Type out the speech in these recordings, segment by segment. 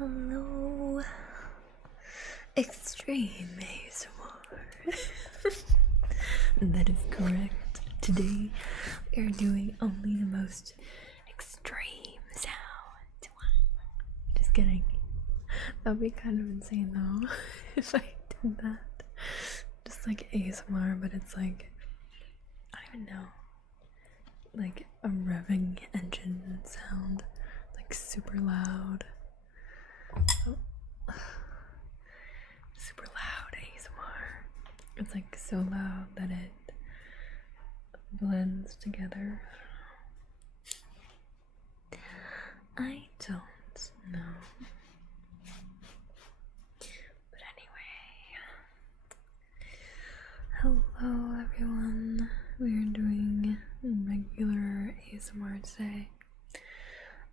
Hello, extreme ASMR. That is correct. Today we are doing only the most extreme sounds. Just kidding. That would be kind of insane though if I did that. Just like ASMR, but it's like, I don't even know, like a revving engine sound, like super loud. Oh. Super loud ASMR. It's like so loud that it blends together. I don't know. But anyway, hello everyone. We are doing regular ASMR today.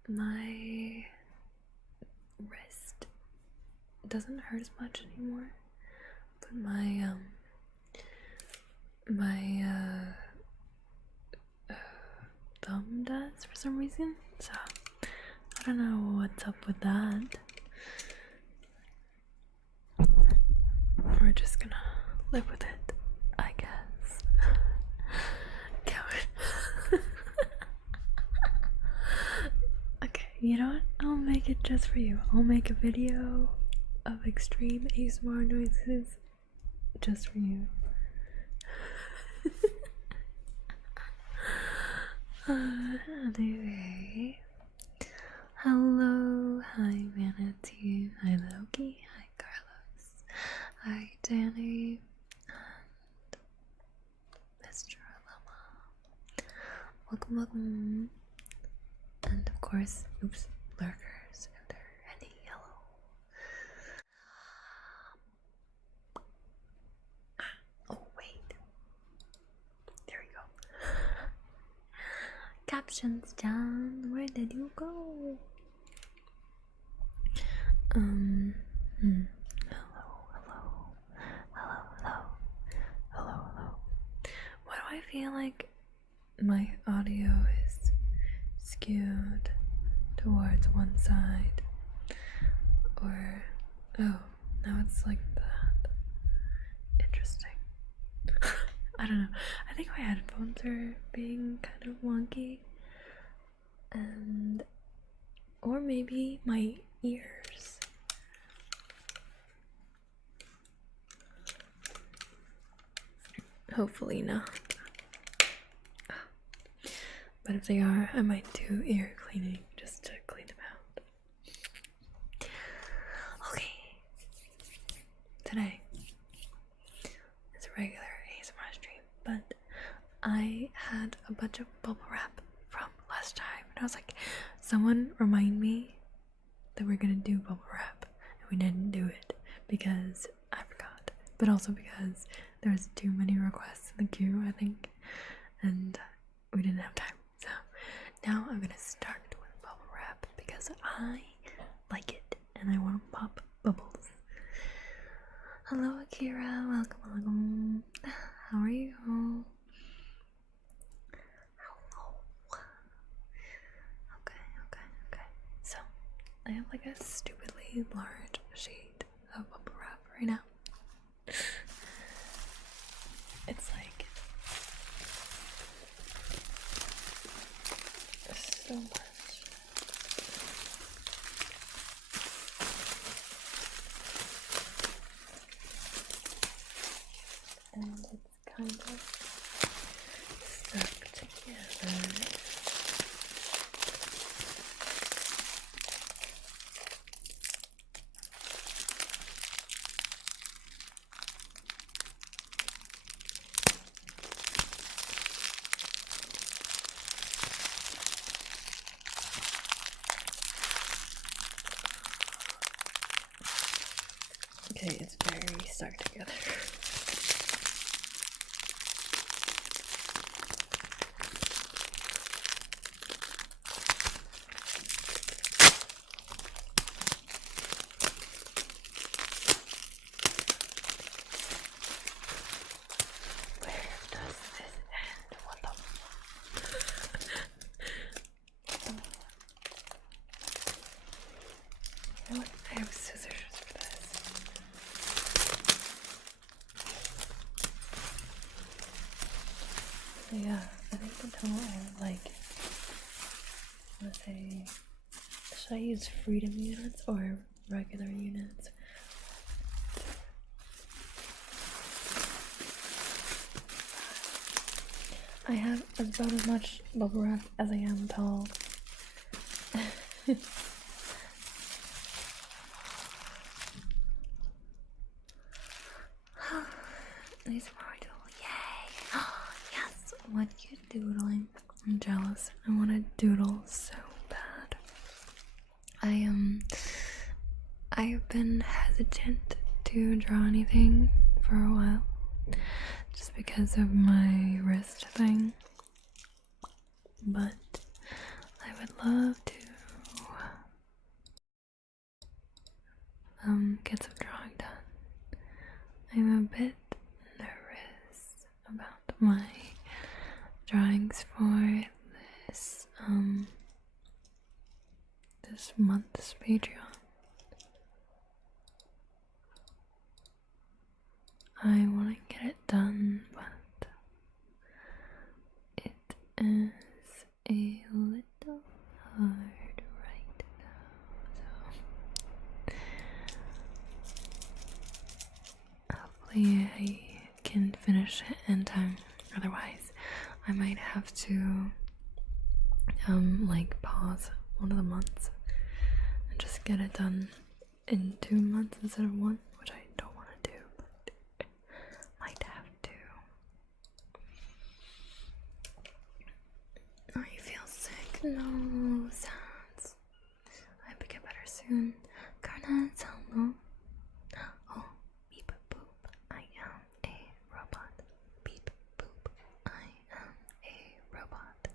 My wrist doesn't hurt as much anymore, but my thumb does for some reason, so I don't know what's up with that. We're just gonna live with it, I guess. Coward. Okay, you know what? I'll make it just for you. I'll make a video of extreme ASMR noises just for you. Anyway, hello, hi Manatee, hi Loki, hi Carlos, hi Danny, and Mr. Llama. Welcome, and of course, oops, lurkers, if there are any. Hello. Oh wait, there we go. Captions, John, where did you go? Hello. Why do I feel like my audio is skewed towards one side? Or, oh, now it's like that. Interesting. I don't know. I think my headphones are being kind of wonky. Or maybe my ears. Hopefully not. But if they are, I might do ear cleaning just to clean them out. Okay. Today is a regular ASMR stream, but I had a bunch of bubble wrap from last time, and I was like, someone remind me that we're gonna do bubble wrap, and we didn't do it because I forgot, but also because there was too many requests in the queue, I think, and we didn't have time. So now I'm gonna start with bubble wrap because I like it and I want to pop bubbles. Hello Akira, welcome. How are you? Hello. Okay. So I have like a stupidly large sheet of bubble wrap right now. It's like so much. And it's kind of stuck together. Okay, it's very stuck together. Where does this end? What the fuck? I have scissors for this. So yeah, I think the total I would like, let's say, should I use freedom units or regular units? I have about as much bubble wrap as I am tall. These are doodle. Yay! Yes! What are you doodling? I'm jealous. I want to doodle so bad. I've been hesitant to draw anything for a while. Just because of my wrist thing. But I would love to get some drawing done. I'm a bit nervous about my drawings for this month's Patreon. I want to get it done, but it is a little hard right now, so hopefully I can finish it in time. Otherwise, I might have to like pause one of the months and just get it done in 2 months instead of 1, which I don't want to do, but might have to. Oh, you feel sick? No, sounds. I hope you get better soon. Karna, hello. Oh, beep boop. I am a robot. Beep boop. I am a robot.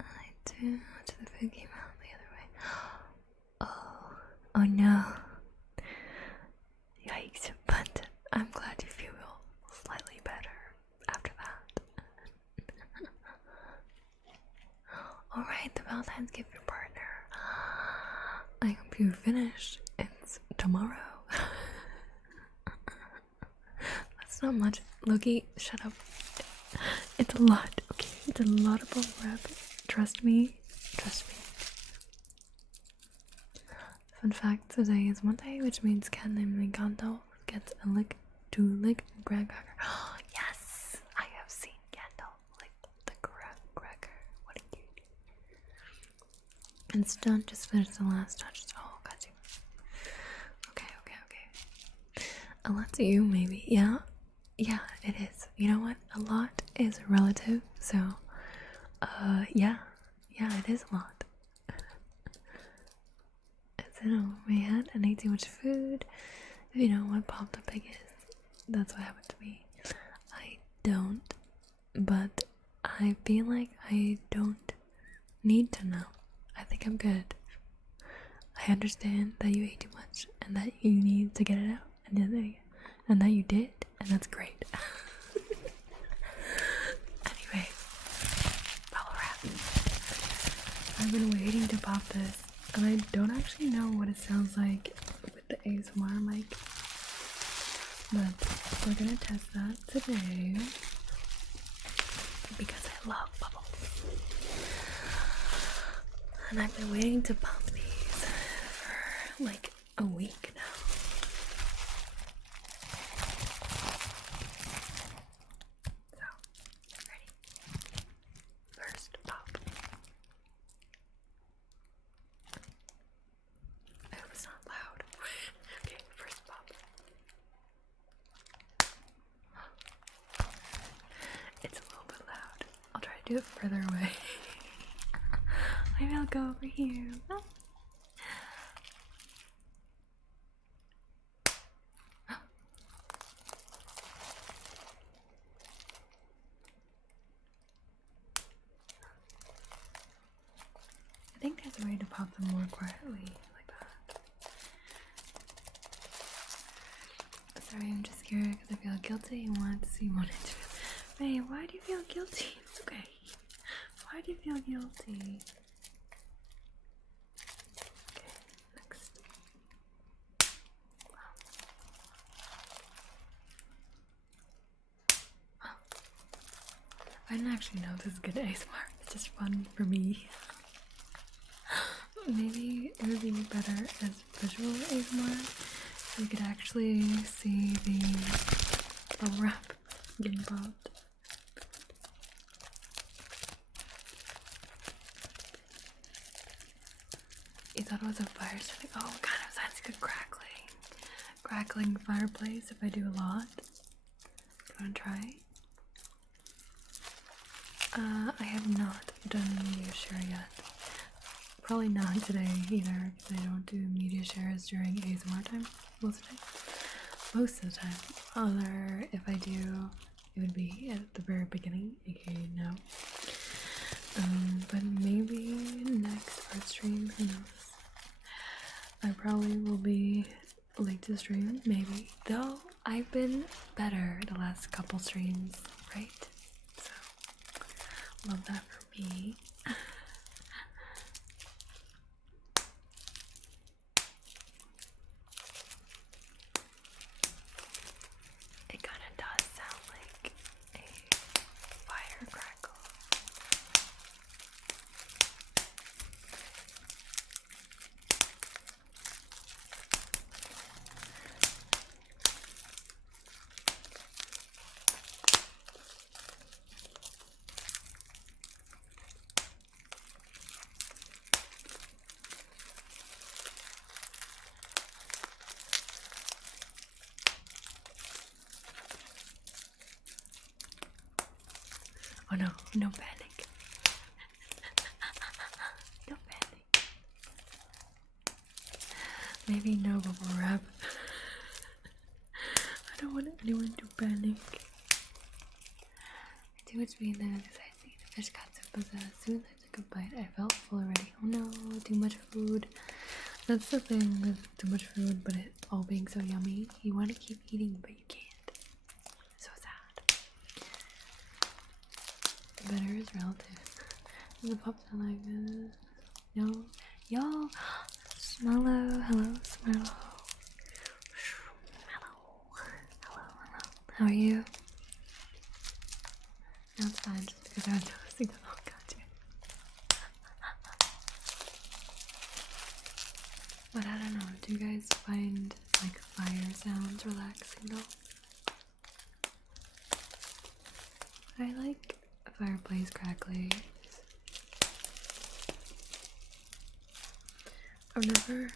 I do to the food came out the other way. Oh no. Yikes, but I'm glad you feel slightly better after that. Alright, the Valentine's gift for partner. I hope you finish. It's tomorrow. That's not much. Loki, shut up. It's a lot, okay? It's a lot of bubble wrap. Trust me. Trust me. Fun fact, today is Monday, which means cat named Encanto gets a lick to lick Greg Cracker. Oh, yes! I have seen Gandalf lick the cracker. What a cutie. It's done. Just finished the last touch. Oh, got you. Okay. A lot to you, maybe. Yeah, it is. You know what? A lot is relative, so, yeah, it is a lot. It's in over my head and I ate too much food. If you know what popped up is, that's what happened to me. I don't, but I feel like I don't need to know. I think I'm good. I understand that you ate too much and that you need to get it out, and that you did, and that's great. Anyway, bubble wrap. I've been waiting to pop this, and I don't actually know what it sounds like with the ASMR mic, but we're gonna test that today because I love bubbles. And I've been waiting to pop these for like a week now. So, ready? First pop. I hope it's not loud. Okay, first pop. It's a little bit loud. I'll try to do it further away. Maybe I'll go over here. I think there's a way to pop them more quietly, like that. Sorry, I'm just scared because I feel guilty and wanted to see one into it. Ray, why do you feel guilty? It's okay. Why do you feel guilty? don't actually know if this is good ASMR. It's just fun for me. Maybe it would be better as visual ASMR. So you could actually see the bubble wrap getting popped. You thought it was a fire starting? Oh, kind of sounds good crackling fireplace if I do a lot. Do you want to try? I have not done media share yet. Probably not today either, because I don't do media shares during ASMR time most of the time. Other, if I do, it would be at the very beginning, aka now. But maybe next art stream, who knows? I probably will be late to stream, maybe. Though I've been better the last couple streams, right? So love that for me. It kind of does sound like a fire crackle. Oh no, no panic. No panic. Maybe no bubble wrap. I don't want anyone to panic. Too much meat then because I see the fish got so but as soon as I took a bite I felt full already. Oh no, too much food. That's the thing with too much food, but it all being so yummy. You want to keep eating but you can't. So sad. Better is relative. The pop sound like this. No. Yo! Smello. Hello, Smello. Hello. How are you? No, it's fine, just because I was noticing that. Oh, gotcha. But I don't know, do you guys find like fire sounds relaxing though? I like fireplace crackling. I've never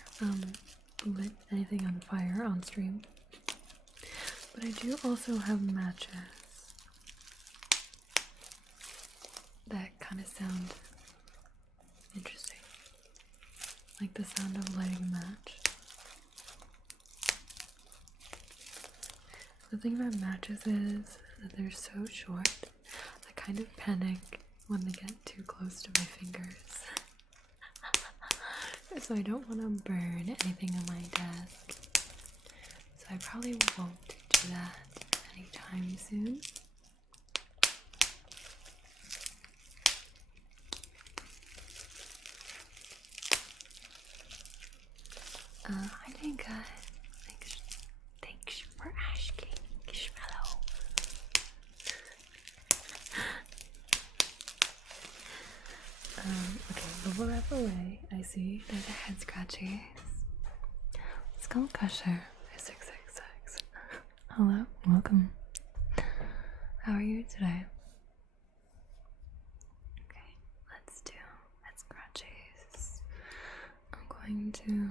lit anything on fire on stream, but I do also have matches that kind of sound interesting, like the sound of lighting a match. The thing about matches is that they're so short. I kind of panic when they get too close to my fingers. So I don't want to burn anything on my desk. So I probably won't do that anytime soon. I think thanks for asking, Shmello. Okay, bubble wrap away. I see there's a head scratchies. Skull Crusher 666. Hello, welcome. How are you today? Okay, let's do head scratchies. I'm going to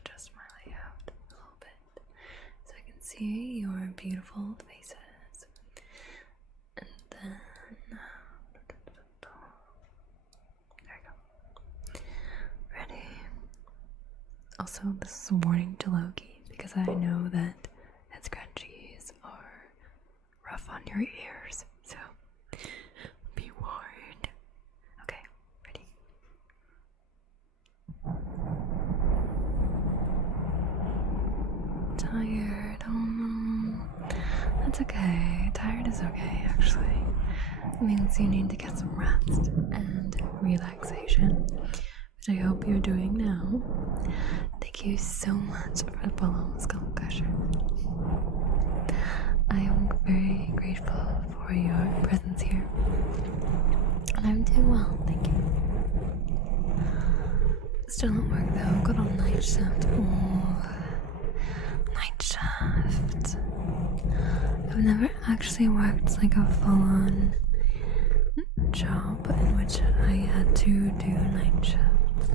adjust my layout a little bit so I can see your beautiful faces. And then there we go. Ready? Also, this is a warning to Loki because I know that head scratchies are rough on your ears, so be warned. Okay, ready? Tired, oh no. That's okay. Tired is okay, actually. It means you need to get some rest and relaxation, which I hope you're doing now. Thank you so much for the follow, Skull Crusher. I am very grateful for your presence here. And I'm doing well, thank you. Still at work though, good old night shift. Ooh, night shift. I've never actually worked like a full-on job in which I had to do night shifts.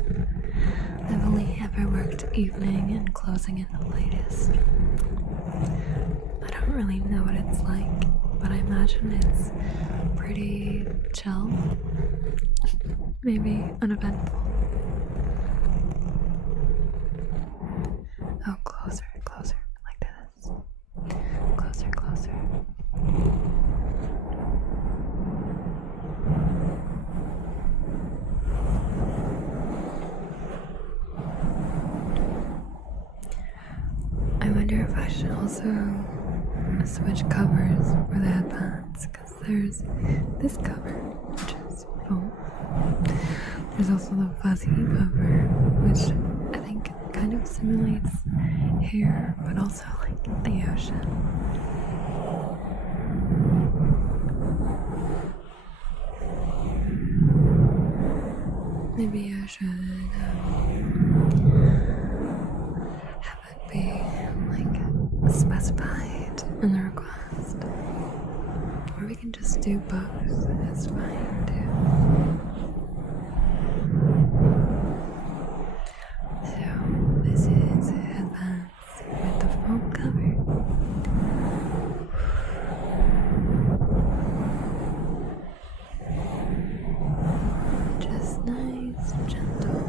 I've only ever worked evening and closing in the latest. I don't really know what it's like, but I imagine it's pretty chill. Maybe uneventful. Oh, closer, closer, like this. Closer, closer. I wonder if I should also switch covers for the headbands, because there's this cover, which is foam. There's also the fuzzy cover, which I think kind of simulates hair, but also like the ocean. Maybe I should have it be like specified in the request, or we can just do both. It's fine too. So this is headbands with the foam cover. Just nice, gentle.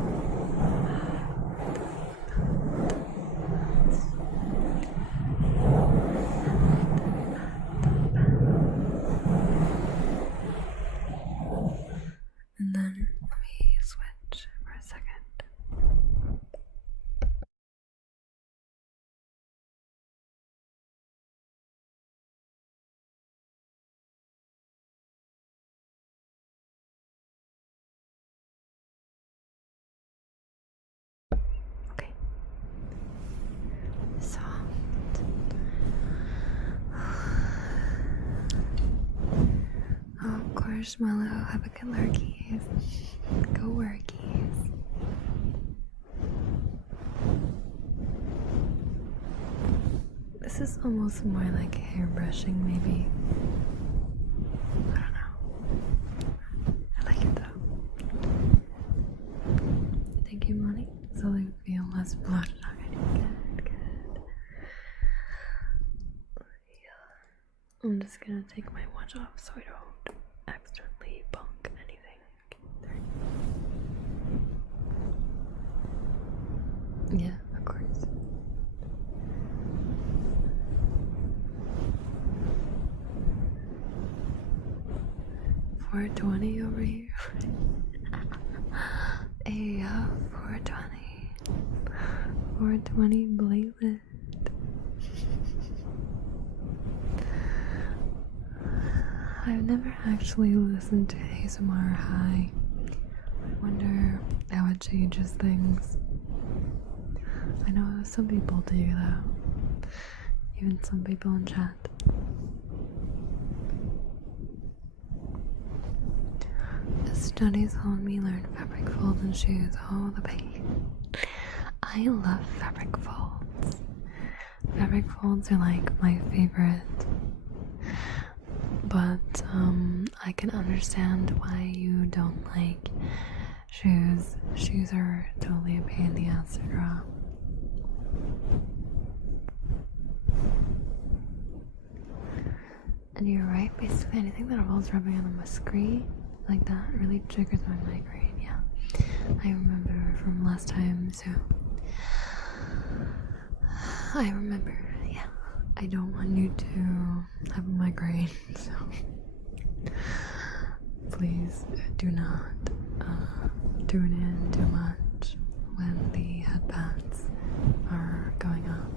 And then let me switch for a second. Okay. Soft. Oh, of course, Mellow. Have a good lurkies. Go workies. This is almost more like hair brushing, maybe. I don't know. I like it though. Thank you, Money. So they feel less bloated already. Good, good. Yeah. I'm just gonna take my watch off so I don't accidentally bonk anything. Okay, there. Yeah, of course. $4.20 over here. Hey, 420. 420 playlist. I've never actually listened to ASMR high. I wonder how it changes things. I know some people do though. Even some people in chat. Studies helped me learn fabric folds and shoes. Oh, the pain. I love fabric folds. Fabric folds are like my favorite. But I can understand why you don't like shoes. Shoes are totally a pain in the ass to draw. And you're right, basically anything that involves rubbing on the screen like that really triggers my migraine, yeah. I remember from last time, so I remember, yeah. I don't want you to have a migraine, so please do not tune in too much when the headbands are going on.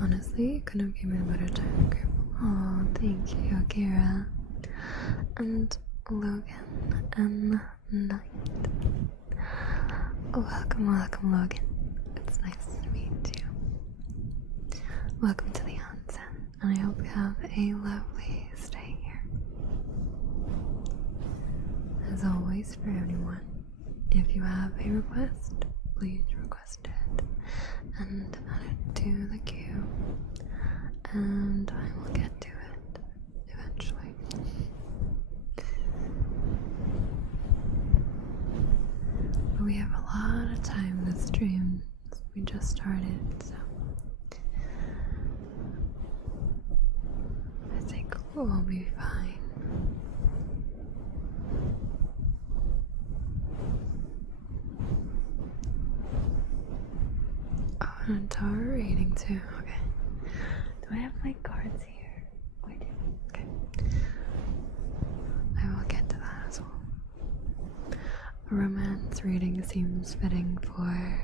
Honestly, you couldn't have given me a better time group. Oh, thank you, Kira. And Logan and Knight. Welcome, welcome, Logan. It's nice to meet you. Welcome to the onsen, and I hope you have a lovely stay here. As always, for anyone, if you have a request, please request it and add it to the queue, and I will get to it eventually. But we have a lot of time to stream. We just started, so I think we'll be fine. Oh, and a tower reading too. Okay. Do I have my cards here? I do. Okay. I will get to that as well. A romance reading seems fitting for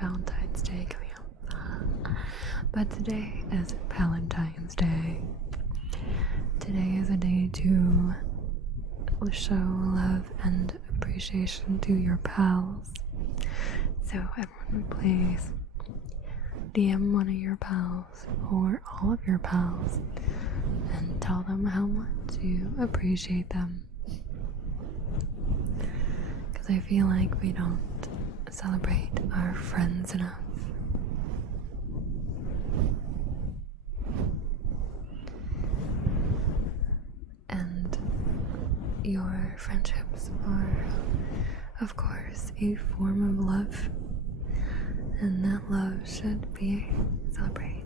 Valentine's Day coming up. But today is Valentine's Day. Today is a day to show love and appreciation to your pals. So everyone please DM one of your pals or all of your pals and tell them how much you appreciate them. Because I feel like we don't celebrate our friends enough. And your friendships are, of course, a form of love, and that love should be celebrated.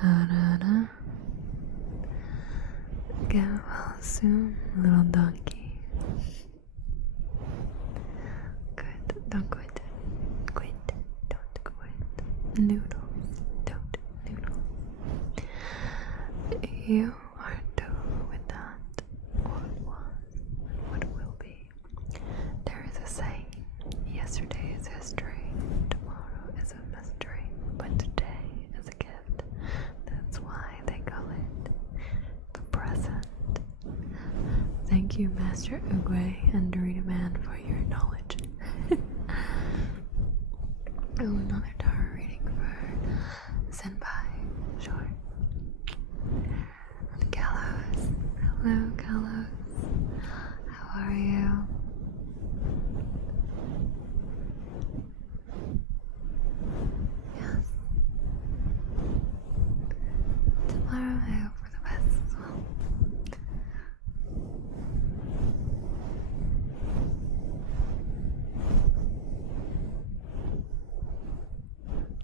Da-da-da. Get well soon, little donkey. Good, don't quit. Quit, don't quit. Noodles, don't noodles. You are too with that. What was and what will be. There is a saying, yesterday is history, tomorrow is a mystery, but today is a gift. That's why they call it the present. Thank you, Master Uguay and Dorita Man, for your knowledge. Oh, another tarot reading for Senpai. Sure. And Gallows. Hello, Gallows. How are you? Yes. Tomorrow I hope for the best as well.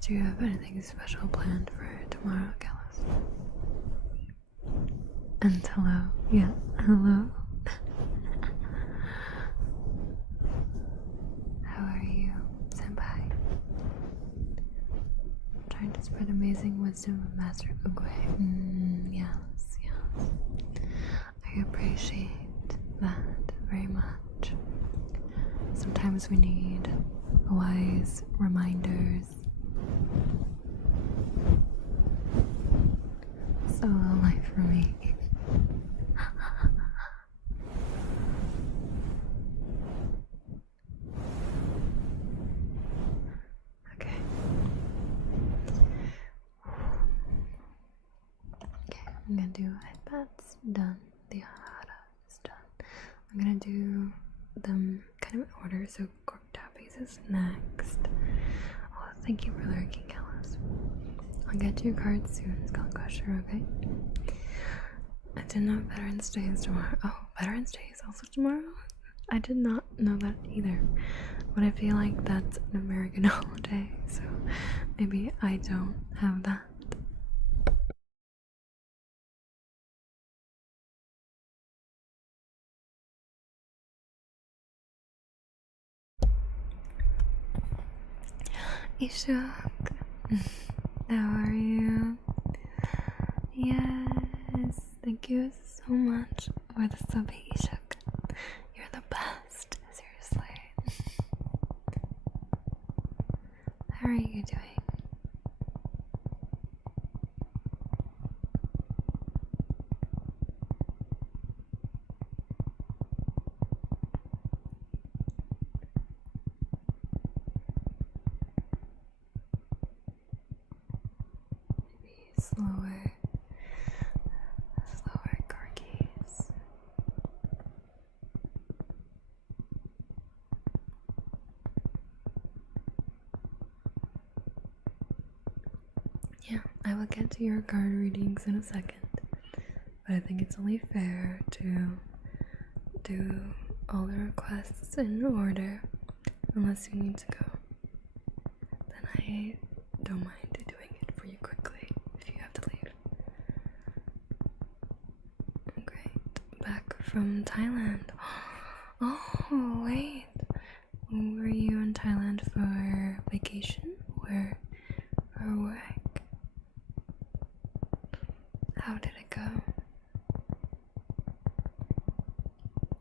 Do you have anything special planned for tomorrow, Gallows? And hello. Yeah, hello. How are you, Senpai? Trying to spread amazing wisdom of Master Uguay. Yes, yes. I appreciate that very much. Sometimes we need wise reminders. Solo life for me. Okay. Okay, I'm gonna do headbats done. The hara is done. I'm gonna do them kind of in order, so cork tappies is next. Oh, thank you for lurking, Alice. I'll get to your cards soon, Skull Crusher, okay? I didn't know Veterans Day is tomorrow. Oh, Veterans Day is also tomorrow? I did not know that either. But I feel like that's an American holiday, so maybe I don't have that. Ishuk, how are you? Yes, thank you so much for the sub, Ishuk. You're the best, seriously. How are you doing? slower. Slower, corgis. Yeah, I will get to your card readings in a second, but I think it's only fair to do all the requests in order, unless you need to go. Then I don't mind doing it for you quickly if you have to leave. Great. Back from Thailand. Oh, wait. Were you in Thailand for vacation or for work? How did it go?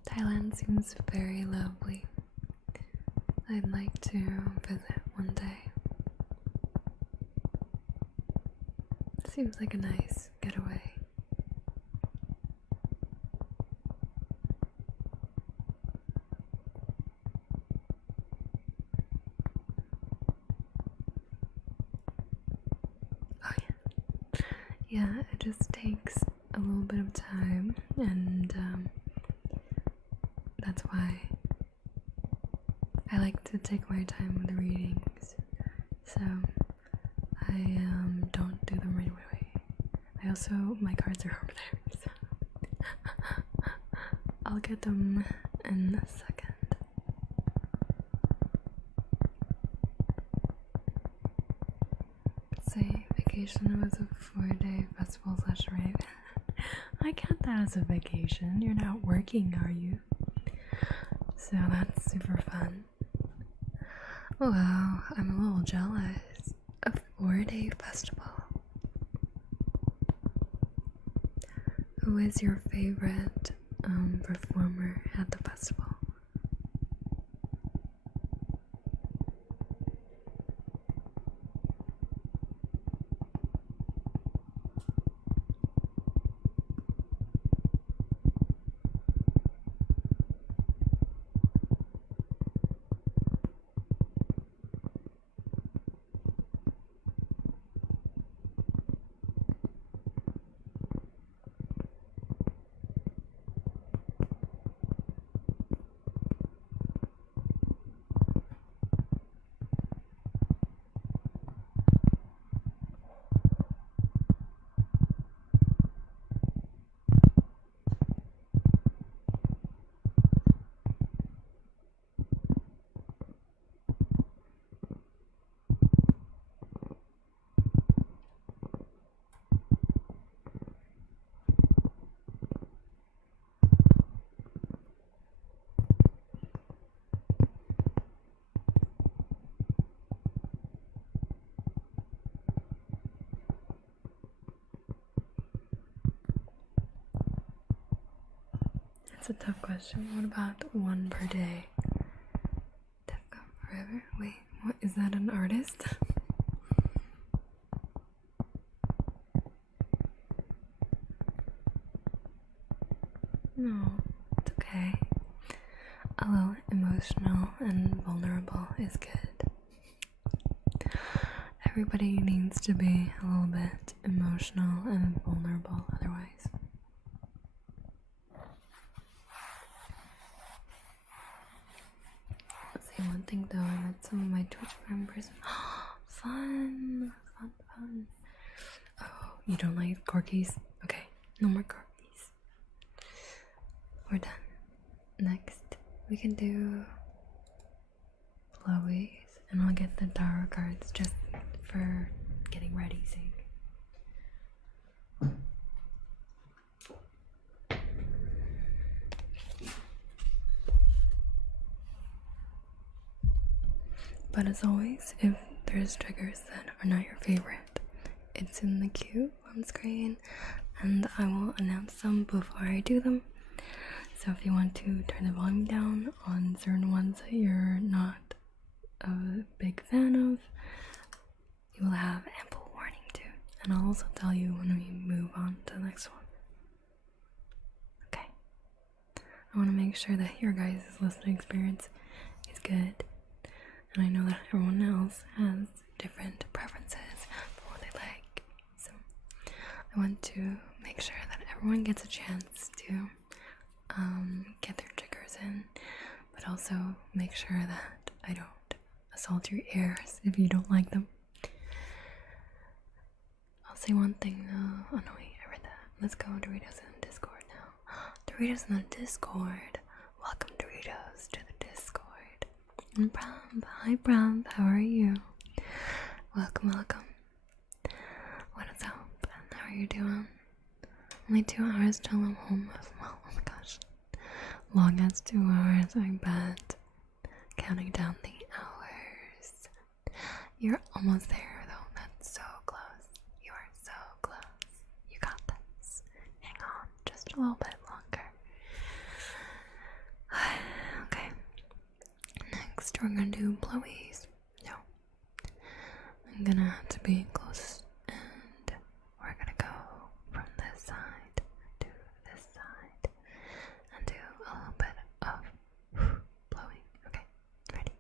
Thailand seems very lovely. I'd like to visit one day. Seems like a nice getaway. Oh yeah. Yeah, it just takes a little bit of time, and that's why I like to take my time with the readings. So I don't do them right away. I also, my cards are over there, so I'll get them in a second. Say vacation was a 4-day festival / rave. I count that as a vacation. You're not working, are you? So that's super fun. Wow, I'm a little jealous. A 4-day festival. Who is your favorite performer at the festival? That's a tough question. What about one per day? Defcon Forever? Wait, what is that, an artist? No, it's okay. A little emotional and vulnerable is good. Everybody needs to be a little bit emotional and vulnerable otherwise. Let's see, one thing though, I met some of my Twitch members. Fun! Oh, you don't like corgis? Okay, no more corgis. We're done. Next, we can do flowies, and I'll get the tarot cards just for getting ready sake. But as always, if there's triggers that are not your favorite, it's in the queue on screen, and I will announce them before I do them. So if you want to turn the volume down on certain ones that you're not a big fan of, you will have ample warning too. And I'll also tell you when we move on to the next one. Okay. I want to make sure that your guys' listening experience is good. And I know that everyone else has different preferences for what they like. So I want to make sure that everyone gets a chance to get their triggers in, but also make sure that I don't assault your ears if you don't like them. I'll say one thing though. Oh no, wait, I read that. Let's go Doritos in the Discord now. Doritos in the Discord. Welcome Doritos to the Discord. And Bram, hi Bram, how are you? Welcome, welcome. What is up? How are you doing? Only 2 hours till I'm home. Well, oh my gosh. Long as 2 hours, I bet. Counting down the hours. You're almost there though. That's so close. You are so close. You got this. Hang on just a little bit longer. Okay. Next, we're gonna do blowies. No. I'm gonna have to be close, and we're gonna go from this side to this side and do a little bit of blowing. Okay, ready?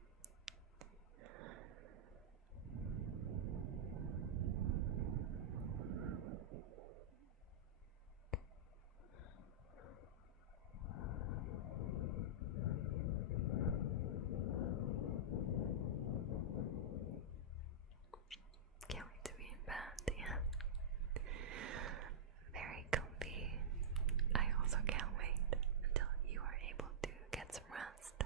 Can't wait to be in bed, yeah. Very comfy. I also can't wait until you are able to get some rest.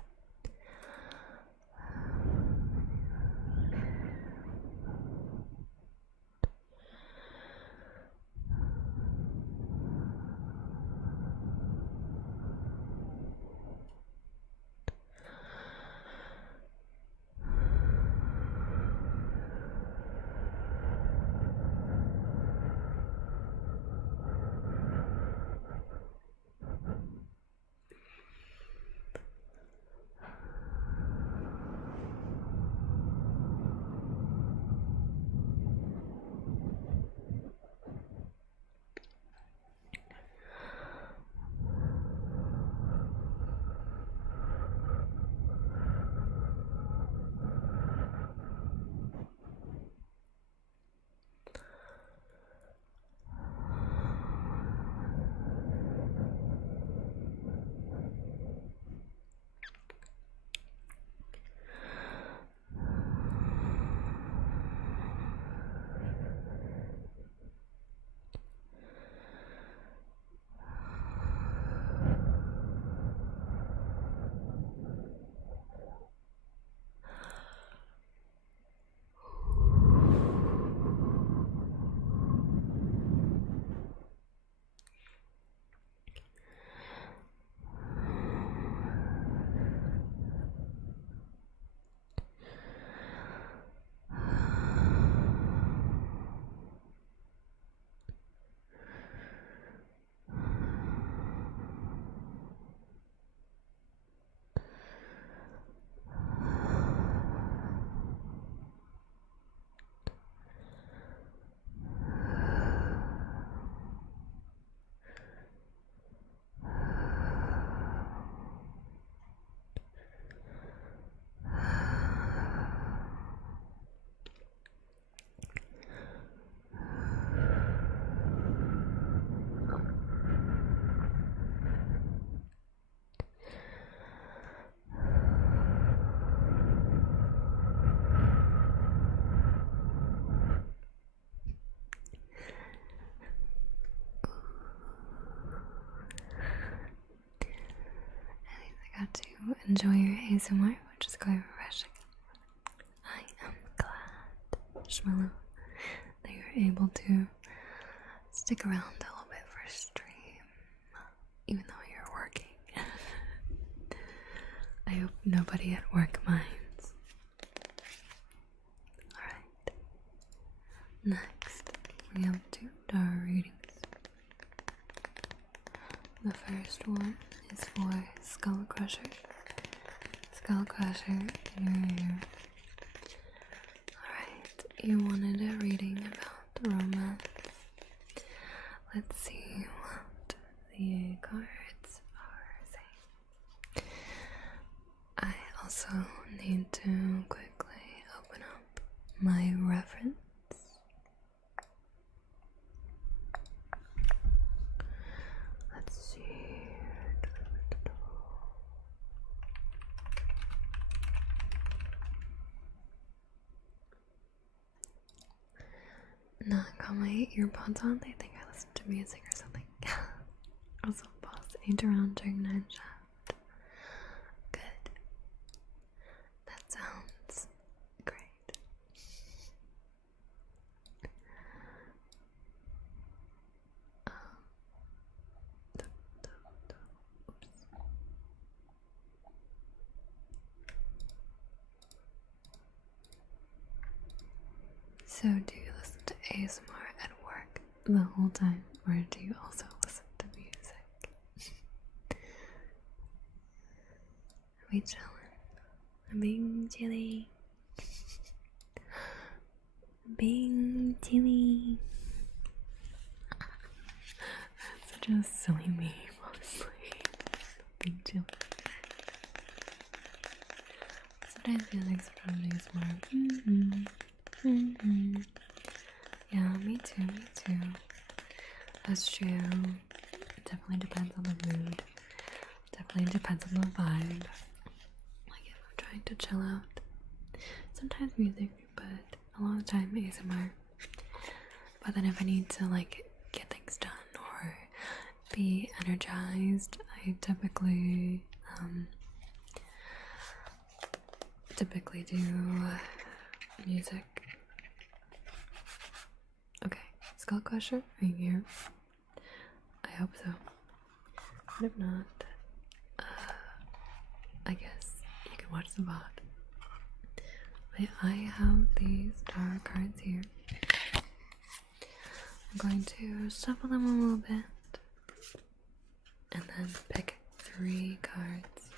Got to enjoy your ASMR, which is quite refreshing. I am glad, Shmelo, that you're able to stick around a little bit for stream, even though you're working. I hope nobody at work minds. Alright. Next, we have 2 tarot readings. The first one is for Skull Crusher. Skull Crusher, you're here. Alright, you wanted a reading about romance. Let's see what the cards are saying. I also need to quickly open up my reference. No, I got my earpods on. They think I listen to music or something. Also, boss ain't around during night shift. Good. That sounds great. Oops. So, do you listen to ASMR at work the whole time, or do you also listen to music? Are we chilling? I'm being chilly. Being chilly. That's such a silly meme, honestly. Being chilly. Sometimes music, sometimes ASMR. Yeah, me too. That's true. It definitely depends on the mood. Definitely depends on the vibe. Like if I'm trying to chill out, sometimes music, but a lot of the time ASMR. But then if I need to like get things done or be energized, I typically do music. Okay, Skull Crusher, are you here? I hope so. But if not, I guess you can watch the VOD. I have these tarot cards here. I'm going to shuffle them a little bit and then pick 3 cards.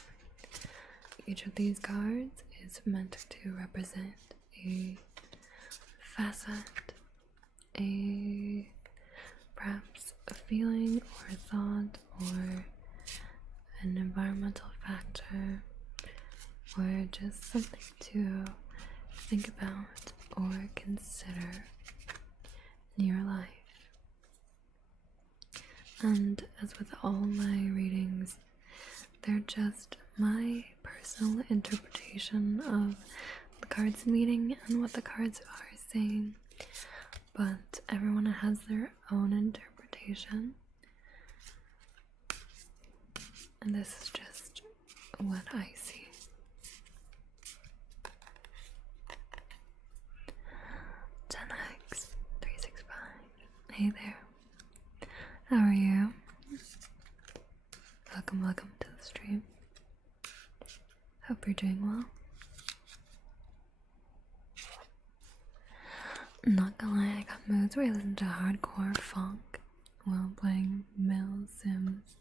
Each of these cards is meant to represent a facet, perhaps a feeling or a thought or an environmental factor or just something to think about or consider in your life. And as with all my readings, they're just my personal interpretation of the cards meaning and what the cards are saying, but everyone has their own interpretation, and this is just what I see. X365. Hey there. How are you? Welcome to the stream. Hope you're doing well. I'm not gonna lie, I got moods where I listen to hardcore funk while playing Mill Sims,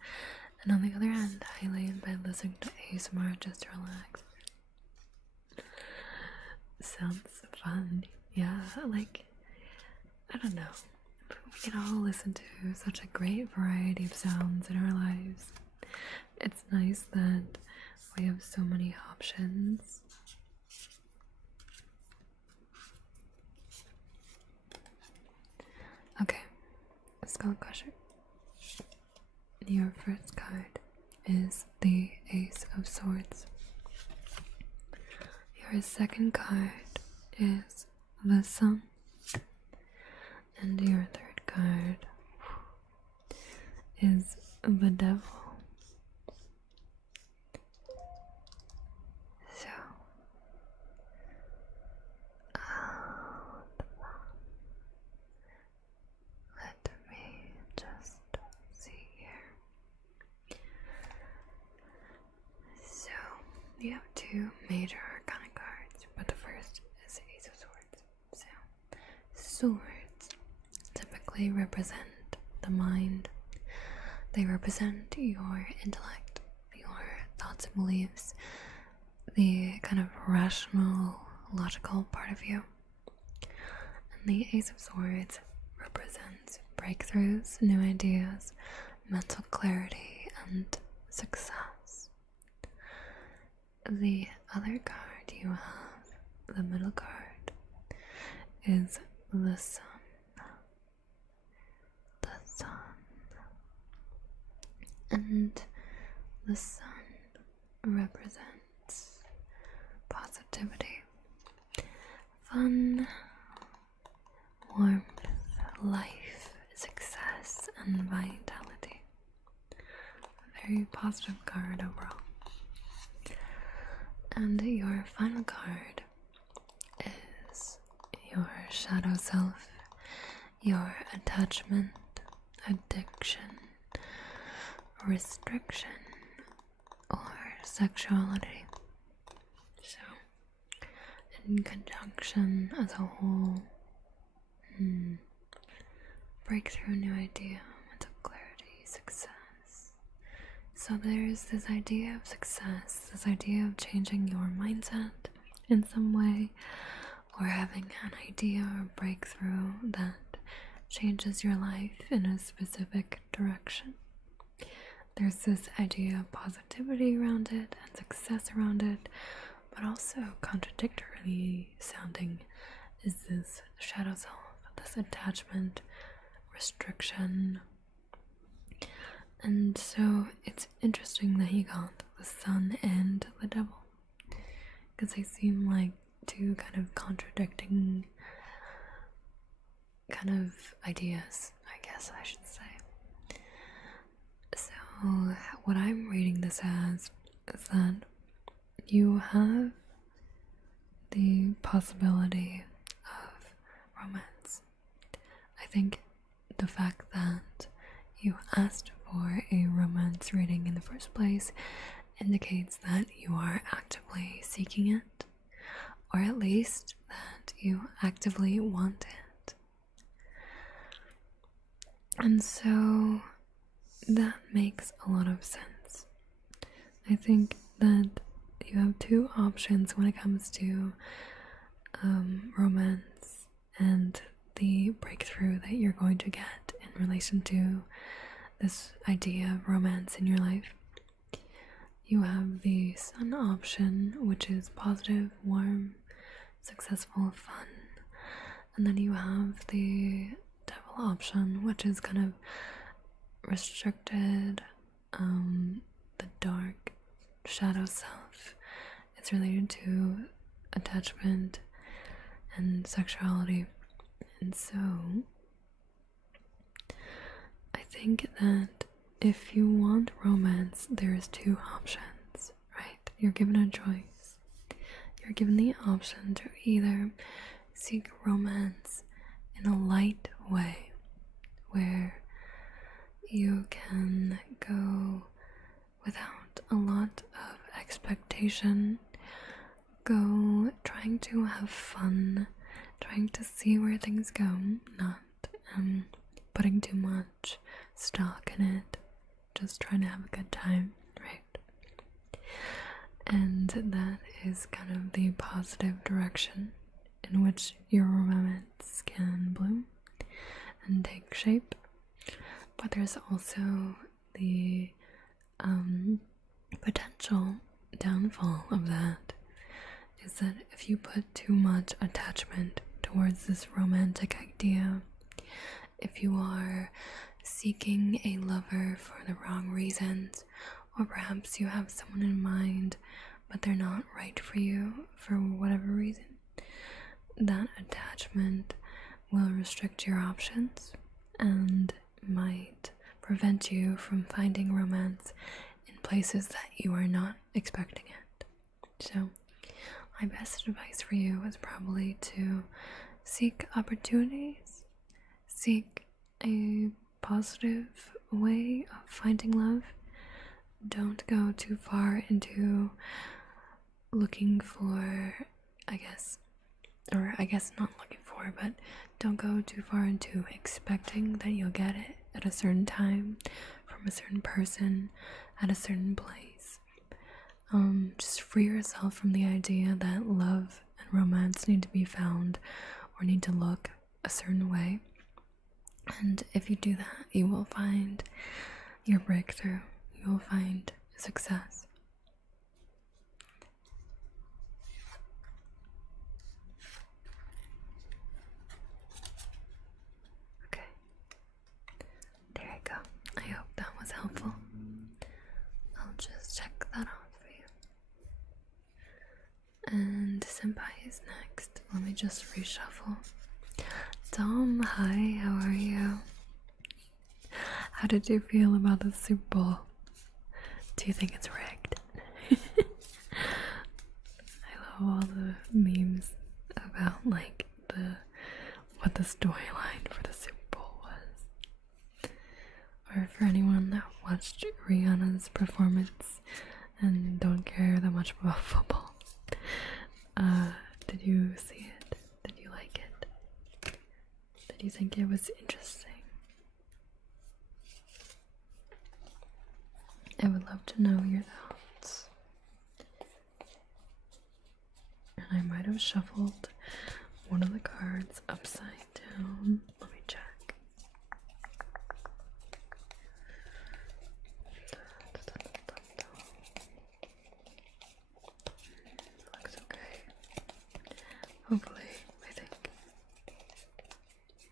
and on the other hand, I lay in bed listening to ASMR just to relax. Sounds fun. Yeah, like, I don't know. We can all listen to such a great variety of sounds in our lives. It's nice that we have so many options. Okay, Skull Crusher. Your first card is the Ace of Swords. Your second card is the Sun. And your third card is the Devil. So, let me just see here. So, you have 2 major arcana cards, but the first is the Ace of Swords. So, swords typically represent the mind. They represent your intellect, your thoughts and beliefs, the kind of rational, logical part of you. And the Ace of Swords represents breakthroughs, new ideas, mental clarity, and success. The other card you have, the middle card, is the Sun. The Sun. And the Sun represents positivity, fun, warmth, positive card overall. And your final card is your shadow self, your attachment, addiction, restriction, or sexuality. So, in conjunction as a whole, breakthrough, new idea, mental clarity, success. So there's this idea of success, this idea of changing your mindset in some way, or having an idea or breakthrough that changes your life in a specific direction. There's this idea of positivity around it and success around it, but also contradictorily sounding is this shadow self, this attachment, restriction. And so it's interesting that he got the sun and the devil, because they seem like two kind of contradicting kind of ideas, I guess I should say. So what I'm reading this as is that you have the possibility of romance. I think the fact that you asked for a romance reading in the first place indicates that you are actively seeking it, or at least that you actively want it. And so that makes a lot of sense. I think that you have two options when it comes to romance and the breakthrough that you're going to get in relation to this idea of romance in your life. You have the sun option, which is positive, warm, successful, fun. And then you have the devil option, which is kind of restricted, the dark shadow self. It's related to attachment and sexuality. And so I think that if you want romance, there's two options, right? You're given a choice. You're given the option to either seek romance in a light way, where you can go without a lot of expectation, go trying to have fun, trying to see where things go, not putting too much stock in it, just trying to have a good time, right? And that is kind of the positive direction in which your romance can bloom and take shape. But there's also the potential downfall of that, is that if you put too much attachment towards this romantic idea, if you are seeking a lover for the wrong reasons, or perhaps you have someone in mind but they're not right for you for whatever reason, that attachment will restrict your options and might prevent you from finding romance in places that you are not expecting it. So my best advice for you is probably to seek opportunities, seek a positive way of finding love. Don't go too far into looking for, I guess not looking for, but don't go too far into expecting that you'll get it at a certain time, from a certain person, at a certain place. Just free yourself from the idea that love and romance need to be found or need to look a certain way. And if you do that, you will find your breakthrough. You will find success. Okay. There you go. I hope that was helpful. I'll just check that off for you. And Senpai is next. Let me just reshuffle. Dom, hi, how are you? How did you feel about the Super Bowl? Do you think it's rigged? I love all the memes about like what the storyline for the Super Bowl was. Or for anyone that watched Rihanna's performance and don't care that much about football. Did you see it? Did you like it? Did you think it was interesting? I would love to know your thoughts. And I might have shuffled one of the cards upside down. Let me check. Looks okay. Hopefully, I think.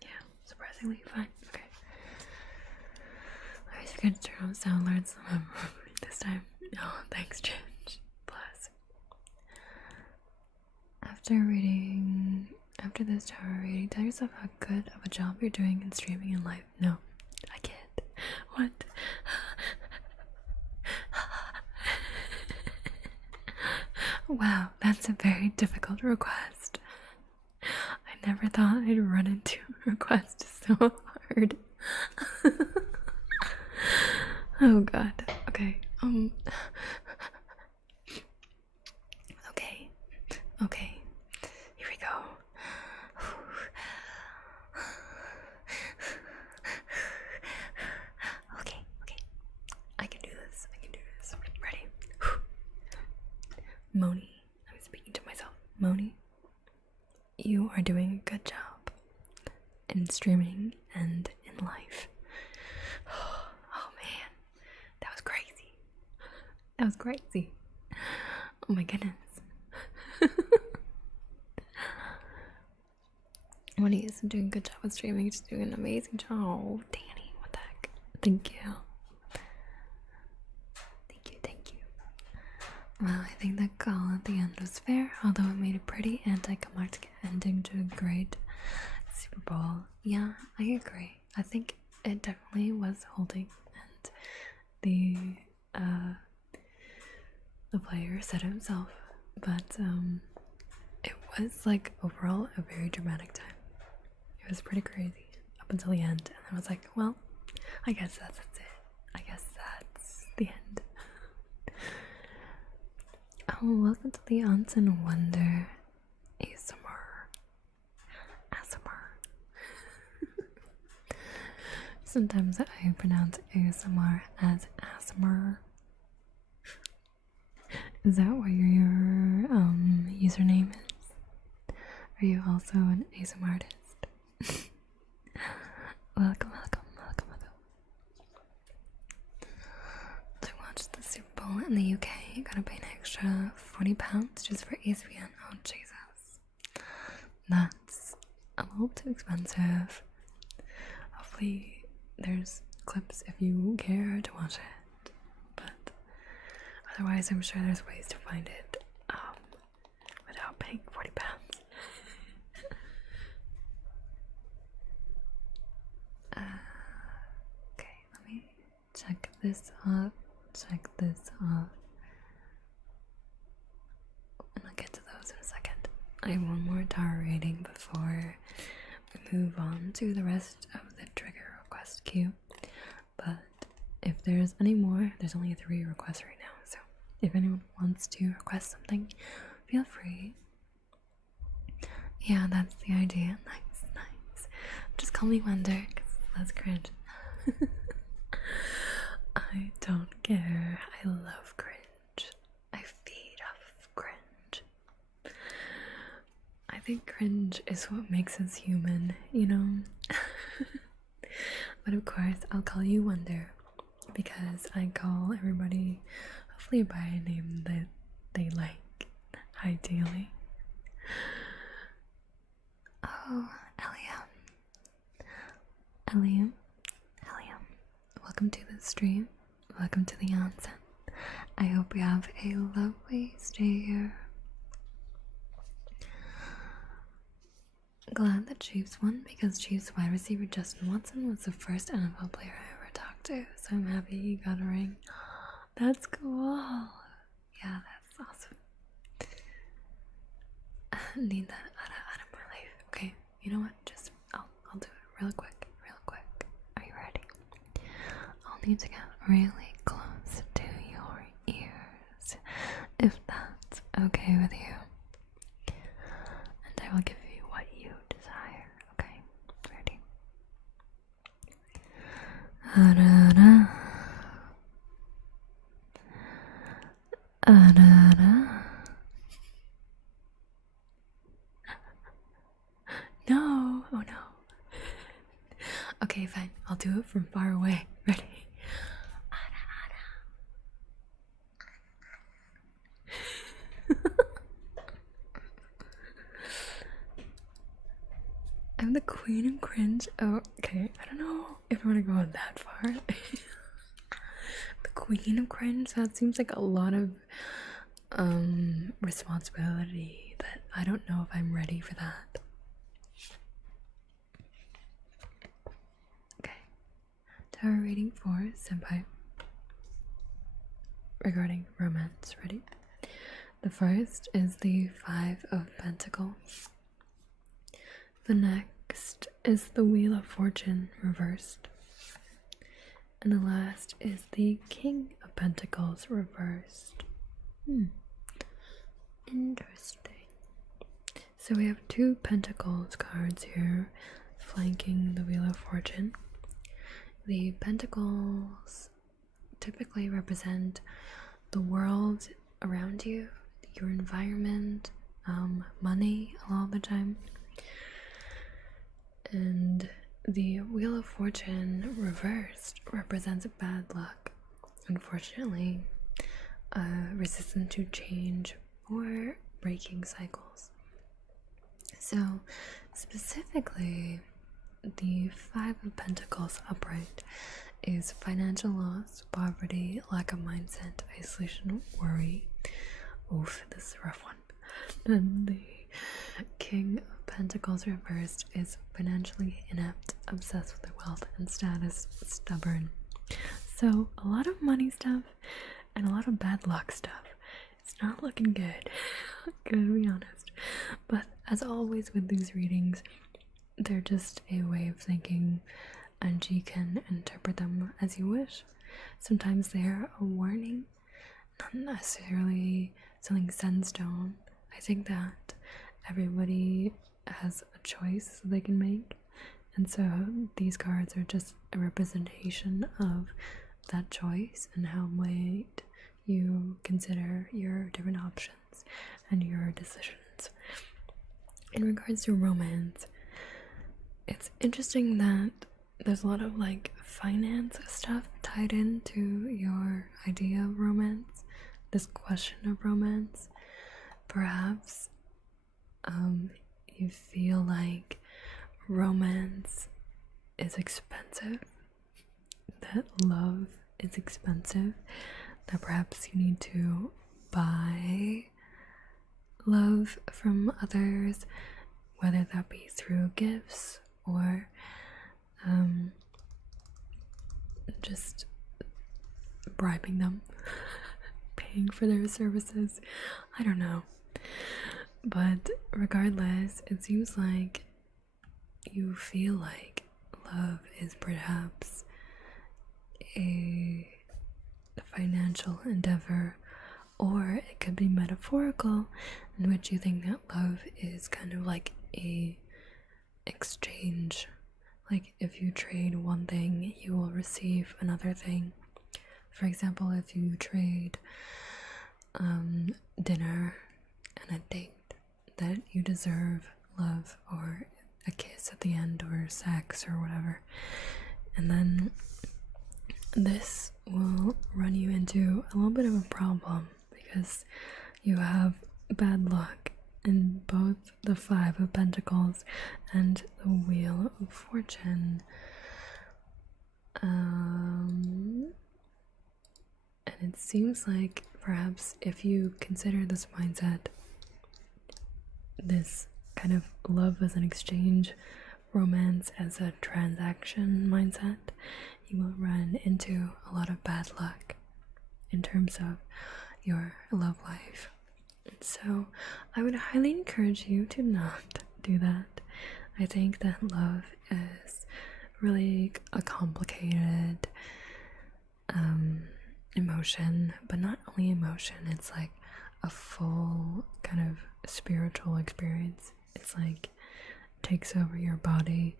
Yeah, surprisingly fine. Okay. I was going to turn on sound alerts this time. Oh, thanks, Change. Bless. After this tower reading, tell yourself how good of a job you're doing in streaming in life. No, I can't. What? Wow, that's a very difficult request. I never thought I'd run into a request so hard. Oh god. Okay. Okay. Here we go. Okay. I can do this. Ready? Moni. I'm speaking to myself. Moni, you are doing a good job in streaming and in life. Oh man, that was crazy. Oh my goodness. Moni isn't doing a good job with streaming, she's doing an amazing job. Oh, Danny, what the heck? Thank you. Well, I think that call at the end was fair, although it made a pretty anticlimactic ending to a great Super Bowl. Yeah, I agree. I think it definitely was holding, and the player said it himself, but it was like overall a very dramatic time. It was pretty crazy up until the end, and I was like, well, I guess that's it. I guess that's the end. Oh, welcome to the Onsen Wonder ASMR. Sometimes I pronounce ASMR as ASMR. Is that what your username is? Are you also an ASMR artist? Welcome. I watched the Super Bowl in the UK. Gotta pay an extra £40 just for ESPN. Oh Jesus, that's a little too expensive. Hopefully there's clips if you care to watch it, but otherwise I'm sure there's ways to find it without paying £40. Okay, let me check this off. And I'll get to those in a second. I have one more tower rating before we move on to the rest of the trigger request queue. But if there's any more, there's only 3 requests right now. So if anyone wants to request something, feel free. Yeah, that's the idea. Nice. Just call me Wonder, because that's cringe. I don't care. I love cringe. I feed off of cringe. I think cringe is what makes us human, you know? But of course, I'll call you Wonder, because I call everybody hopefully by a name that they like, ideally. Oh, Eliam. Welcome to the stream. Welcome to the onsen. I hope you have a lovely stay here. Glad the Chiefs won, because Chiefs wide receiver Justin Watson was the first NFL player I ever talked to, so I'm happy he got a ring. That's cool. Yeah, that's awesome. I need that out of my life. Okay, you know what? Just I'll do it real quick, real quick. Are you ready? I'll need to get really close to your ears, if that's okay with you. And I will give you what you desire. Okay, ready? Ah-da-da. Ah-da-da. No, oh no. Okay, fine. I'll do it from far away. Ready? I'm the queen of cringe. Oh, okay. I don't know if I'm gonna go that far. The queen of cringe. That seems like a lot of responsibility. That I don't know if I'm ready for that. Okay. Tower reading for Senpai regarding romance. Ready? The first is the Five of Pentacles. The next is the Wheel of Fortune reversed. And the last is the King of Pentacles reversed. Interesting. So we have two Pentacles cards here flanking the Wheel of Fortune. The Pentacles typically represent the world around you, your environment, money a lot of the time. And the Wheel of Fortune reversed represents bad luck, unfortunately, resistant to change or breaking cycles. So, specifically, the Five of Pentacles upright is financial loss, poverty, lack of mindset, isolation, worry. Oof, this is a rough one. Then the King of Pentacles reversed is financially inept, obsessed with wealth and status, stubborn. So, a lot of money stuff and a lot of bad luck stuff. It's not looking good, gonna be honest. But as always with these readings, they're just a way of thinking, and you can interpret them as you wish. Sometimes they're a warning, not necessarily something set in stone. I think that everybody has a choice they can make, and so these cards are just a representation of that choice and how might you consider your different options and your decisions. In regards to romance, it's interesting that there's a lot of like finance stuff tied into your idea of romance, this question of romance. Perhaps you feel like romance is expensive, that love is expensive, that perhaps you need to buy love from others, whether that be through gifts or just bribing them, paying for their services. I don't know. But regardless, it seems like you feel like love is perhaps a financial endeavor, or it could be metaphorical, in which you think that love is kind of like a exchange. Like if you trade one thing, you will receive another thing. For example, if you trade dinner and a date, that you deserve love or a kiss at the end or sex or whatever. And then this will run you into a little bit of a problem because you have bad luck in both the Five of Pentacles and the Wheel of Fortune. And it seems like perhaps if you consider this mindset, this kind of love as an exchange, romance as a transaction mindset, you will run into a lot of bad luck. in terms of your love life. So I would highly encourage you to not do that. I think that love is really a complicated emotion, but not only emotion, it's like a full kind of spiritual experience. It's like takes over your body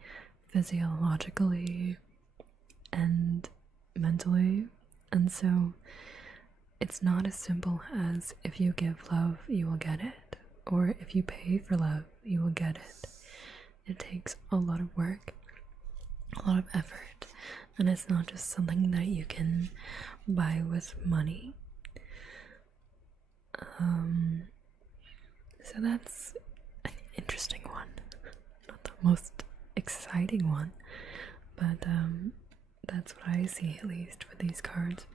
physiologically and mentally. And so it's not as simple as if you give love, you will get it, or if you pay for love, you will get it. It takes a lot of work, a lot of effort, and it's not just something that you can buy with money. So that's an interesting one. Not the most exciting one, but that's what I see, at least with these cards.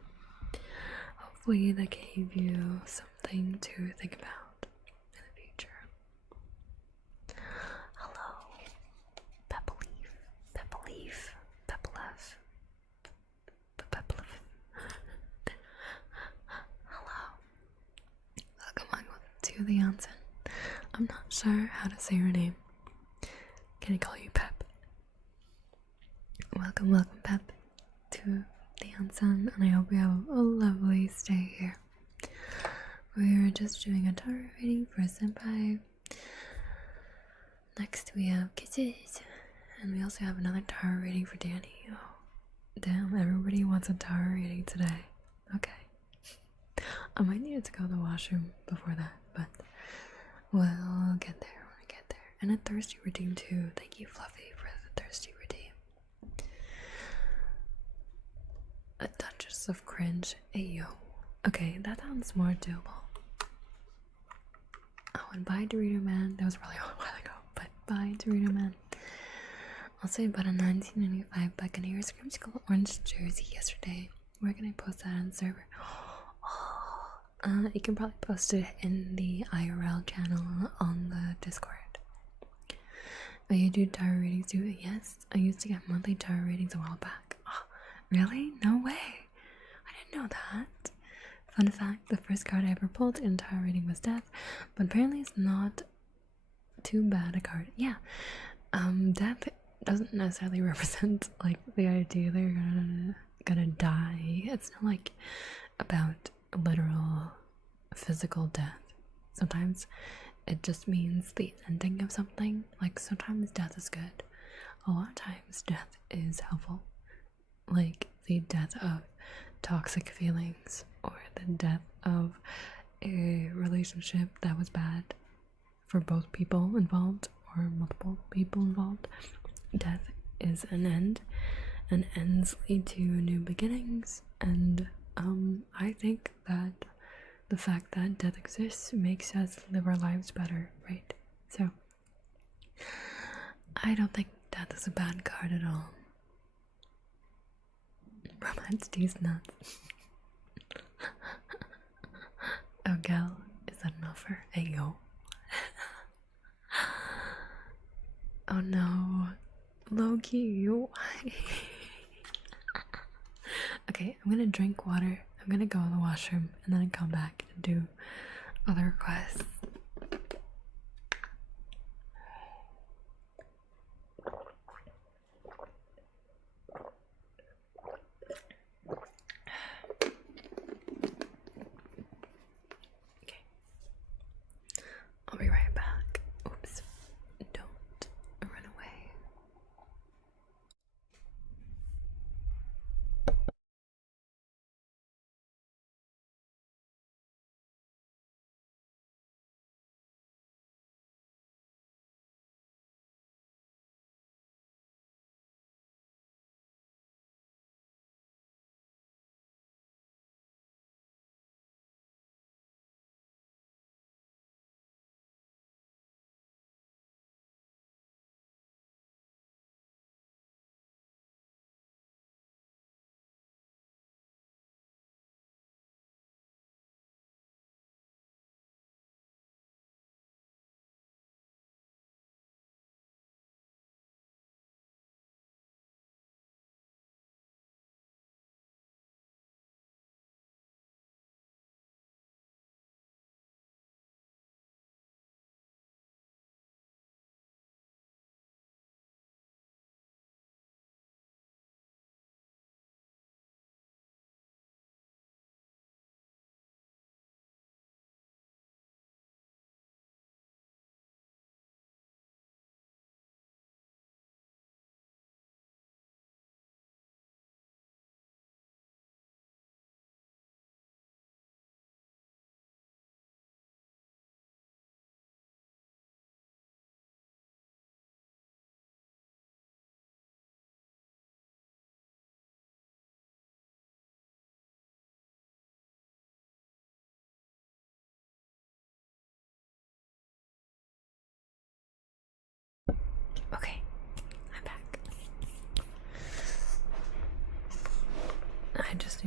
Hopefully that gave you something to think about in the future. Hello, Pepleaf, Pepleaf, Peplev, Peplev. Hello. Welcome to the onsen. I'm not sure how to say your name. Can I call you Pep? Welcome, Pep, to the onsen, and I hope you have a lovely stay here. We're just doing a tarot reading for Senpai. Next we have kisses, and we also have another tarot reading for Danny. Oh, damn, everybody wants a tarot reading today. Okay. I might need to go to the washroom before that, but we'll get there when we get there. And a thirsty redeem too. Thank you, Fluffy, for the thirsty redeem. A Duchess of Cringe. Ayo. Okay, that sounds more doable. Oh, and bye, Dorito Man. That was probably a while ago, but bye, Dorito Man. Also, I bought a 1995 Buccaneers creamsicle orange jersey yesterday. Where can I post that on the server? You can probably post it in the IRL channel on the Discord. Oh, you do tarot readings too? Yes, I used to get monthly tarot readings a while back. Oh, really? No way. I didn't know that. Fun fact, the first card I ever pulled in tarot reading was Death, but apparently it's not too bad a card. Yeah, Death doesn't necessarily represent like the idea they're gonna die. It's not like about literal physical death. Sometimes it just means the ending of something. Like sometimes death is good. A lot of times death is helpful. Like the death of toxic feelings or the death of a relationship that was bad for both people involved or multiple people involved. Death is an end, and ends lead to new beginnings, and I think that the fact that death exists makes us live our lives better, right? So I don't think death is a bad card at all. Romance D's nuts. Oh, gal, is that an offer? Ayo. Oh no, Loki, why? Okay, I'm gonna drink water. I'm gonna go to the washroom and then come back and do other requests. Okay, I'll be right back. Oops, don't run away.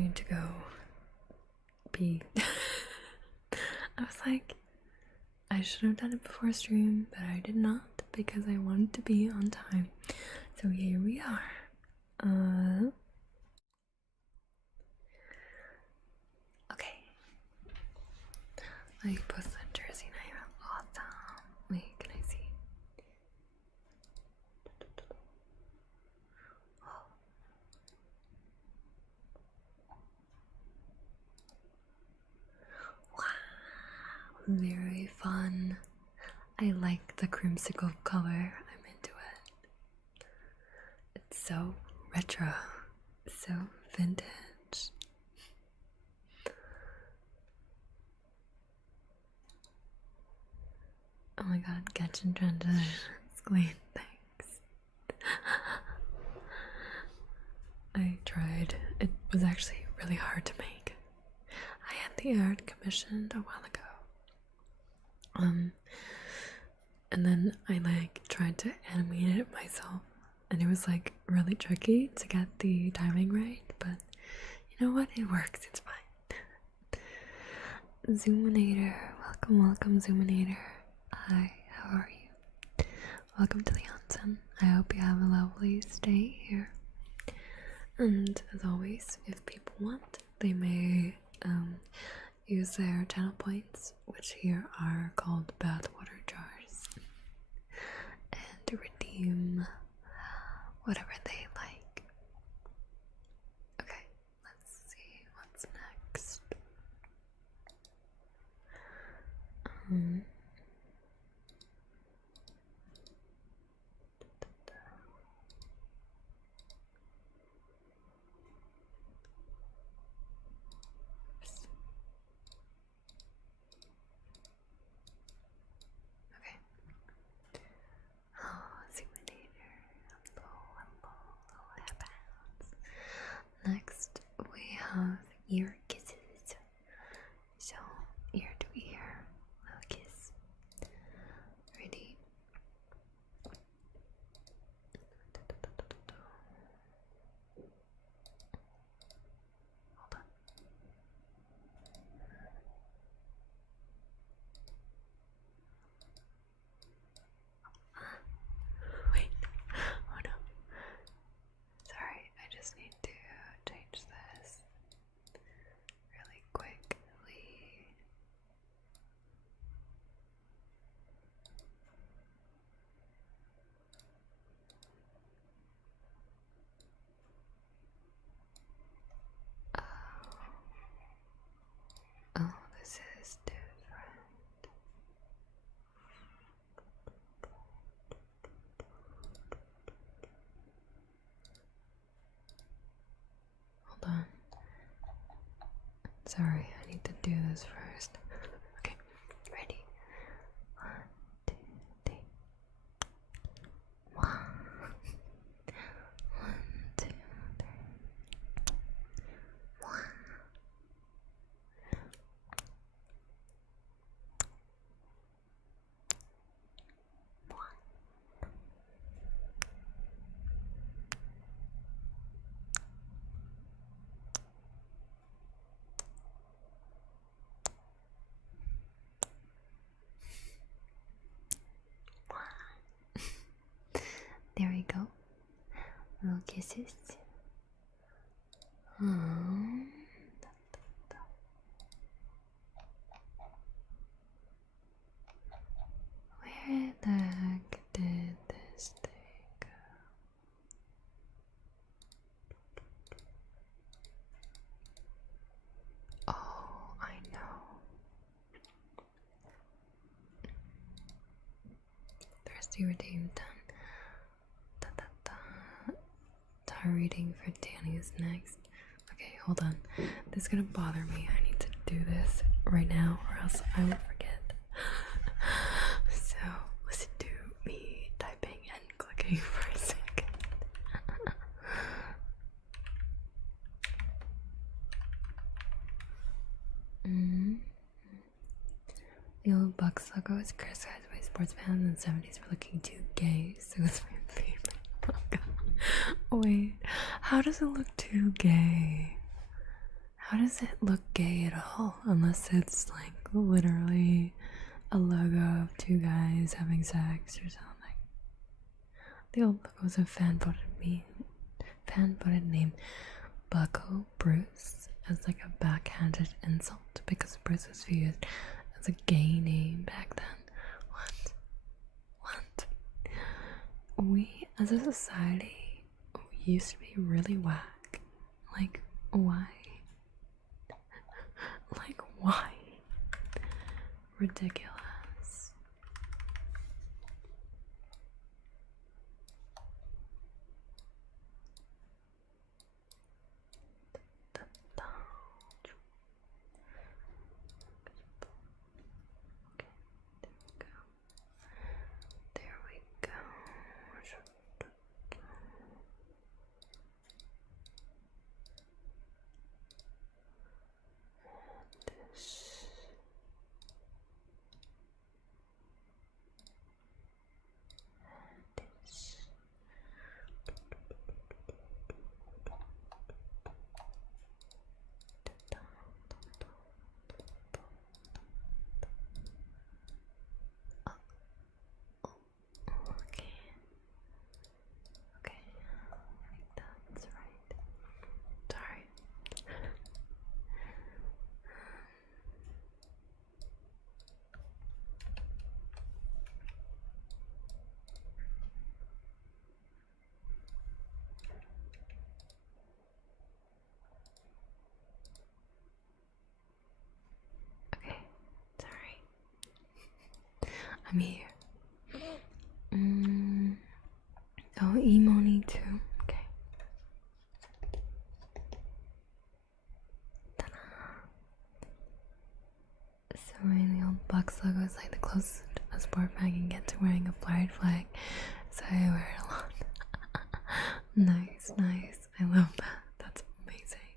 need to go pee. I was like, I should have done it before stream, but I did not because I wanted to be on time. So here we are. Okay. I post the jersey now. Awesome. Wait, can I see? Oh. Wow. Very fun. I like the creamsicle color. I'm into it. It's so retro. So vintage. Oh my god, catching transitions. Clean, thanks. I tried. It was actually really hard to make. I had the art commissioned a while ago. And then I tried to animate it myself, and it was really tricky to get the timing right, but you know what? It works, it's fine. Zoominator, welcome Zoominator. Hi, how are you? Welcome to the onsen. I hope you have a lovely stay here. And as always, if people want, they may use their channel points, which here are called bathwater jars, and redeem whatever they like. Okay, let's see what's next. Okay. Oh, Zoominator. Hello, hairbands. Next, we have ear kisses. So, ear to ear, little kiss. Ready? Hold on. Wait. Oh no. Sorry, I just need to change this really quickly. Oh, this is different. Hold on. Sorry, I need to do this first. Okay, ready? 1, 2, 3. 1, 2, 3. 1. There we go. Little kisses. Where the heck did this thing go? Oh, I know. Thirsty redeemed done. Star reading for Danny is next. Okay, hold on. This is gonna bother me. I need to do this right now or else I will forget. So, listen to me typing and clicking for a second. The old Bucks logo is criticized by sports fans in the 70s for looking too gay, so it's my favorite logo. Wait, how does it look too gay? how does it look gay at all? Unless it's like literally a logo of two guys having sex or something. The old logo's a fan voted name Bucko Bruce as like a backhanded insult because Bruce was viewed as a gay name back then. What? We as a society we used to be really whack. Like why? Like why? Ridiculous. There we go. This. Okay, I think that's right. Sorry. Okay, sorry. I'm here. Oh, Emoni too. Okay. Ta-da. So wearing the old Bucks logo is like the closest a sport fan can get to wearing a flag. So I wear it a lot. Nice. I love that. That's amazing.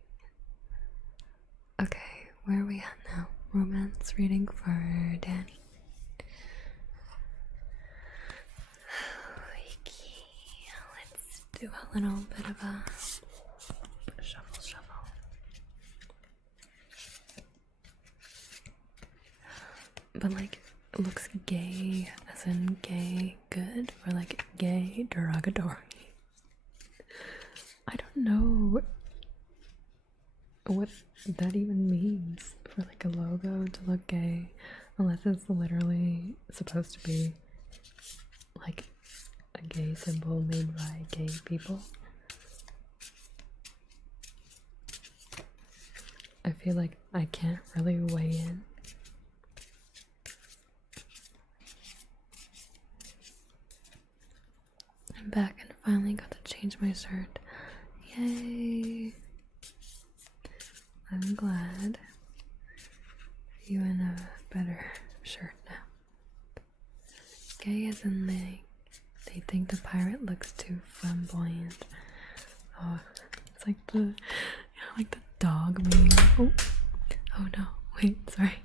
Okay, where are we at now? Romance reading for Danny. Let's do a little bit of a shuffle. But like, it looks gay, as in gay good, or like gay derogatory. I don't know what that even means for like a logo to look gay, unless it's literally supposed to be like a gay symbol made by gay people. I feel like I can't really weigh in. I'm back and finally got to change my shirt. Yay! I'm glad. You in a better shirt now. Gay as in they think the pirate looks too flamboyant. Oh, it's like the dog meme. Oh no, wait, sorry.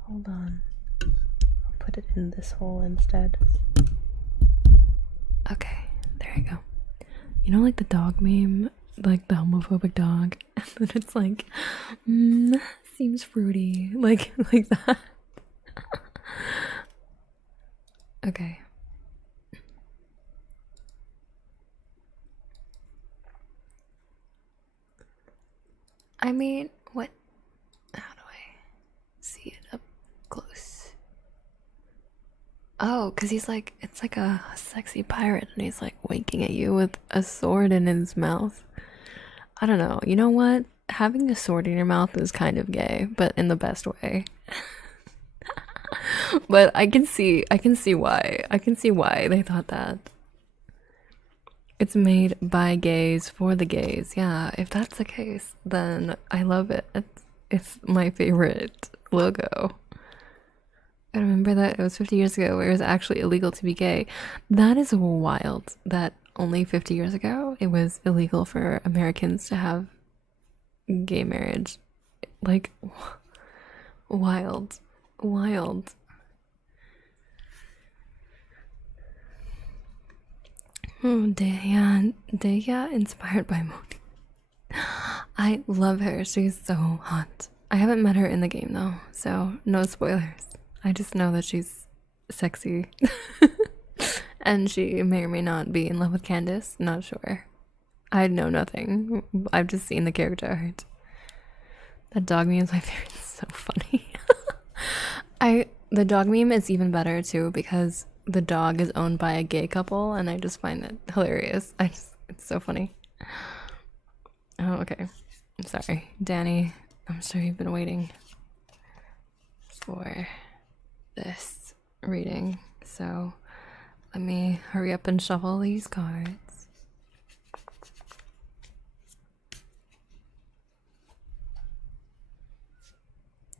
Hold on. I'll put it in this hole instead. Okay, there you go. You know, like the dog meme, like the homophobic dog, and then it's like, seems fruity, like that. Okay. I mean, what? How do I see it up close? Oh, because he's like, it's like a sexy pirate and he's like winking at you with a sword in his mouth. I don't know. You know what? Having a sword in your mouth is kind of gay, but in the best way. But I can see why. I can see why they thought that. It's made by gays for the gays. Yeah, if that's the case, then I love it. It's my favorite logo. I remember that it was 50 years ago where it was actually illegal to be gay. That is wild that only 50 years ago it was illegal for Americans to have gay marriage. Like, wild. Oh, Deya inspired by Moni. I love her. She's so hot. I haven't met her in the game though, so no spoilers. I just know that she's sexy. And she may or may not be in love with Candace. Not sure. I know nothing. I've just seen the character art. That dog meme is my favorite. It's so funny. The dog meme is even better too because the dog is owned by a gay couple, and I just find it hilarious. It's so funny. Oh, okay. I'm sorry, Danny. I'm sure you've been waiting for this reading, so let me hurry up and shuffle these cards.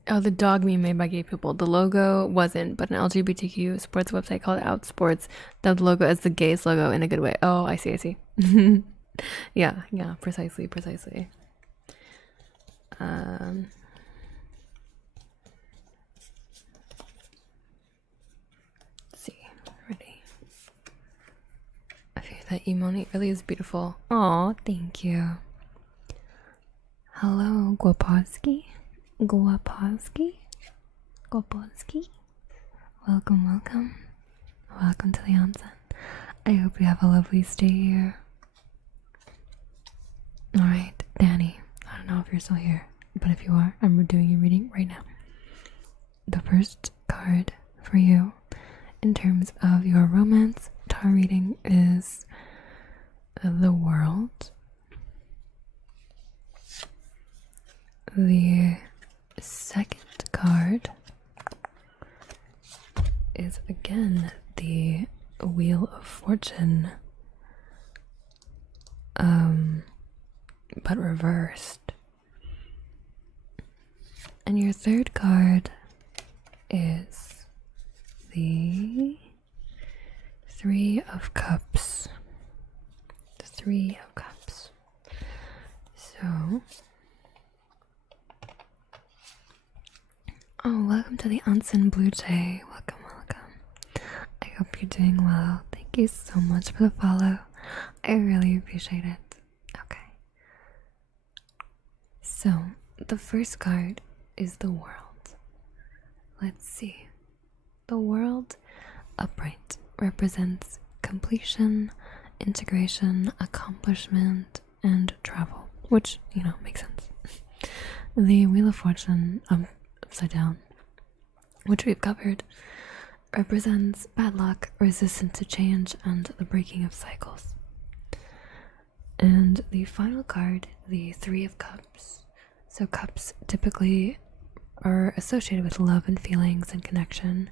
Oh, the dog meme made by gay people. The logo wasn't, but an LGBTQ sports website called Outsports dubbed the logo as the gayest logo in a good way. Oh, I see. Yeah, precisely. Let's see, ready. I feel that Imoni really is beautiful. Oh, thank you. Hello, Guapowski. Welcome. Welcome to the onsen. I hope you have a lovely stay here. Alright, Danny. I don't know if you're still here, but if you are, I'm doing your reading right now. The first card for you in terms of your romance tarot reading is the World. The second card is again the Wheel of Fortune, but reversed. And your third card is the Three of Cups. The Three of Cups. So, oh, welcome to the onsen, Blue Jay. Welcome. I hope you're doing well. Thank you so much for the follow. I really appreciate it. Okay. So, the first card is the World. Let's see. The World upright represents completion, integration, accomplishment, and travel, which, makes sense. The Wheel of Fortune upside down, which we've covered, represents bad luck, resistance to change, and the breaking of cycles. And the final card, the Three of Cups. So cups typically are associated with love and feelings and connection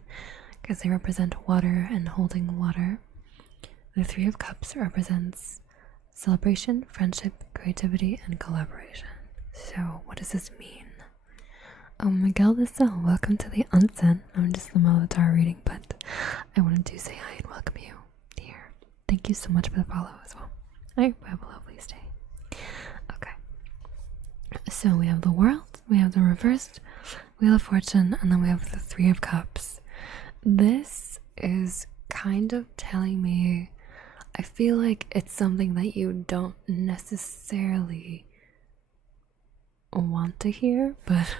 because they represent water and holding water. The Three of Cups represents celebration, friendship, creativity, and collaboration. So what does this mean? Miguel Bissell, welcome to the onsen. I'm just the Molitar reading, but I wanted to say hi and welcome you here. Thank you so much for the follow as well. I hope you have a lovely stay. Okay. So we have the World, we have the reversed Wheel of Fortune, and then we have the Three of Cups. This is kind of telling me, I feel like it's something that you don't necessarily want to hear, but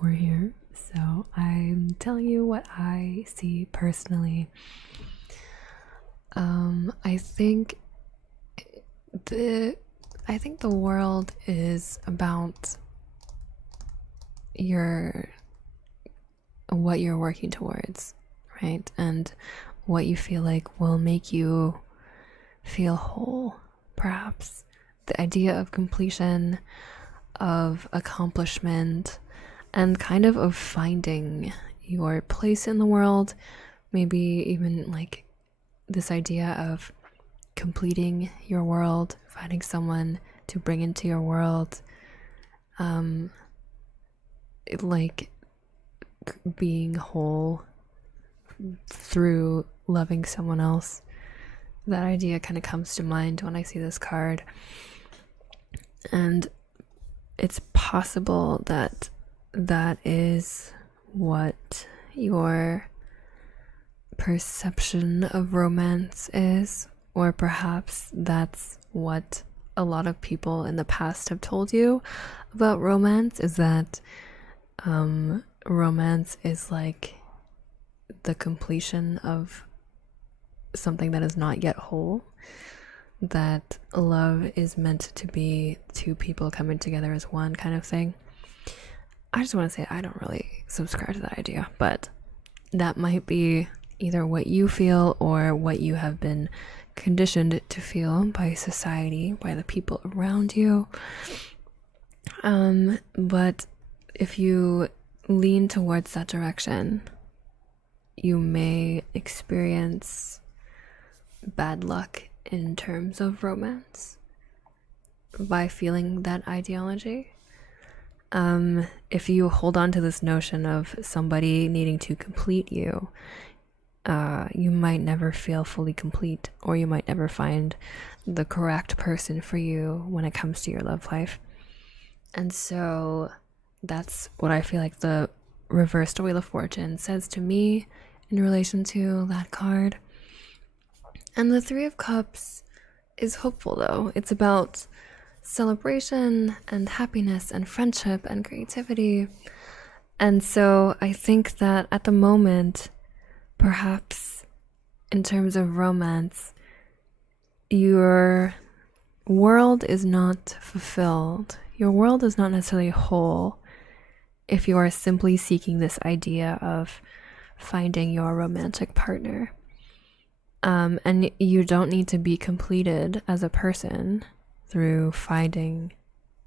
we're here, so I'm telling you what I see personally. I think the World is about what you're working towards, right? And what you feel like will make you feel whole, perhaps. The idea of completion, of accomplishment, and kind of finding your place in the world. Maybe even like this idea of completing your world, finding someone to bring into your world, like being whole through loving someone else. That idea kind of comes to mind when I see this card. And it's possible that that is what you're perception of romance is, or perhaps that's what a lot of people in the past have told you about romance, is that romance is like the completion of something that is not yet whole, that love is meant to be two people coming together as one kind of thing. I just want to say I don't really subscribe to that idea, but that might be either what you feel or what you have been conditioned to feel by society, by the people around you. But if you lean towards that direction, you may experience bad luck in terms of romance by feeling that ideology. If you hold on to this notion of somebody needing to complete you, you might never feel fully complete, or you might never find the correct person for you when it comes to your love life. And so that's what I feel like the reversed Wheel of Fortune says to me in relation to that card. And the Three of Cups is hopeful, though. It's about celebration and happiness and friendship and creativity. And so I think that at the moment, perhaps in terms of romance, your world is not fulfilled. Your world is not necessarily whole if you are simply seeking this idea of finding your romantic partner. And you don't need to be completed as a person through finding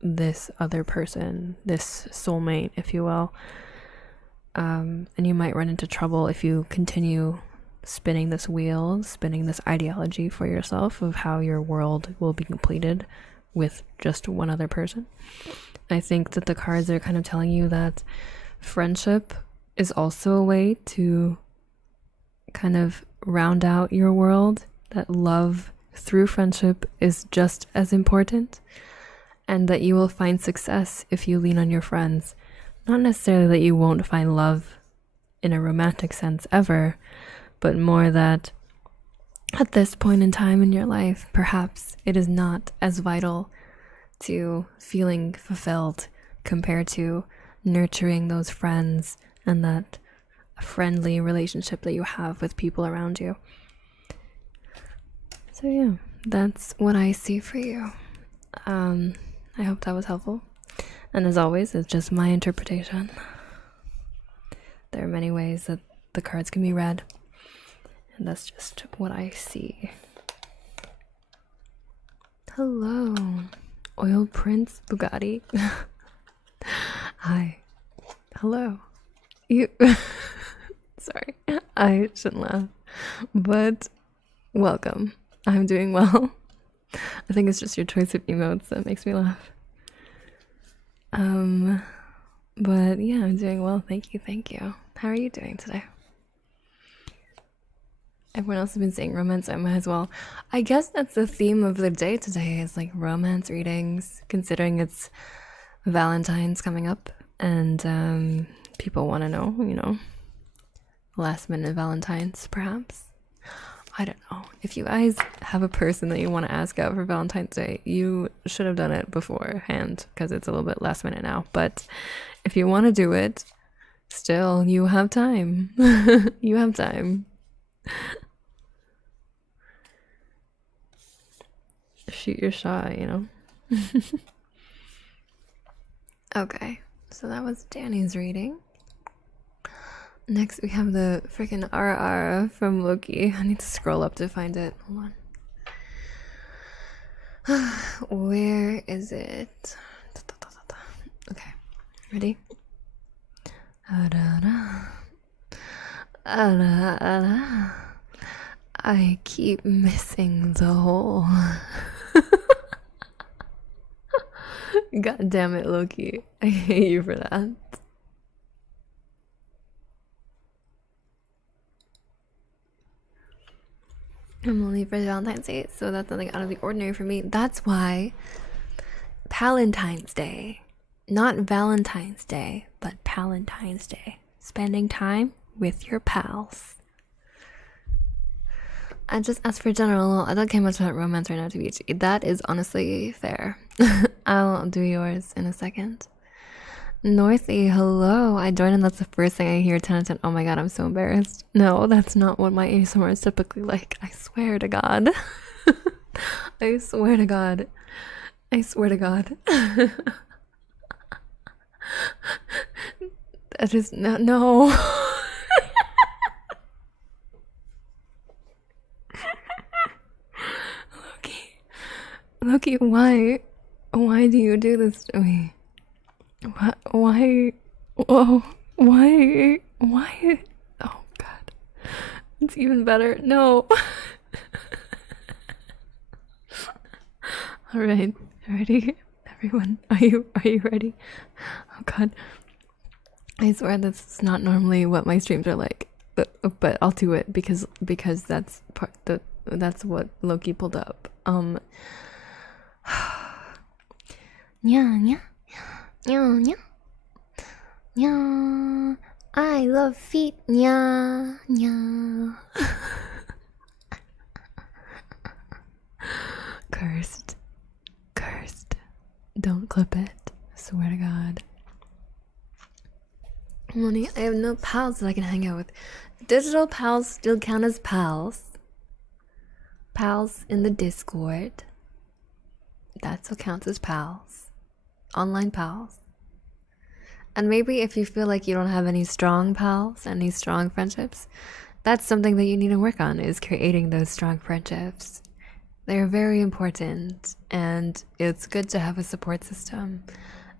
this other person, this soulmate, if you will. And you might run into trouble if you continue spinning this wheel, spinning this ideology for yourself of how your world will be completed with just one other person. I think that the cards are kind of telling you that friendship is also a way to kind of round out your world, that love through friendship is just as important, and that you will find success if you lean on your friends. Not necessarily that you won't find love in a romantic sense ever, but more that at this point in time in your life, perhaps it is not as vital to feeling fulfilled compared to nurturing those friends and that friendly relationship that you have with people around you. So yeah, that's what I see for you. I hope that was helpful. And as always, it's just my interpretation. There are many ways that the cards can be read, and that's just what I see. Hello, Oil Prince Bugatti. Hi. Hello. You. Sorry, I shouldn't laugh, but welcome. I'm doing well. I think it's just your choice of emotes that makes me laugh. But yeah, I'm doing well. Thank you. How are you doing today? Everyone else has been saying romance, so I might as well. I guess that's the theme of the day today, is like romance readings, considering it's Valentine's coming up, and people want to know, you know, last minute Valentine's, perhaps. I don't know. If you guys have a person that you want to ask out for Valentine's Day, you should have done it beforehand, because it's a little bit last minute now. But if you want to do it, still, you have time. You have time. Shoot your shot, you know? Okay, so that was Danny's reading. Next, we have the freaking Ara from Loki. I need to scroll up to find it. Hold on. Where is it? Okay, ready? I keep missing the hole. God damn it, Loki. I hate you for that. I'm only for Valentine's Day, so that's nothing out of the ordinary for me. That's why Palentine's Day, not Valentine's Day, but Palentine's Day. Spending time with your pals. I just asked for general. I don't care much about romance right now, TBH. That is honestly fair. I'll do yours in a second. Northy, hello. I joined and that's the first thing I hear. 10 out of 10. Oh my god, I'm so embarrassed. No, that's not what my ASMR is typically like. I swear to God. I swear to God. I swear to God. That is not. No. Loki, why do you do this to me? Why? Oh, why? Oh God, it's even better. No. All right, ready, everyone? Are you ready? Oh God, I swear this is not normally what my streams are like, but I'll do it because that's that's what Loki pulled up. Yeah. I love feet. Yeah. Cursed. Don't clip it. Swear to God. Money, I have no pals that I can hang out with. Digital pals still count as pals. Pals in the Discord. That's what counts as pals. Online pals. And maybe if you feel like you don't have any strong pals, any strong friendships, that's something that you need to work on, is creating those strong friendships. They're very important, and it's good to have a support system,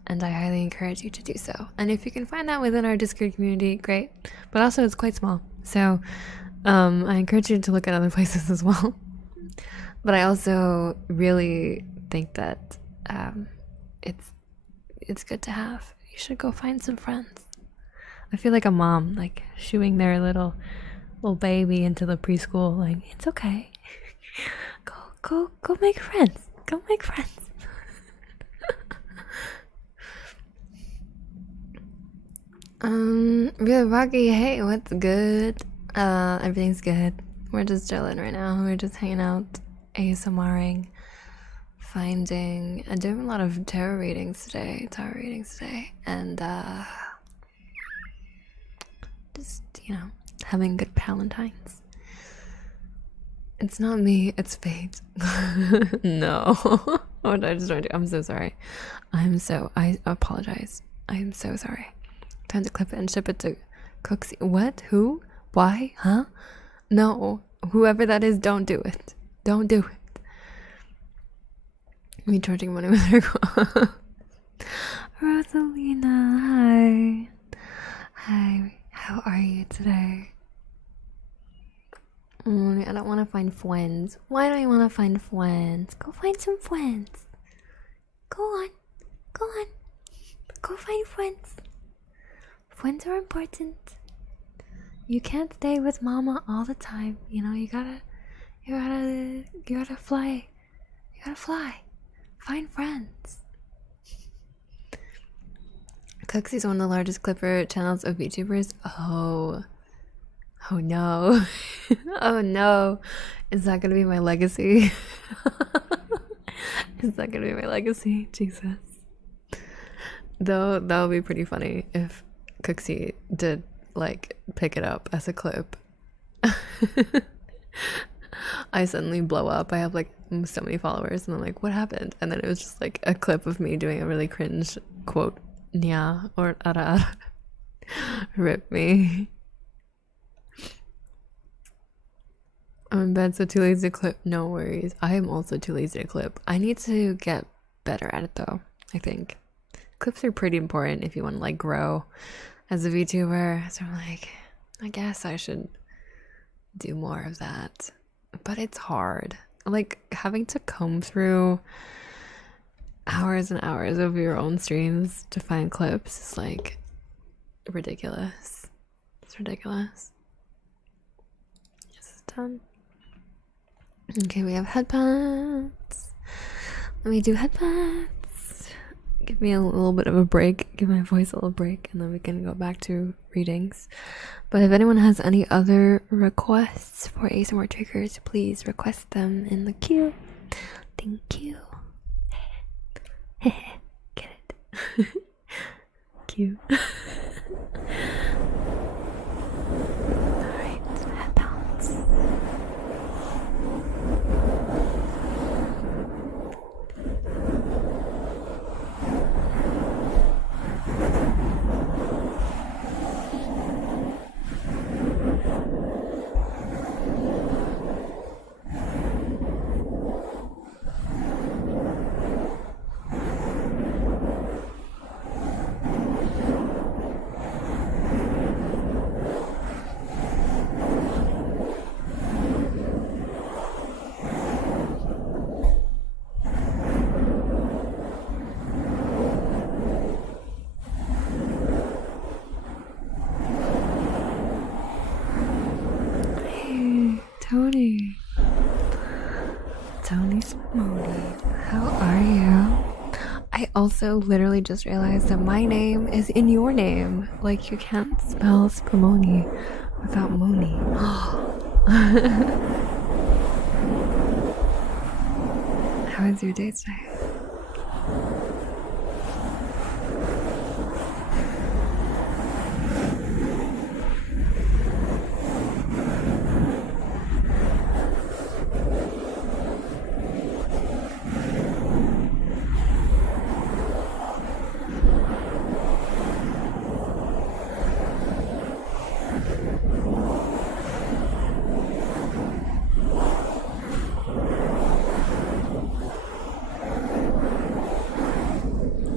and I highly encourage you to do so. And if you can find that within our Discord community, great. But also it's quite small, so I encourage you to look at other places as well. But I also really think that it's good to have. You should go find some friends. I feel like a mom, like shooing their little baby into the preschool. Like, it's okay. Go make friends. Go make friends. Real Rocky, hey, what's good? Everything's good. We're just chilling right now. We're just hanging out, ASMRing, doing a lot of tarot readings today, and just, having good Palantines. It's not me, it's fate. No. What did I just try to do? I'm so sorry. I apologize. I am so sorry. Time to clip it and ship it to Cooksy. What? Who? Why? Huh? No. Whoever that is, don't do it. Don't do it. Me charging money with her. Rosalina, hi. How are you today? I don't want to find friends. Why don't you want to find friends? Go find some friends. Go on. Go find friends. Friends are important. You can't stay with mama all the time. You gotta fly. You gotta fly. Find friends. Cooksy's one of the largest clipper channels of VTubers. Oh no. Oh no. Is that gonna be my legacy? Is that gonna be my legacy? Jesus. Though that would be pretty funny if Cooksy did pick it up as a clip. I suddenly blow up. I have so many followers, and I'm like, what happened? And then it was just a clip of me doing a really cringe quote, "Nya" or "ara." Rip me. I'm in bed, so too lazy to clip. No worries. I am also too lazy to clip. I need to get better at it though. I think clips are pretty important if you want to grow as a VTuber. So I'm I guess I should do more of that. But it's hard. Having to comb through hours and hours of your own streams to find clips is ridiculous. It's ridiculous. Yes, it's done. Okay, we have headbands. Let me do headbands. Give me a little bit of a break, give my voice a little break, and then we can go back to readings. But if anyone has any other requests for ASMR triggers, please request them in the queue. Thank you. Get it? Cute. Alright, head bounce. Tony. Tony Smody. How are you? I also literally just realized that my name is in your name. Like, you can't spell Spumoni without Moni. How is your day today?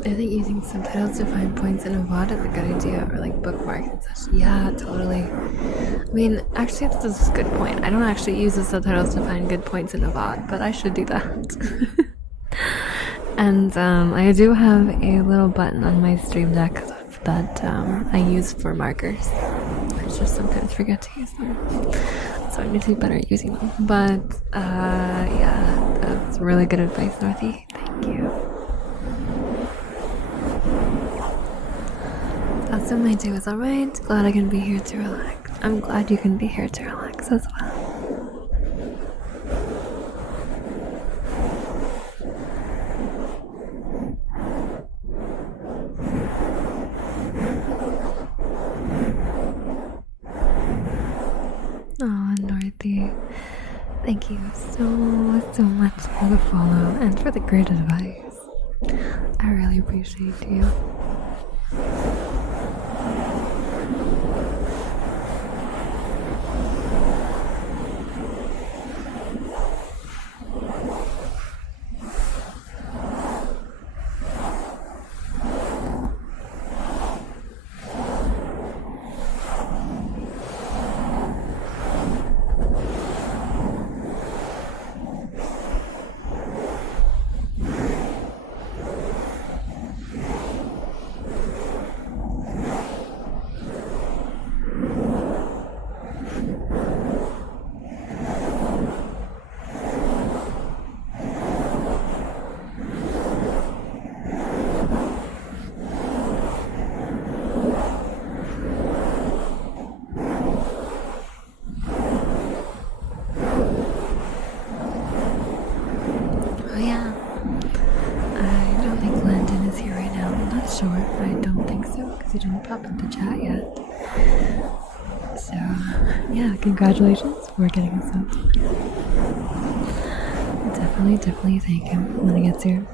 I think using subtitles to find points in a VOD is a good idea, or like bookmarks and such. Yeah, totally. I mean, actually, that's a good point. I don't actually use the subtitles to find good points in a VOD, but I should do that. And I do have a little button on my stream deck that I use for markers. I just sometimes forget to use them, so I need to be better at using them. But yeah, that's really good advice, Northy. Thank you. So my day was alright. Glad I can be here to relax. I'm glad you can be here to relax as well. Oh, Dorothy. Thank you so much for the follow and for the great advice. I really appreciate you. He didn't pop into chat yet. So, yeah, congratulations for getting us up. Definitely thank him when he gets here.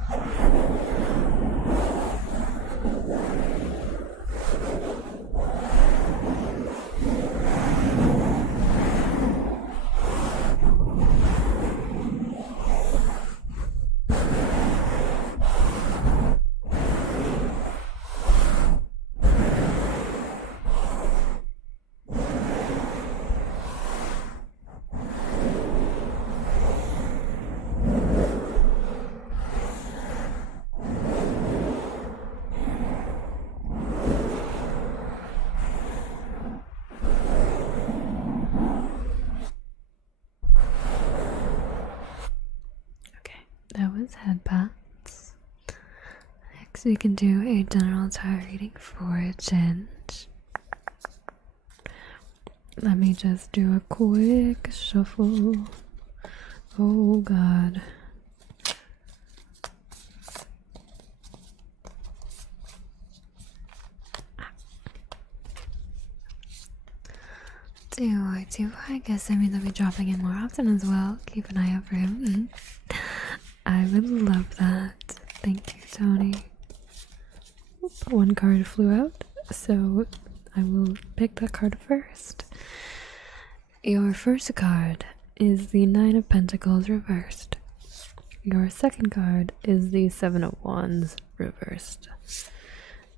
That was head pats. So we can do a general tarot reading for Ginge. Let me just do a quick shuffle. Oh God. I guess that means I'll be dropping in more often as well. Keep an eye out for him. I would love that. Thank you, Tony. One card flew out, so I will pick that card first. Your first card is the Nine of Pentacles reversed. Your second card is the Seven of Wands reversed.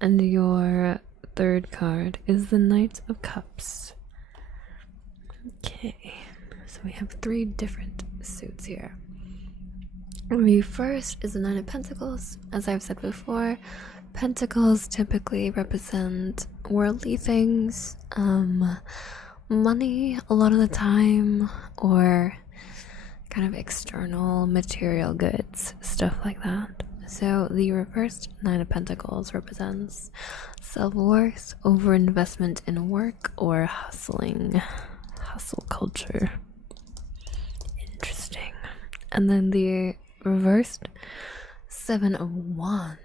And your third card is the Knight of Cups. Okay, so we have 3 different suits here. The first is the Nine of Pentacles. As I've said before, Pentacles typically represent worldly things, money a lot of the time, or kind of external material goods, stuff like that. So the reversed Nine of Pentacles represents self-worth, over-investment in work, or hustling. Hustle culture. Interesting. And then the reversed Seven of Wands.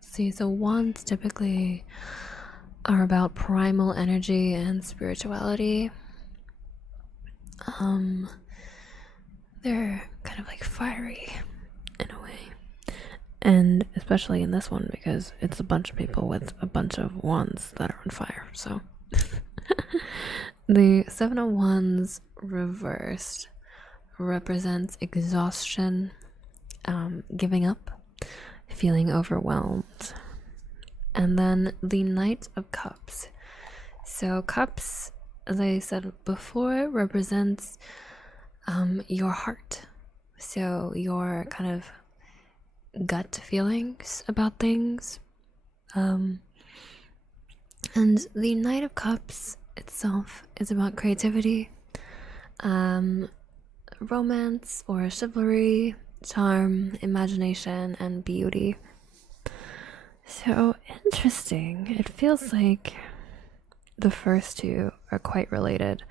See, so wands typically are about primal energy and spirituality. They're kind of like fiery in a way. And especially in this one because it's a bunch of people with a bunch of wands that are on fire, so the Seven of Wands reversed represents exhaustion, giving up, feeling overwhelmed. And then the Knight of Cups. So cups, as I said before, represents your heart. So your kind of gut feelings about things. And the Knight of Cups itself is about creativity, romance or chivalry, charm, imagination, and beauty. So interesting. It feels like the first 2 are quite related.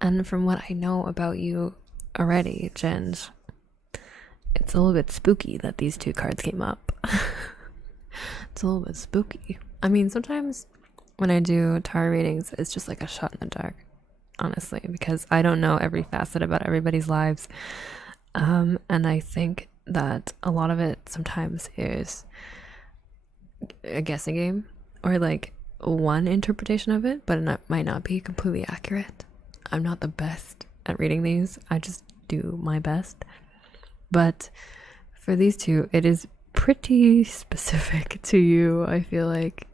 And from what I know about you already, Ginge, it's a little bit spooky that these 2 cards came up. It's a little bit spooky. I mean, sometimes when I do tarot readings, it's just like a shot in the dark, honestly, because I don't know every facet about everybody's lives. And I think that a lot of it sometimes is a guessing game, or like one interpretation of it, but it might not be completely accurate. I'm not the best at reading these. I just do my best. But for these 2, it is pretty specific to you, I feel like,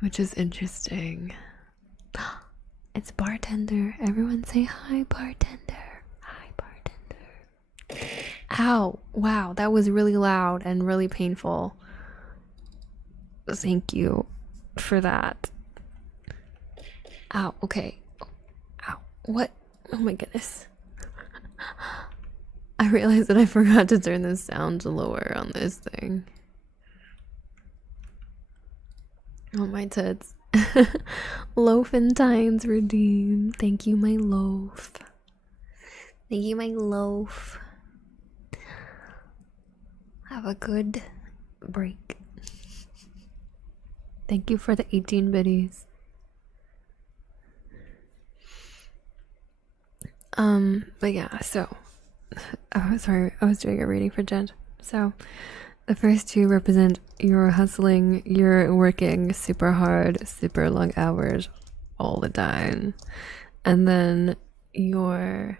which is interesting. It's bartender. Everyone say hi, bartender. Hi, bartender. Ow. Wow, that was really loud and really painful. Thank you for that. Ow, okay. Ow, what? Oh my goodness. I realized that I forgot to turn the sound lower on this thing. Oh my tits. Loafentines redeemed. Thank you, my loaf. Thank you, my loaf. Have a good break. Thank you for the 18 biddies. But yeah, so sorry, I was doing a reading for Jen. So the first 2 represent you're hustling, you're working super hard, super long hours all the time. And then your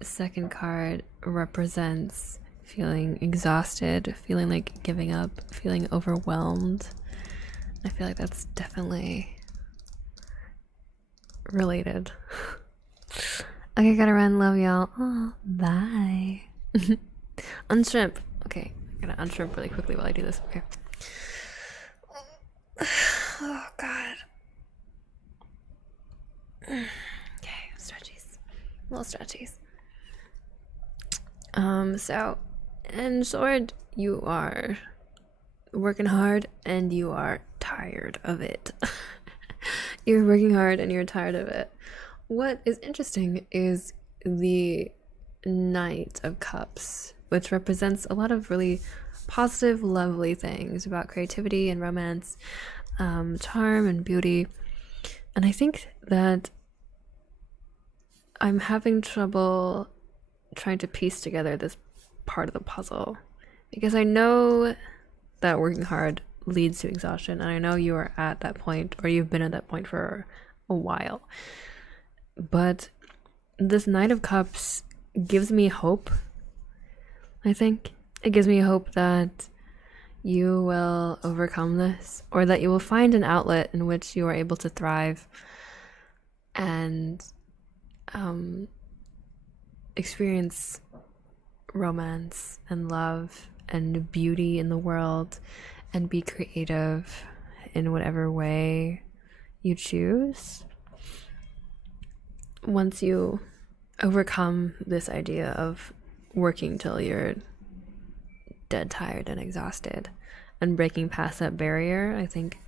second card represents feeling exhausted, feeling like giving up, feeling overwhelmed. I feel like that's definitely related. Okay, gotta run. Love y'all. Oh, bye. Unshrimp. Okay, I gotta unshrimp really quickly while I do this. Okay. Oh, God. Okay, stretchies. Little stretchies. So In short, you are working hard and you are tired of it. You're working hard and you're tired of it. What is interesting is the Knight of Cups, which represents a lot of really positive, lovely things about creativity and romance, charm and beauty. And I think that I'm having trouble trying to piece together this part of the puzzle, because I know that working hard leads to exhaustion, and I know you are at that point, or you've been at that point for a while. But this Knight of Cups gives me hope. I think it gives me hope that you will overcome this, or that you will find an outlet in which you are able to thrive and experience romance and love and beauty in the world and be creative in whatever way you choose. Once you overcome this idea of working till you're dead tired and exhausted and breaking past that barrier, I think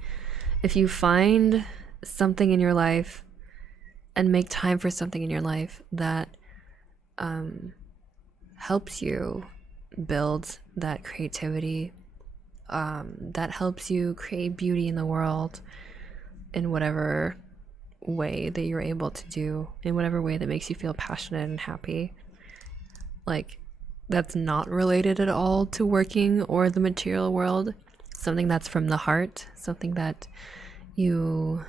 if you find something in your life and make time for something in your life that helps you build that creativity, that helps you create beauty in the world in whatever way that you're able to do, in whatever way that makes you feel passionate and happy, like that's not related at all to working or the material world, something that's from the heart, something that you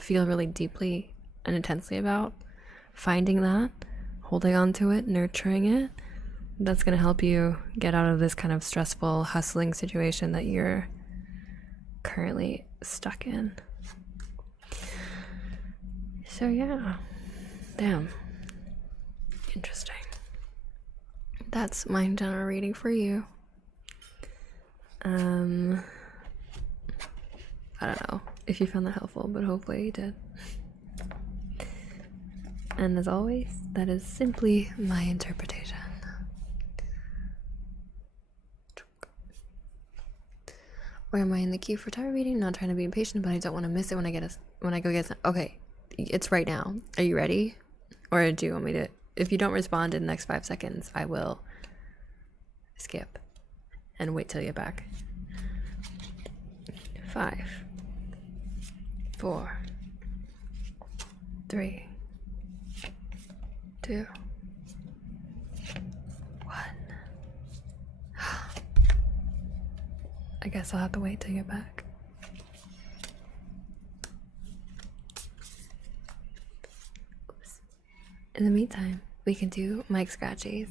feel really deeply and intensely about, finding that, holding on to it, nurturing it, that's going to help you get out of this kind of stressful, hustling situation that you're currently stuck in. So yeah, damn, interesting. That's my general reading for you. I don't know if you found that helpful, but hopefully you did. And as always, that is simply my interpretation. Where am I in the queue for tarot reading? Not trying to be impatient, but I don't want to miss it when I go get some. Okay, it's right now. Are you ready? Or do you want me to? If you don't respond in the next 5 seconds, I will skip and wait till you get back. 5, 4, 3, 2, 1. I guess I'll have to wait till you're back. Oops. In the meantime, we can do mic scratchies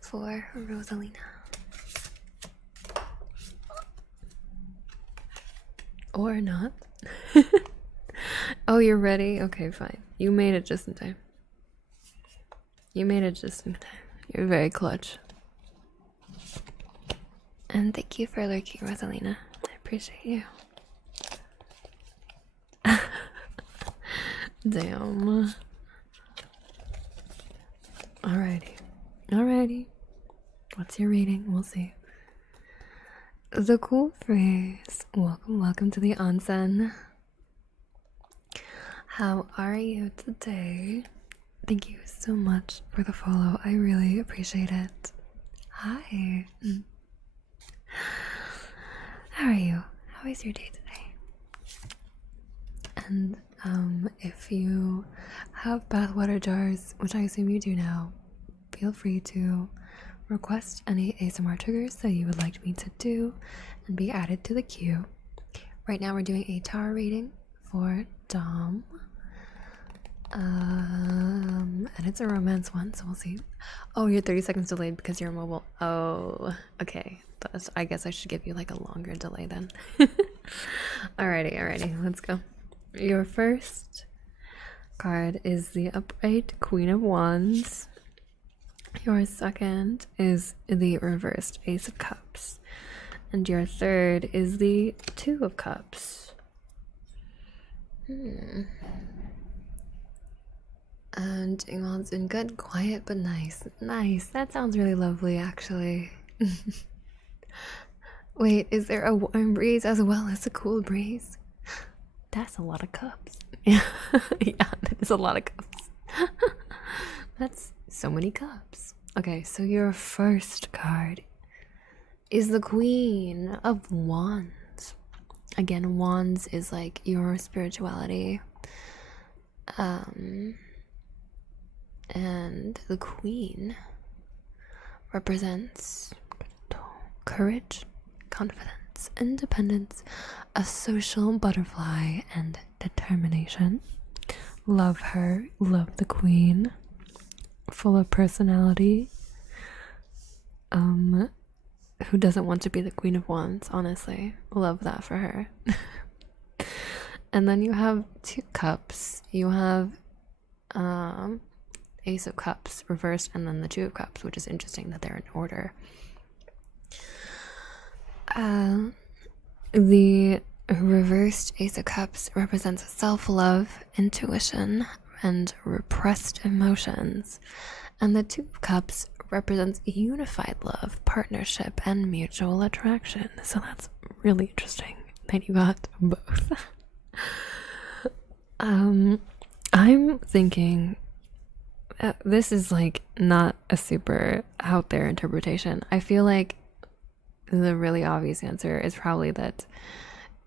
for Rosalina. Or not. Oh, you're ready? Okay, fine. You made it just in time. You're very clutch. And thank you for lurking, Rosalina. I appreciate you. Damn. Alrighty. What's your reading? We'll see. The cool phrase. Welcome to the onsen. How are you today? Thank you so much for the follow. I really appreciate it. Hi. How are you? How is your day today? And if you have bathwater jars, which I assume you do now, feel free to request any ASMR triggers that you would like me to do and be added to the queue. Right now we're doing a tarot reading for Dom. And it's a romance one, so we'll see. Oh, you're 30 seconds delayed because you're mobile. Oh, okay. I guess I should give you like a longer delay then. Alrighty, let's go. Your first card is the upright Queen of Wands. Your second is the reversed Ace of Cups. And your third is the Two of Cups. Doing well, it's been good, quiet, but nice. Nice. That sounds really lovely, actually. Wait, is there a warm breeze as well as a cool breeze? That's a lot of cups. Yeah, yeah, that is a lot of cups. That's so many cups. Okay, so your first card is the Queen of Wands. Again, Wands is like your spirituality. And the Queen represents courage, confidence, independence, a social butterfly, and determination. Love her, love the Queen. Full of personality. Who doesn't want to be the Queen of Wands, honestly? Love that for her. And then you have 2 cups. You have Ace of Cups reversed, and then the 2 of Cups, which is interesting that they're in order. The reversed Ace of Cups represents self-love, intuition, and repressed emotions. And the 2 of Cups represents unified love, partnership, and mutual attraction. So that's really interesting that you got both. I'm thinking this is like not a super out there interpretation. I feel like the really obvious answer is probably that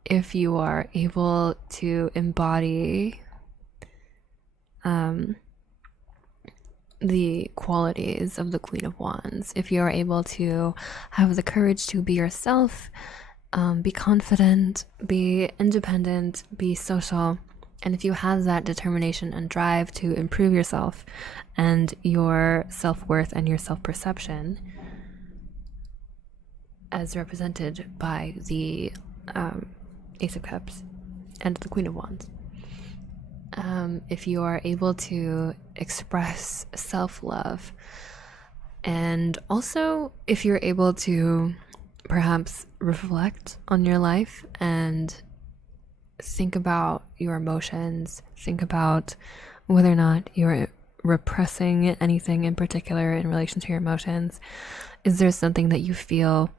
if you are able to embody the qualities of the Queen of Wands, if you are able to have the courage to be yourself, be confident, be independent, be social, and if you have that determination and drive to improve yourself and your self-worth and your self-perception, as represented by the Ace of Cups and the Queen of Wands, if you are able to express self-love, and also if you're able to perhaps reflect on your life and think about your emotions, think about whether or not you're repressing anything in particular in relation to your emotions. Is there something that you feel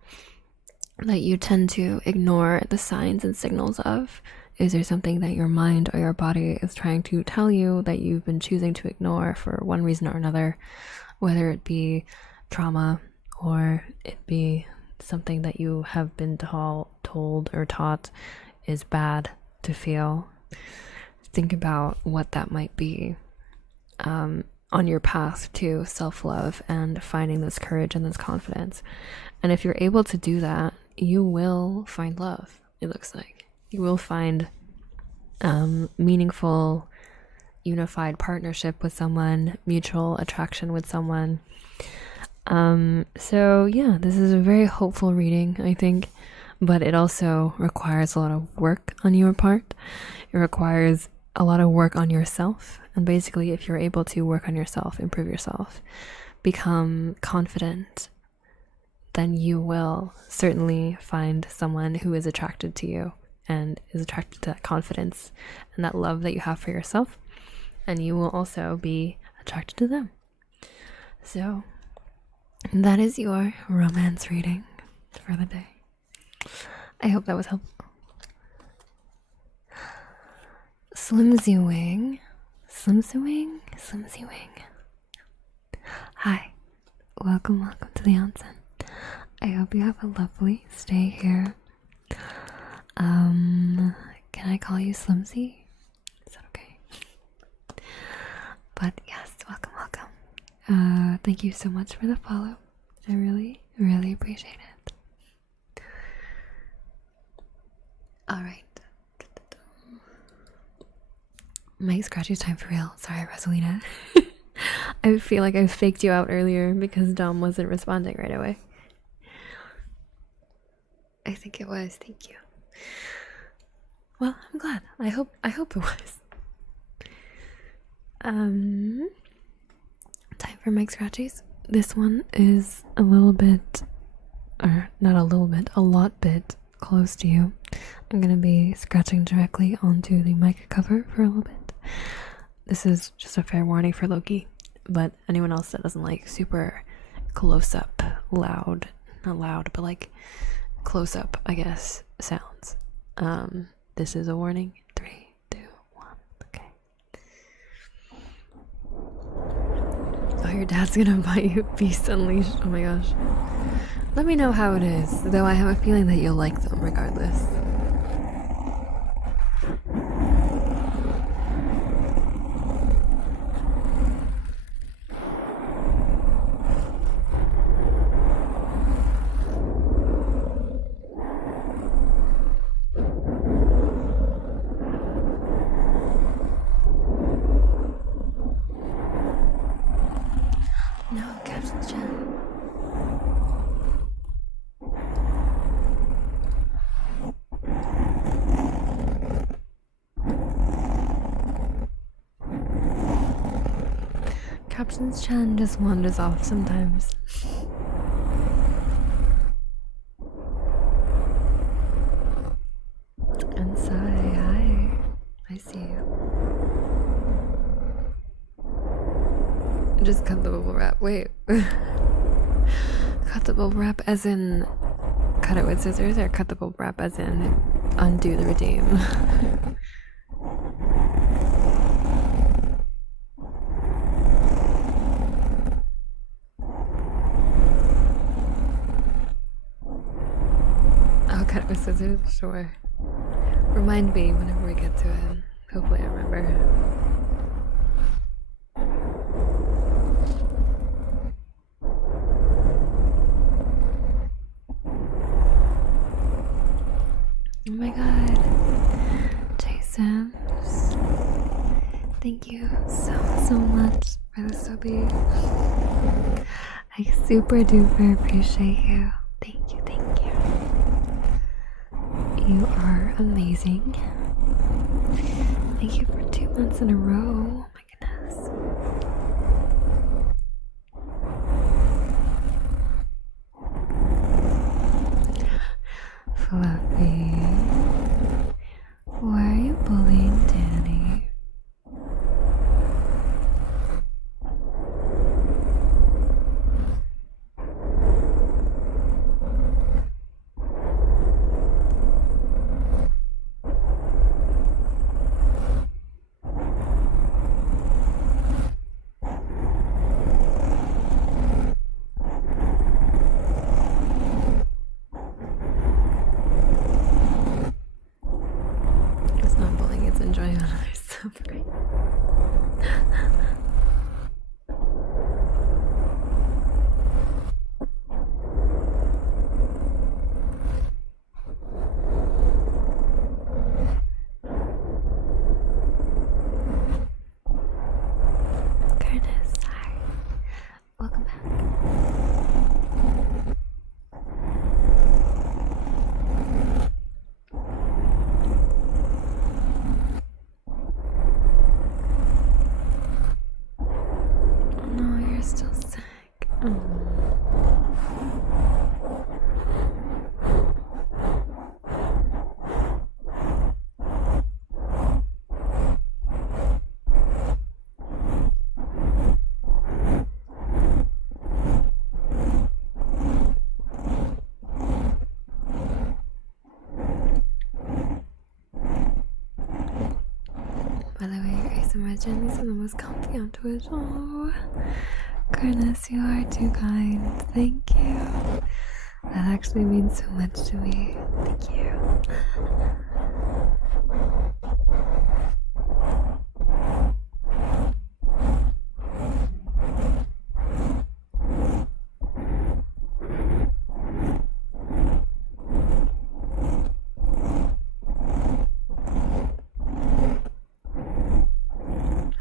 that you tend to ignore the signs and signals of? Is there something that your mind or your body is trying to tell you that you've been choosing to ignore for one reason or another, whether it be trauma or it be something that you have been told or taught is bad to feel? Think about what that might be on your path to self-love and finding this courage and this confidence. And if you're able to do that, you will find love. It looks like you will find meaningful, unified partnership with someone, mutual attraction with someone. So yeah, this is a very hopeful reading, I think, but it also requires a lot of work on your part. It requires a lot of work on yourself. And basically, if you're able to work on yourself, improve yourself, become confident, then you will certainly find someone who is attracted to you and is attracted to that confidence and that love that you have for yourself. And you will also be attracted to them. So that is your romance reading for the day. I hope that was helpful. Slimsy Wing. Hi. Welcome to the onsen. I hope you have a lovely stay here. Can I call you Slimsy? Is that okay? But yes, welcome. Thank you so much for the follow. I really, really appreciate it. Alright. Mike Scratchy's time for real. Sorry, Rosalina. I feel like I faked you out earlier because Dom wasn't responding right away. I think it was. Thank you. Well, I'm glad. I hope it was. Time for Mike Scratchies. This one is a little bit, or not a little bit, a lot bit close to you. I'm gonna be scratching directly onto the mic cover for a little bit. this is just a fair warning for Loki, but anyone else that doesn't like super close up, loud, not loud, but like close up, I guess, sounds. This is a warning. 3, 2, 1, okay. Oh, your dad's gonna buy you Beast Unleashed. Oh my gosh. Let me know how it is, though I have a feeling that you'll like them regardless. No, Captain Jen. Captain's Chan just wanders off sometimes. And Sai, hi. I see you. Just cut the bubble wrap. Wait. Cut the bubble wrap as in cut it with scissors, or cut the bubble wrap as in undo the redeem? I'll cut it with scissors, sure. Remind me whenever we get to it. Hopefully I remember. Oh my god. Jason. Thank you so much for the subby. I super duper appreciate you. Thank you, thank you. You are amazing. Thank you for 2 months in a row. Oh my goodness. Fluffy. Why are you bullying Danny? It's not bullying, it's enjoying another suffering. Curtis, hi. Welcome back. No, you're still sick. By the way, your ASMR journeys are the most comfy on Twitch. Oh, Curtis, you are too kind. Thank you. That actually means so much to me. Thank you.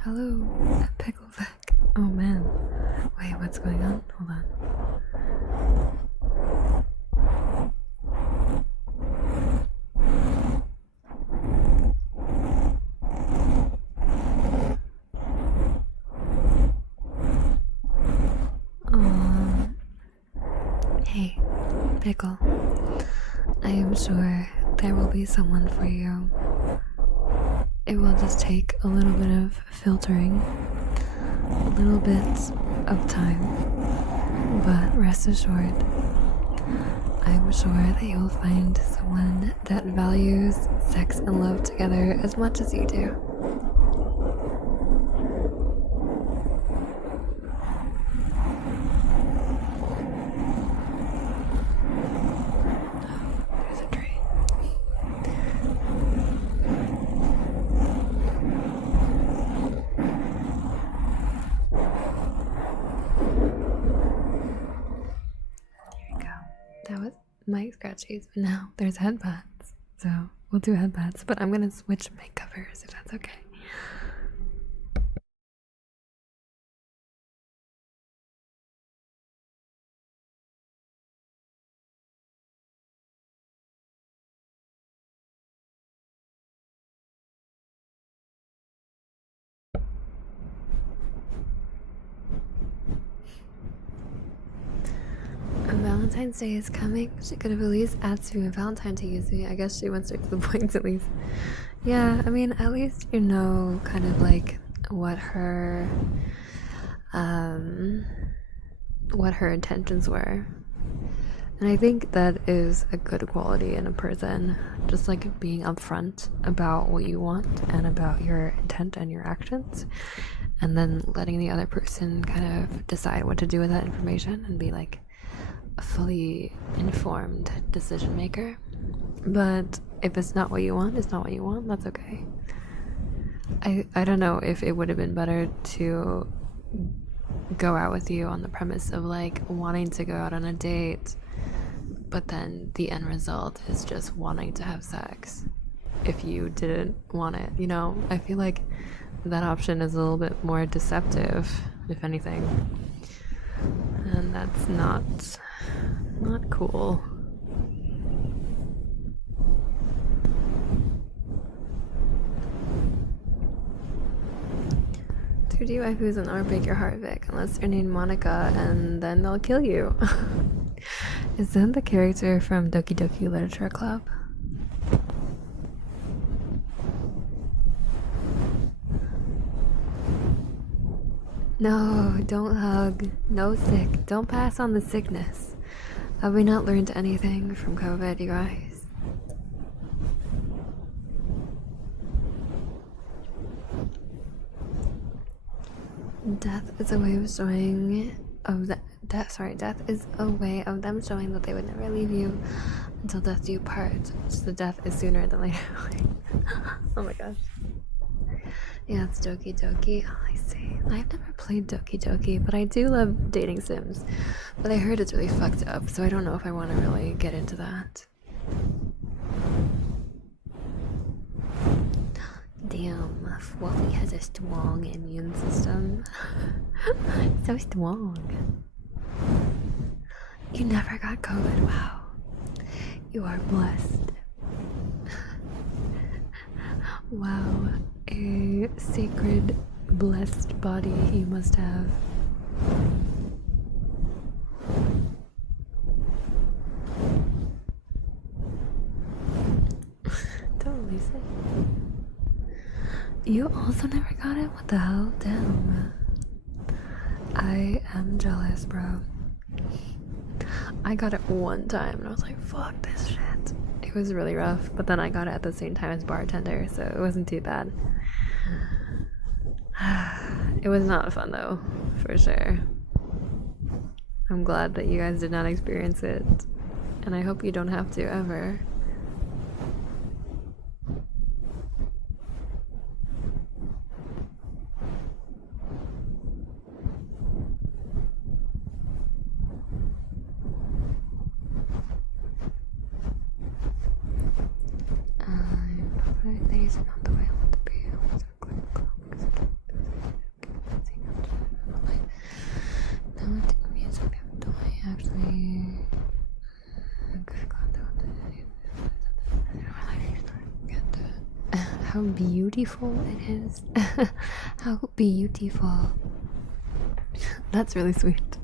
Hello, Pickleback. Oh man. Wait, what's going on? Hold on. Hey, Pickle. I am sure there will be someone for you. it will just take a little bit of filtering, a little bit of time, but rest assured, I'm sure that you'll find someone that values sex and love together as much as you do. There's a train. There we go. That was mic scratchies, but now there's headbands. So we'll do headbands, but I'm gonna switch mic covers if that's okay. Valentine's Day is coming. She could have at least asked me when Valentine's Day used me. I guess she went straight to the point at least. Yeah, I mean, at least you know kind of like what her intentions were. And I think that is a good quality in a person, just like being upfront about what you want and about your intent and your actions, and then letting the other person kind of decide what to do with that information and be like a fully informed decision maker. But if it's not what you want, it's not what you want. That's okay. I don't know if it would have been better to go out with you on the premise of like wanting to go out on a date, but then the end result is just wanting to have sex if you didn't want it, you know? I feel like that option is a little bit more deceptive, if anything. And that's not cool. Two D waifus and or break your heart, Vic, unless you're named Monica, and then they'll kill you. Is that the character from Doki Doki Literature Club? No, don't hug. No sick. Don't pass on the sickness. Have we not learned anything from COVID, you guys? Death is a way of showing death is a way of them showing that they would never leave you until death do you part. So death is sooner than later. Oh my gosh. Yeah, it's Doki Doki. Oh, I see. I've never played Doki Doki, but I do love dating sims. But I heard it's really fucked up, so I don't know if I want to really get into that. Damn, Fluffy has a strong immune system. So strong. You never got COVID, wow. You are blessed. Wow, a sacred, blessed body you must have. Totally sick. You also never got it? What the hell? Damn. I am jealous, bro. I got it one time and I was like, fuck this shit. It was really rough, but then I got it at the same time as bartender, so it wasn't too bad. It was not fun though, for sure. I'm glad that you guys did not experience it, and I hope you don't have to ever. Ladies are not the way I want to be. How beautiful it is. How beautiful. That's really sweet.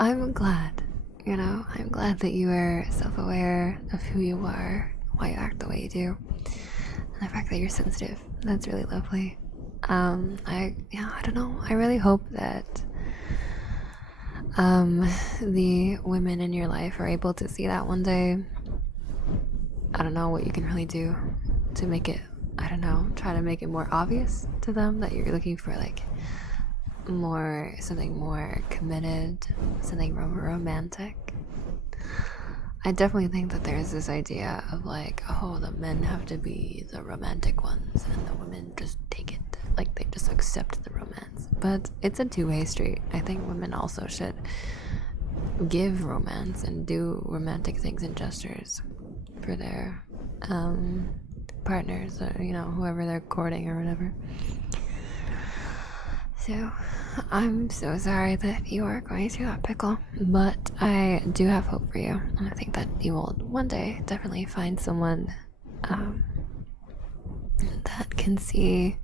I'm glad, you know, I'm glad that you are self-aware of who you are, why you act the way you do. the fact that you're sensitive. That's really lovely. I don't know. I really hope that the women in your life are able to see that one day. I don't know what you can really do to make it, I don't know, try to make it more obvious to them that you're looking for like something more committed, something more romantic. I definitely think that there's this idea of like, oh, the men have to be the romantic ones and the women just take it, like they just accept the romance. But it's a two-way street. I think women also should give romance and do romantic things and gestures for their partners, or you know, whoever they're courting or whatever. So I'm so sorry that you are going through that pickle, but I do have hope for you, and I think that you will one day definitely find someone that can see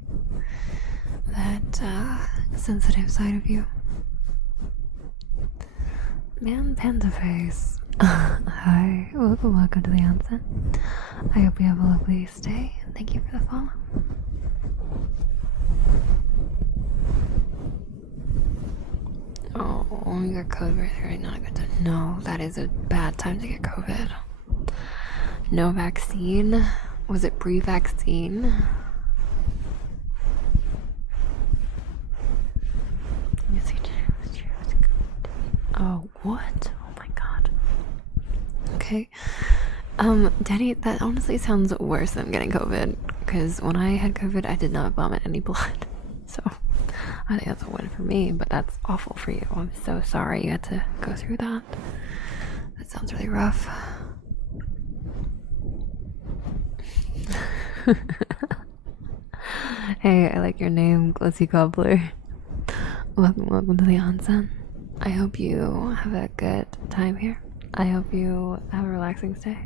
that sensitive side of you. Man, Panda Face. Hi, welcome to the onsen. I hope you have a lovely stay, and thank you for the follow. Oh, you got COVID, right? Not a good time. No, that is a bad time to get COVID. No vaccine? Was it pre-vaccine? Oh, what? Oh my god. Okay. Danny, that honestly sounds worse than getting COVID, because when I had COVID, I did not vomit any blood. So, I think that's a win for me, but that's awful for you. I'm so sorry you had to go through that. That sounds really rough. Hey, I like your name, Glitzy Cobbler. Welcome to the onsen. I hope you have a good time here. I hope you have a relaxing stay.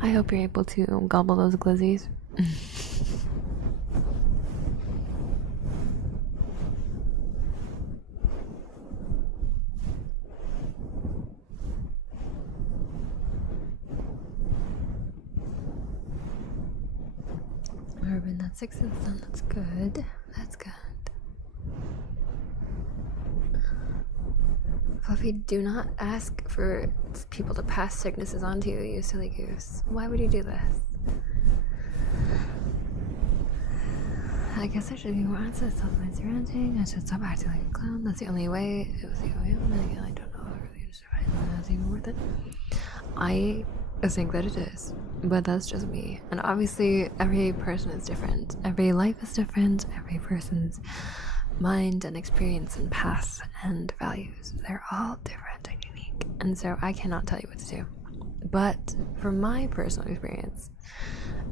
I hope you're able to gobble those glizzies. Urban, that's 6 and sun. That's good. That's good. Fluffy, do not ask for people to pass sicknesses on to you, you silly goose. Why would you do this? I guess I should be more honest. Stop my ranting. I should stop acting like a clown. That's the only way. It was the only way. And again, I don't know if I really understand why that's even worth it. I think that it is, but that's just me. And obviously, every person is different. Every life is different. Every person's mind and experience and paths and values, they're all different and unique. And so I cannot tell you what to do. But from my personal experience,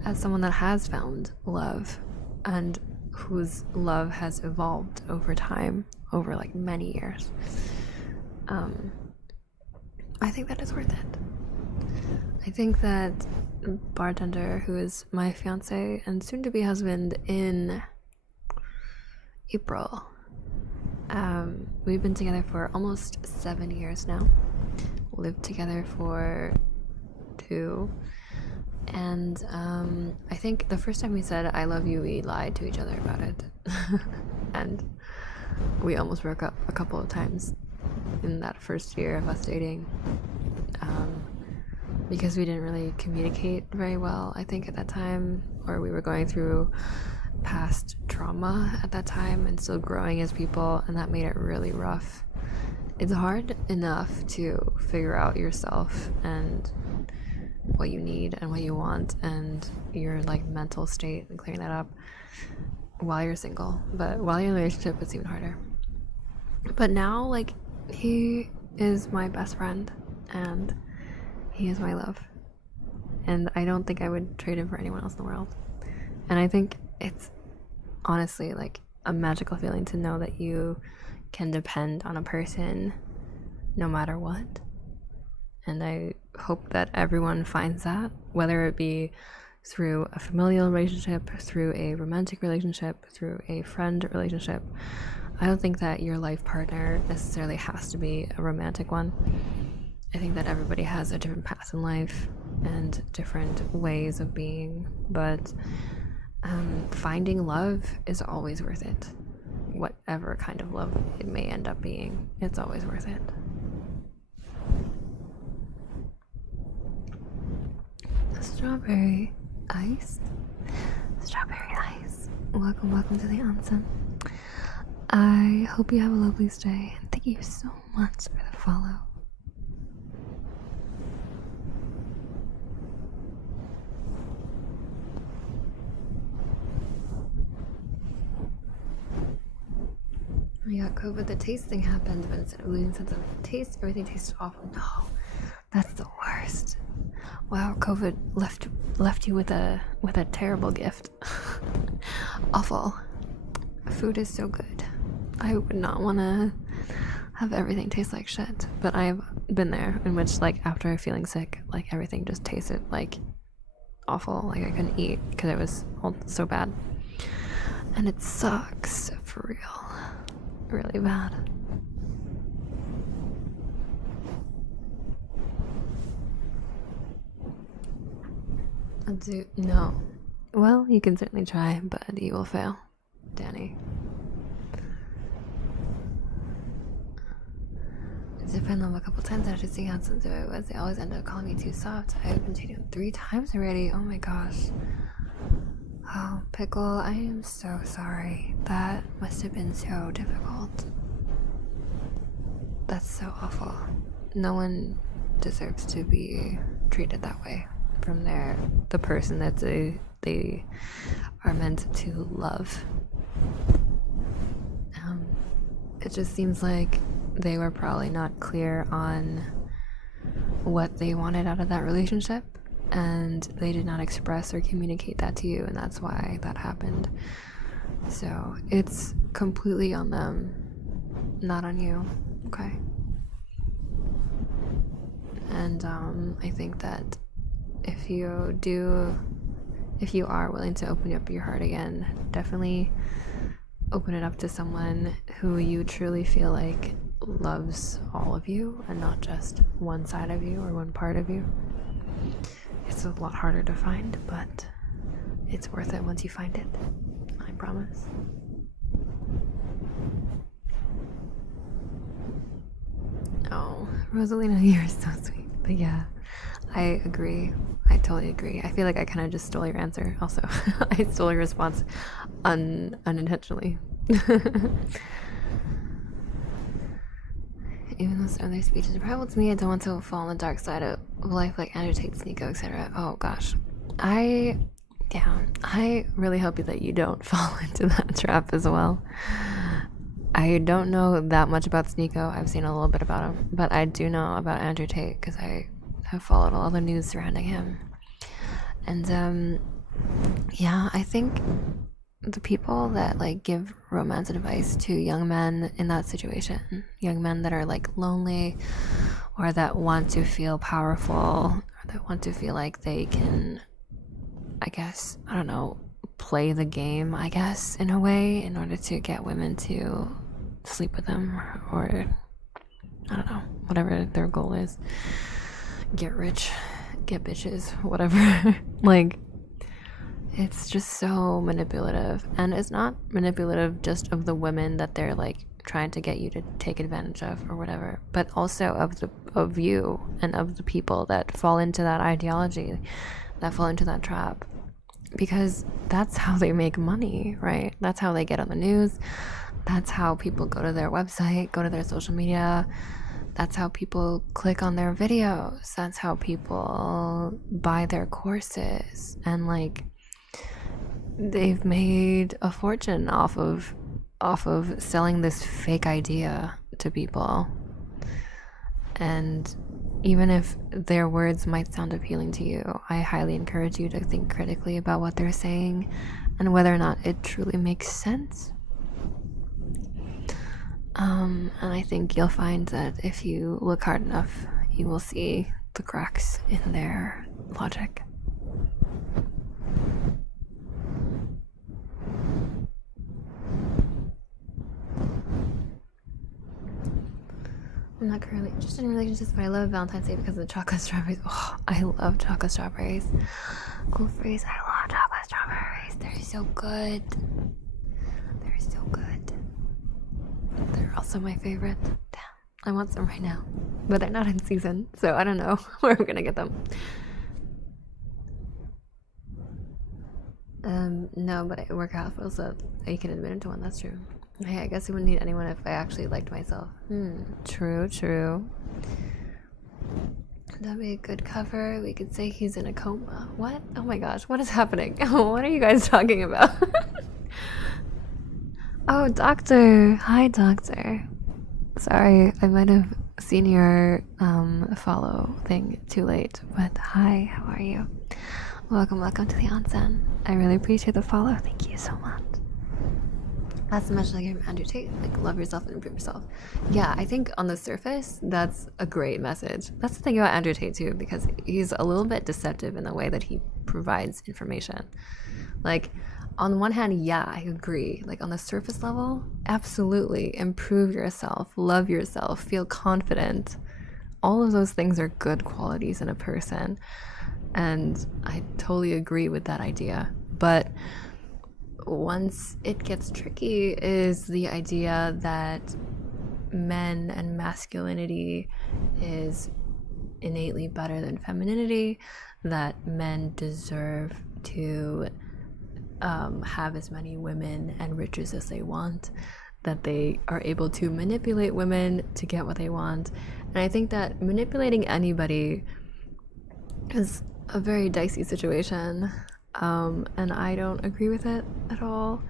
as someone that has found love and whose love has evolved over time, over like many years, I think that is worth it. I think that bartender, who is my fiance and soon-to-be husband in April, we've been together for almost 7 years now. Lived together for 2, and I think the first time we said I love you, we lied to each other about it. And we almost broke up a couple of times in that first year of us dating, because we didn't really communicate very well, I think, at that time, or we were going through past trauma at that time and still growing as people, and that made it really rough. It's hard enough to figure out yourself and what you need and what you want and your like mental state and clearing that up while you're single, but while you're in a relationship it's even harder. But now, like, he is my best friend and he is my love, and I don't think I would trade him for anyone else in the world. And I think it's honestly like a magical feeling to know that you can depend on a person no matter what. And I hope that everyone finds that, whether it be through a familial relationship, through a romantic relationship, through a friend relationship. I don't think that your life partner necessarily has to be a romantic one. I think that everybody has a different path in life and different ways of being, but finding love is always worth it. Whatever kind of love it may end up being, it's always worth it. Strawberry ice. Strawberry ice. Welcome, welcome to the onsen. I hope you have a lovely stay, and thank you so much for the follow. I got COVID. The taste thing happened, but instead of losing sense of taste, everything tasted awful. No, that's the worst. Wow, COVID left you with a terrible gift. Awful. Food is so good. I would not want to have everything taste like shit, but I've been there in which, like, after feeling sick, like, everything just tasted like awful. Like, I couldn't eat because it was all so bad, and it sucks for real, really bad. No. Well, you can certainly try, but you will fail, Danny. I've been them a couple times after seeing how sensitive I was. They always end up calling me too soft. I've been cheating 3 times already. Oh my gosh. Oh, Pickle, I am so sorry. That must have been so difficult. That's so awful. No one deserves to be treated that way from the person that they are meant to love. It just seems like they were probably not clear on what they wanted out of that relationship, and they did not express or communicate that to you, and that's why that happened. So it's completely on them, not on you. Okay. And I think that if you are willing to open up your heart again, definitely open it up to someone who you truly feel like loves all of you and not just one side of you or one part of you. It's a lot harder to find, but it's worth it once you find it. I promise. Oh, Rosalina, you're so sweet. But yeah, I agree. I totally agree. I feel like I kind of just stole your answer also. I stole your response unintentionally. Even though some of their speeches are private to me, I don't want to fall on the dark side of life like Andrew Tate, Nico, etc. Oh gosh. I really hope that you don't fall into that trap as well. I don't know that much about Sneeko. I've seen a little bit about him, but I do know about Andrew Tate because I have followed all the news surrounding him. And yeah, I think the people that like give romance advice to young men in that situation, young men that are like lonely or that want to feel powerful or that want to feel like they can, I guess, I don't know, play the game, I guess, in a way, in order to get women to sleep with them or I don't know, whatever their goal is. Get rich, get bitches, whatever. Like, it's just so manipulative. And it's not manipulative just of the women that they're like trying to get you to take advantage of or whatever, but also of you and of the people that fall into that ideology, that fall into that trap. Because that's how they make money, right? That's how they get on the news. That's how people go to their website, go to their social media. That's how people click on their videos. That's how people buy their courses. And like, they've made a fortune off of selling this fake idea to people. And even if their words might sound appealing to you, I highly encourage you to think critically about what they're saying and whether or not it truly makes sense. And I think you'll find that if you look hard enough, you will see the cracks in their logic. I'm not currently interested in relationships, but I love Valentine's Day because of the chocolate strawberries. Oh, I love chocolate strawberries. Cool phrase, I love chocolate strawberries. They're so good. They're so good. They're also my favorite. Damn, I want some right now. But they're not in season, so I don't know where I'm gonna get them. No, but I work at hospital, so you can admit into one, that's true. Hey, I guess I wouldn't need anyone if I actually liked myself. True, true. That'd be a good cover. We could say he's in a coma. What? Oh my gosh, what is happening? What are you guys talking about? Oh, doctor. Hi, doctor. Sorry, I might have seen your follow thing too late, but hi, how are you? Welcome to the onsen. I really appreciate the follow. Thank you so much. That's the message I gave Andrew Tate. Like, love yourself and improve yourself. Yeah, I think on the surface, that's a great message. That's the thing about Andrew Tate too, because he's a little bit deceptive in the way that he provides information. Like, on one hand, yeah, I agree. Like, on the surface level, absolutely. Improve yourself, love yourself, feel confident. All of those things are good qualities in a person. And I totally agree with that idea. But once it gets tricky is the idea that men and masculinity is innately better than femininity, that men deserve to have as many women and riches as they want, that they are able to manipulate women to get what they want. And I think that manipulating anybody is a very dicey situation, and I don't agree with it at all.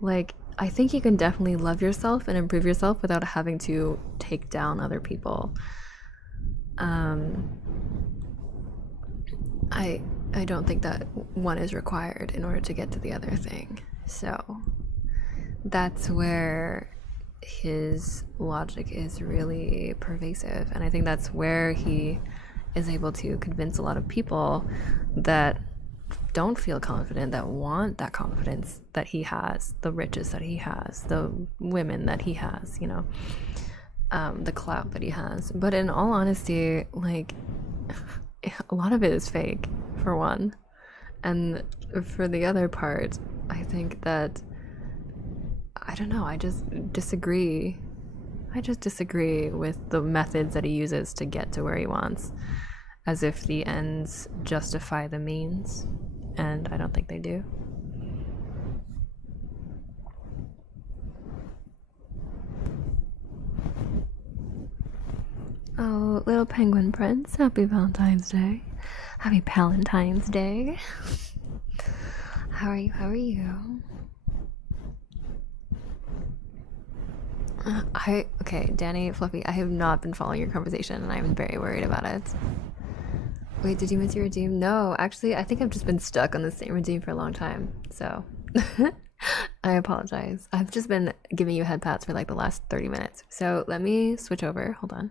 Like, I think you can definitely love yourself and improve yourself without having to take down other people. I don't think that one is required in order to get to the other thing. So that's where his logic is really pervasive, and I think that's where he is able to convince a lot of people that don't feel confident, that want that confidence that he has, the riches that he has, the women that he has, you know, the clout that he has. But in all honesty, like, a lot of it is fake, for one. And for the other part, I think that, I don't know, I just disagree with the methods that he uses to get to where he wants, as if the ends justify the means, and I don't think they do. Oh, little penguin prince, happy Valentine's Day. Happy Palentine's Day. How are you? Okay, Danny, Fluffy, I have not been following your conversation, and I'm very worried about it. Wait, did you miss your redeem? No, actually, I think I've just been stuck on the same redeem for a long time, so I apologize. I've just been giving you head pats for like the last 30 minutes. So let me switch over. Hold on.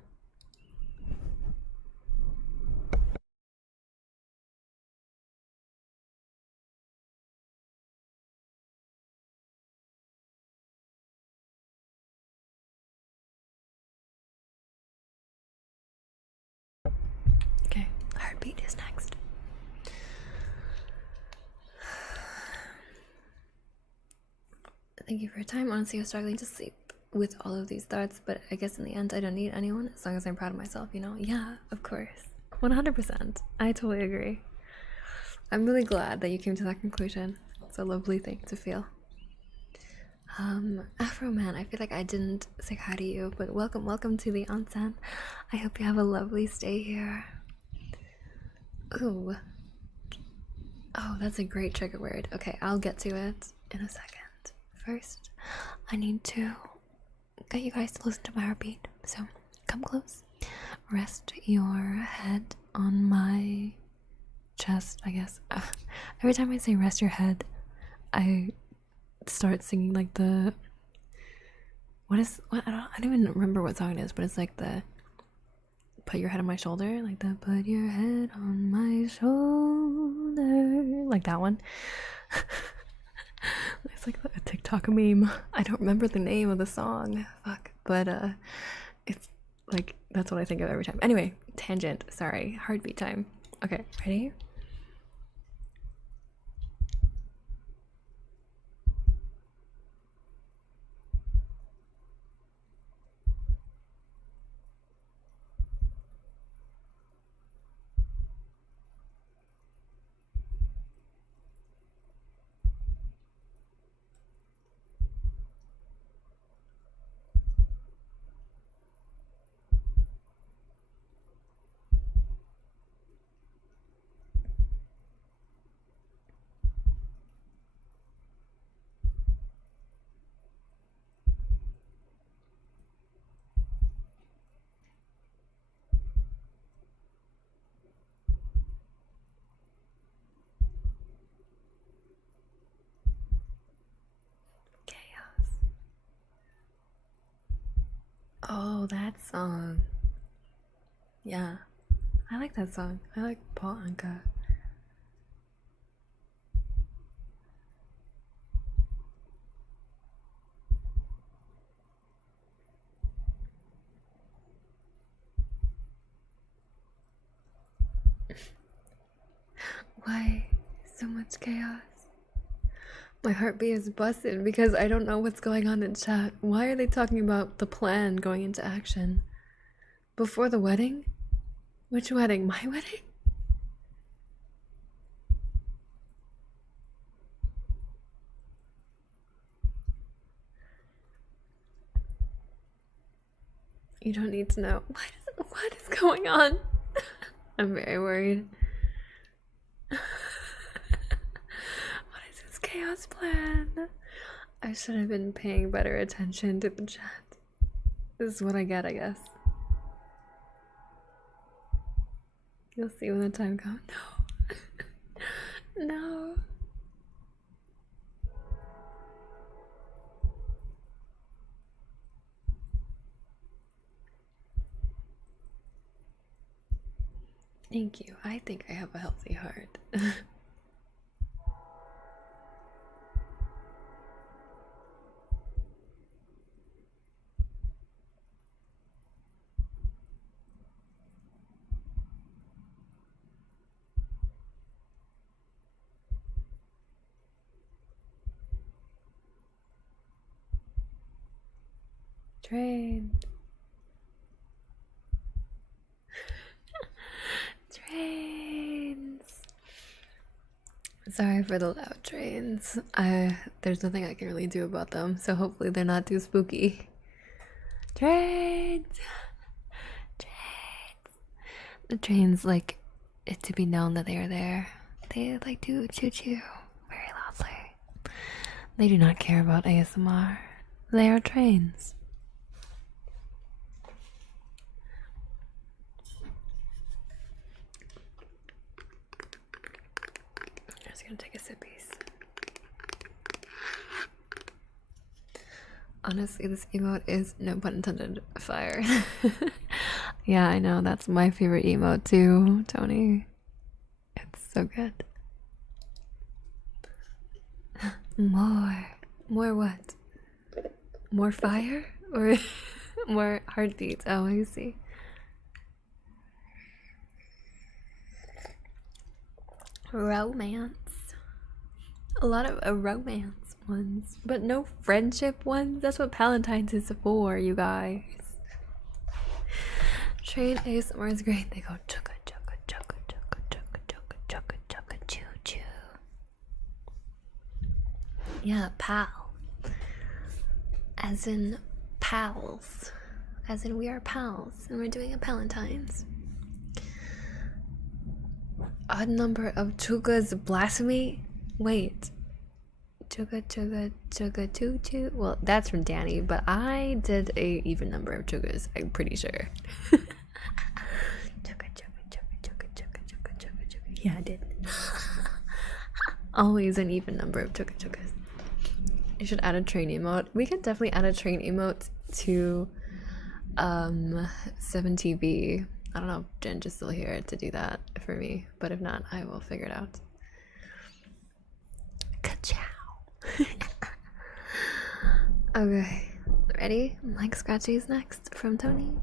Okay, heartbeat is next. Thank you for your time. Honestly, I was struggling to sleep with all of these thoughts, but I guess in the end, I don't need anyone as long as I'm proud of myself, you know? Yeah, of course. 100%. I totally agree. I'm really glad that you came to that conclusion. It's a lovely thing to feel. Afro Man, I feel like I didn't say hi to you, but welcome to the onsen. I hope you have a lovely stay here. Ooh. Oh, that's a great trigger word. Okay, I'll get to it in a second. First, I need to get you guys to listen to my heartbeat. So, come close. Rest your head on my chest, I guess. Every time I say rest your head, I start singing like the I don't even remember what song it is, but it's like the put your head on my shoulder, like the put your head on my shoulder, like that one. It's like a TikTok meme. I don't remember the name of the song, fuck, but it's like that's what I think of every time. Anyway, tangent, sorry. Heartbeat time. Okay, ready? Oh, that song. Yeah, I like that song. I like Paul Anka. Why so much chaos? My heartbeat is busted because I don't know what's going on in chat. Why are they talking about the plan going into action? Before the wedding? Which wedding? My wedding? You don't need to know. What is going on? I'm very worried. What is this chaos plan? I should have been paying better attention to the chat. This is what I get, I guess. You'll see when the time comes. No. No. Thank you. I think I have a healthy heart. Trains. Trains. Sorry for the loud trains. There's nothing I can really do about them, so hopefully they're not too spooky. Trains. Trains. The trains like it to be known that they are there. They like to choo choo very loudly. They do not care about ASMR. They are trains. I'm just gonna take a sip piece. Honestly, this emote is, no pun intended, fire. Yeah, I know, that's my favorite emote too, Tony. It's so good. More what? More fire? Or more heartbeats? Oh, I see. Romance. A lot of romance ones, but no friendship ones. That's what Valentine's is for, you guys. Train ASMR is great. They go chugga chugga chugga chugga chugga chugga chugga chugga choo choo. Yeah, pal. As in pals. As in we are pals and we're doing a Valentine's. Odd number of chuggas blasphemy? Wait. Chugga chugga chugga choo choo. Well, that's from Danny, but I did a even number of chuggas, I'm pretty sure. Chugga chugga chugga chugga chugga chugga chugga chugga. Yeah, I did. Always an even number of chugga chuggas. You should add a train emote. We could definitely add a train emote to 7TV. I don't know if Jen is still here to do that for me, but if not, I will figure it out. Ka-chow. Okay, ready? Like scratchies next from Tony.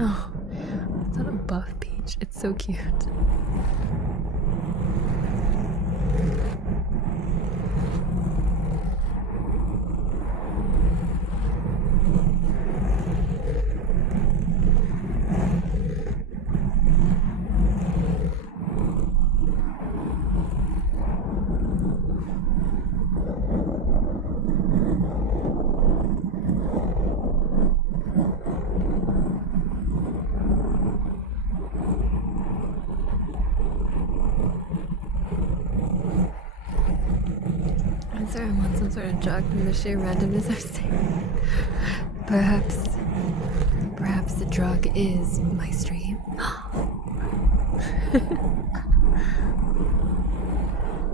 Oh, it's not a buff peach. It's so cute. shocked in the sheer randomness of saying. Perhaps the drug is my stream.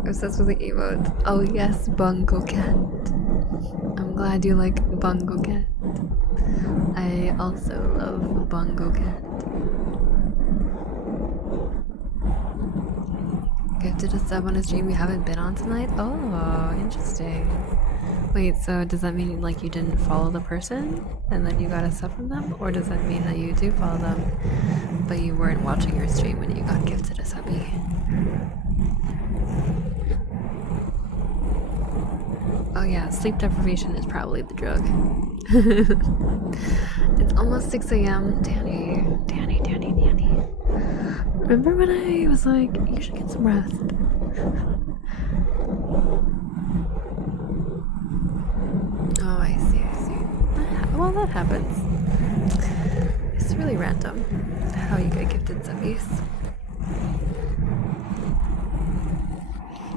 Obsessed with the emote. Oh yes, Bungo Cat. I'm glad you like Bungo Cat. I also love Bungo Cat. Gifted a sub on a stream we haven't been on tonight? Oh, interesting. Wait, so does that mean like you didn't follow the person and then you got a sub from them? Or does that mean that you do follow them but you weren't watching your stream when you got gifted a subby? Oh yeah, sleep deprivation is probably the drug. It's almost 6 a.m. Danny. Remember when I was like, you should get some rest? Oh, I see. Well, that happens. It's really random how you get gifted subbies.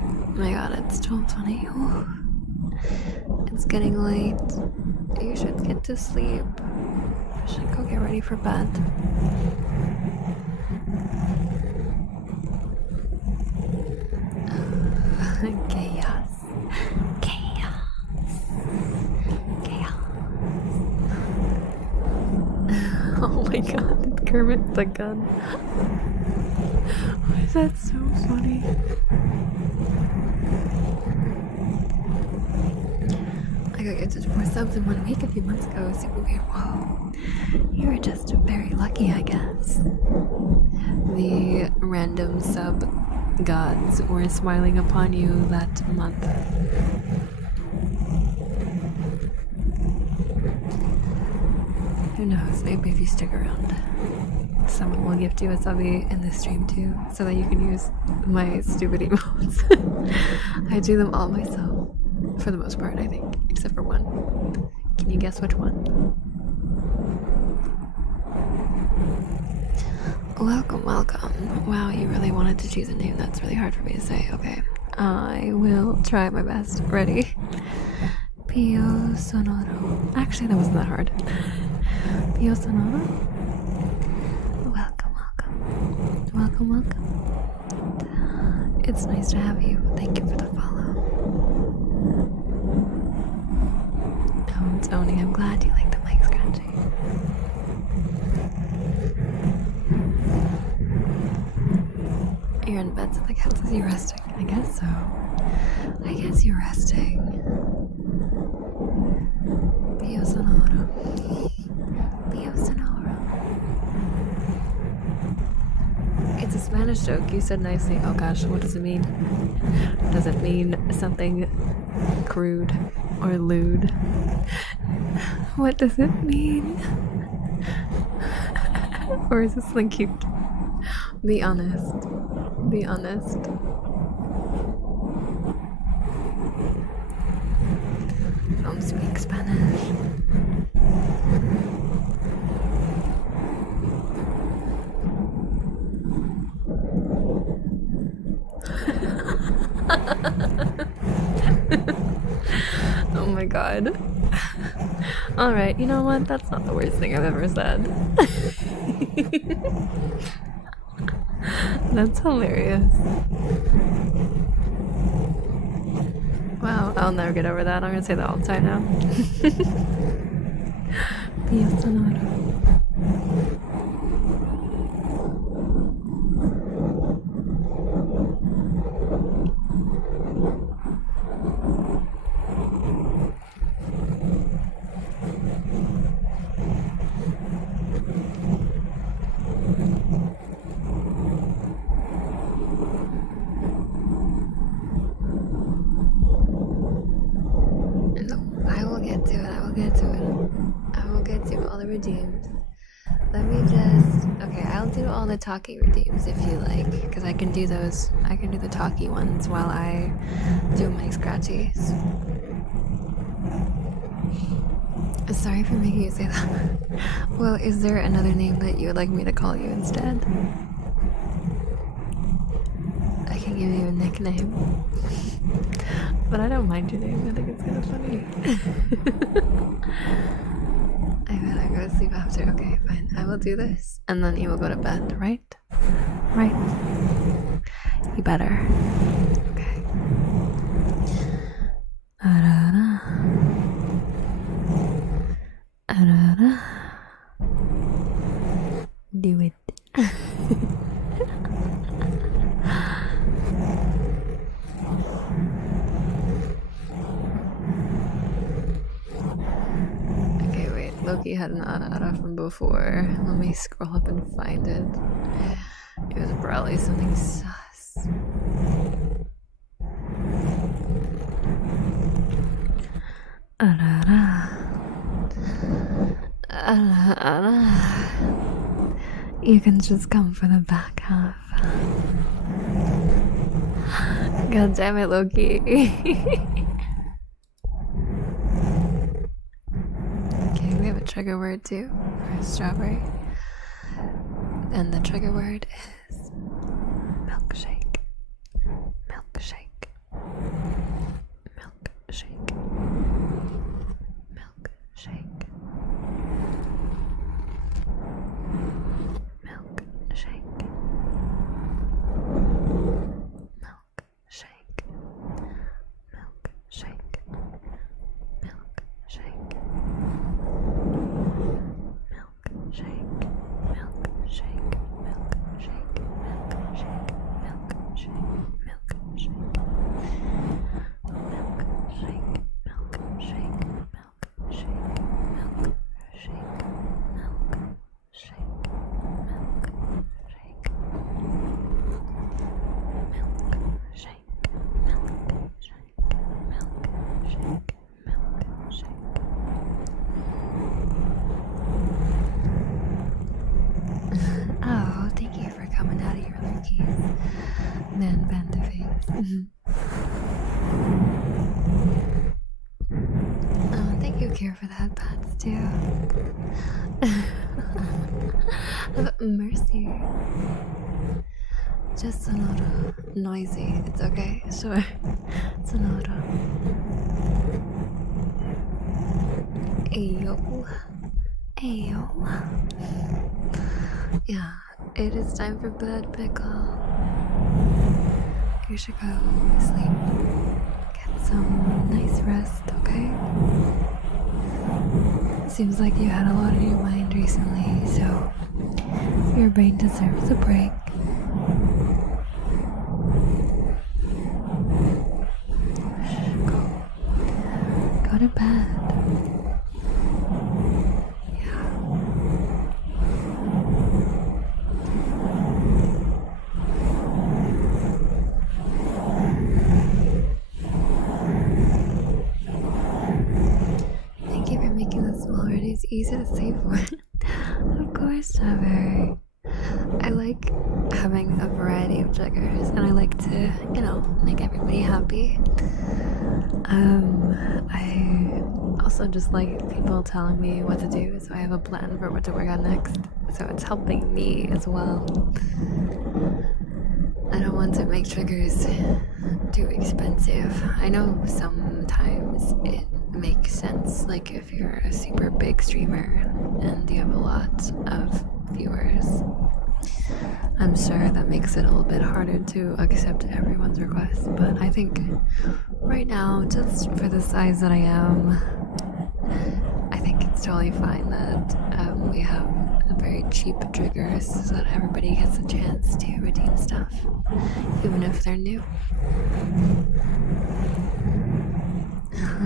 Oh my god, it's 12:20. It's getting late. You should get to sleep. I should go get ready for bed. Chaos. Oh my god, it's Kermit the gun. Why is that so funny? I got gifted 4 subs in 1 week a few months ago. Super weird. Whoa. You were just very lucky, I guess. The random sub gods were smiling upon you that month. Who knows, maybe if you stick around, someone will gift you a subby in this stream too, so that you can use my stupid emotes. I do them all myself, for the most part, I think, except for one. Can you guess which one? Welcome. Wow, you really wanted to choose a name. That's really hard for me to say. Okay, I will try my best. Ready? Pio Sonoro. Actually, that wasn't that hard. Pio Sonoro. Welcome. It's nice to have you. Thank you for the follow. Oh, Tony, I'm glad you like the mic scratching. You're in bed, so the cat says you're resting. I guess so. I guess you're resting. Pio Sonoro. It's a Spanish joke. You said nicely. Oh gosh, what does it mean? Does it mean something crude or lewd? What does it mean? Or is this something cute? Be honest. Don't speak Spanish. Oh my god. Alright, you know what? That's not the worst thing I've ever said. That's hilarious. Wow, I'll never get over that. I'm gonna say that all the time now. Pio Sonoro. Redeemed. Let me just... Okay, I'll do all the talkie redeems if you like, because I can do those. I can do the talkie ones while I do my scratchies. Sorry for making you say that. Well, is there another name that you would like me to call you instead? I can give you a nickname. But I don't mind your name. I think it's kind of funny. I gotta go to sleep after. Okay, fine. I will do this. And then you will go to bed, right? Right. You better. Okay. Arara. Arara. Do it. Okay, wait. Loki had an Anara from before. Let me scroll up and find it. It was probably something sus. Arara. Arara. You can just come for the back half. God damn it, Loki. Okay, we have a trigger word too for strawberry. And the trigger word is milkshake. Milkshake. Milkshake. Milkshake. Milkshake. Milkshake. Milkshake. Milkshake. Milkshake. Milkshake. Milkshake. Milkshake. Milkshake. Milkshake. Milkshake. Milkshake. Milkshake. Oh, thank you for coming out of your lurkies, man, Bandaface. Oh, thank you, Care, for the headpats too. Mercy. Just a little noisy. It's okay. Sure. It's a little. Ayo. Ayo. Yeah, it is time for bed, Pickle. You should go sleep. Get some nice rest, okay? Seems like you had a lot on your mind recently, so your brain deserves a break. Go to bed. It's easy to save for. Of course, Strawberry. I like having a variety of triggers, and I like to, make everybody happy. I also just like people telling me what to do, so I have a plan for what to work on next. So it's helping me as well. I don't want to make triggers too expensive. I know sometimes it makes sense, like if you're a super big streamer and you have a lot of viewers. I'm sure that makes it a little bit harder to accept everyone's requests, but I think right now, just for the size that I am, I think it's totally fine that we have very cheap triggers so that everybody gets a chance to redeem stuff, even if they're new.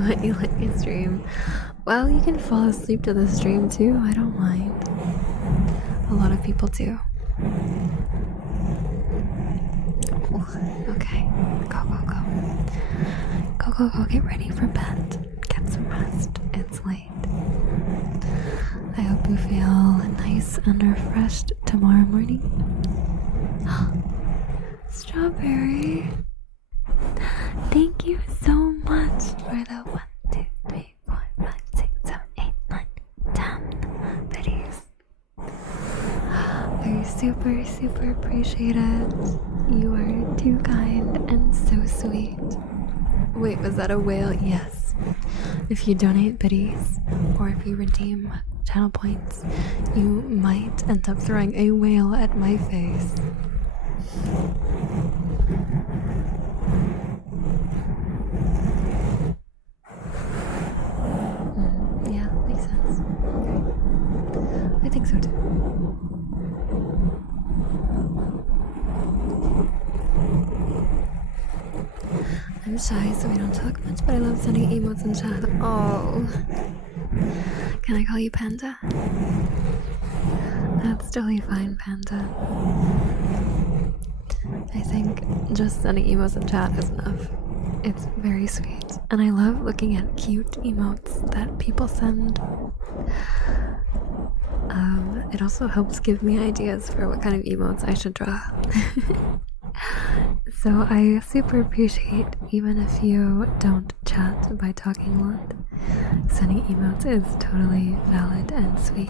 What you like in stream? Well, you can fall asleep to the stream too, I don't mind. A lot of people do. Okay, go. Go, get ready for bed. Get some rest. It's late. I hope you feel nice and refreshed tomorrow morning. Strawberry, thank you so much for the 1, 2, 3, 4, 5, 6, 7, 8, 9, 10 videos. I super appreciate it. You are too kind and so sweet. Wait, was that a whale? Yes. If you donate biddies or if you redeem channel points, you might end up throwing a whale at my face. Yeah, makes sense. Okay. I think so too. I'm shy, so we don't talk much, but I love sending emotes in chat. Oh. Can I call you Panda? That's totally fine, Panda. I think just sending emotes in chat is enough. It's very sweet. And I love looking at cute emotes that people send. It also helps give me ideas for what kind of emotes I should draw. So I super appreciate, even if you don't chat by talking a lot, sending emotes is totally valid and sweet.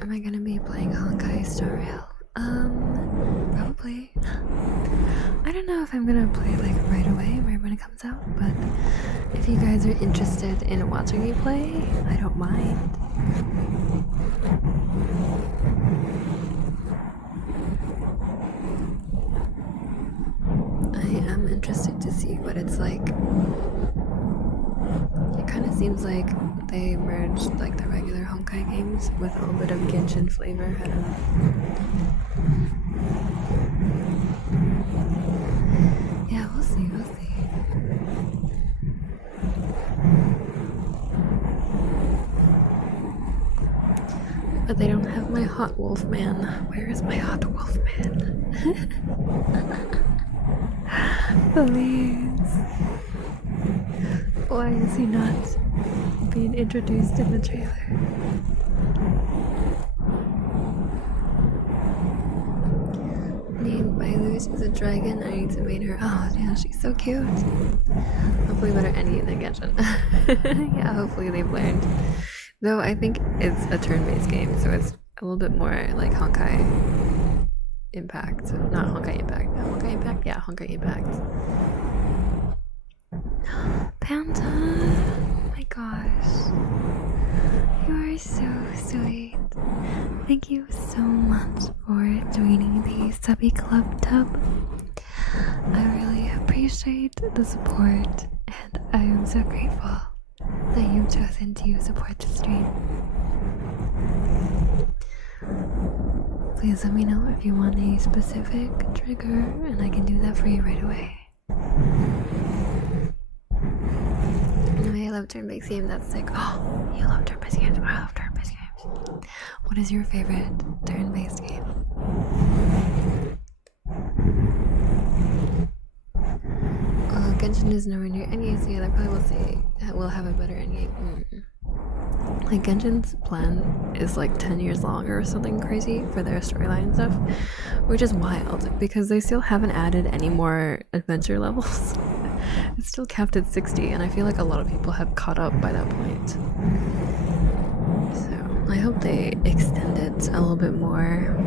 Am I gonna be playing Honkai Star Rail? Probably. I don't know if I'm gonna play like right away, right when it comes out, but if you guys are interested in watching me play, I don't mind. I am interested to see what it's like. It kind of seems like they merged like the regular Honkai games with a little bit of Genshin flavor. I don't know. Yeah, we'll see, we'll see. But they don't have my hot wolf man. Where is my hot wolf man? Please. Why is he not being introduced in the trailer? Named Bailu's is a dragon. I need to mate her. Oh, yeah, she's so cute. Hopefully better ending than Genshin. Yeah, hopefully they've learned. Though I think it's a turn-based game, so it's a little bit more like Honkai Impact. Not Honkai Impact. Honkai Impact? Yeah, Honkai Impact. Panda! Oh my gosh. You are so sweet. Thank you so much for joining the Subby Club Tub. I really appreciate the support, and I am so grateful that you've chosen to support the stream. Please let me know if you want a specific trigger, and I can do that for you right away. Anyway, I love turn-based games. That's sick. Oh, you love turn-based games. I love turn-based games. What is your favorite turn-based game? Genshin is nowhere near endgame, so yeah, that probably will say we'll have a better endgame. Like, Genshin's plan is like 10 years longer or something crazy for their storyline and stuff, which is wild because they still haven't added any more adventure levels. It's still capped at 60, and I feel like a lot of people have caught up by that point. So I hope they extend it a little bit more.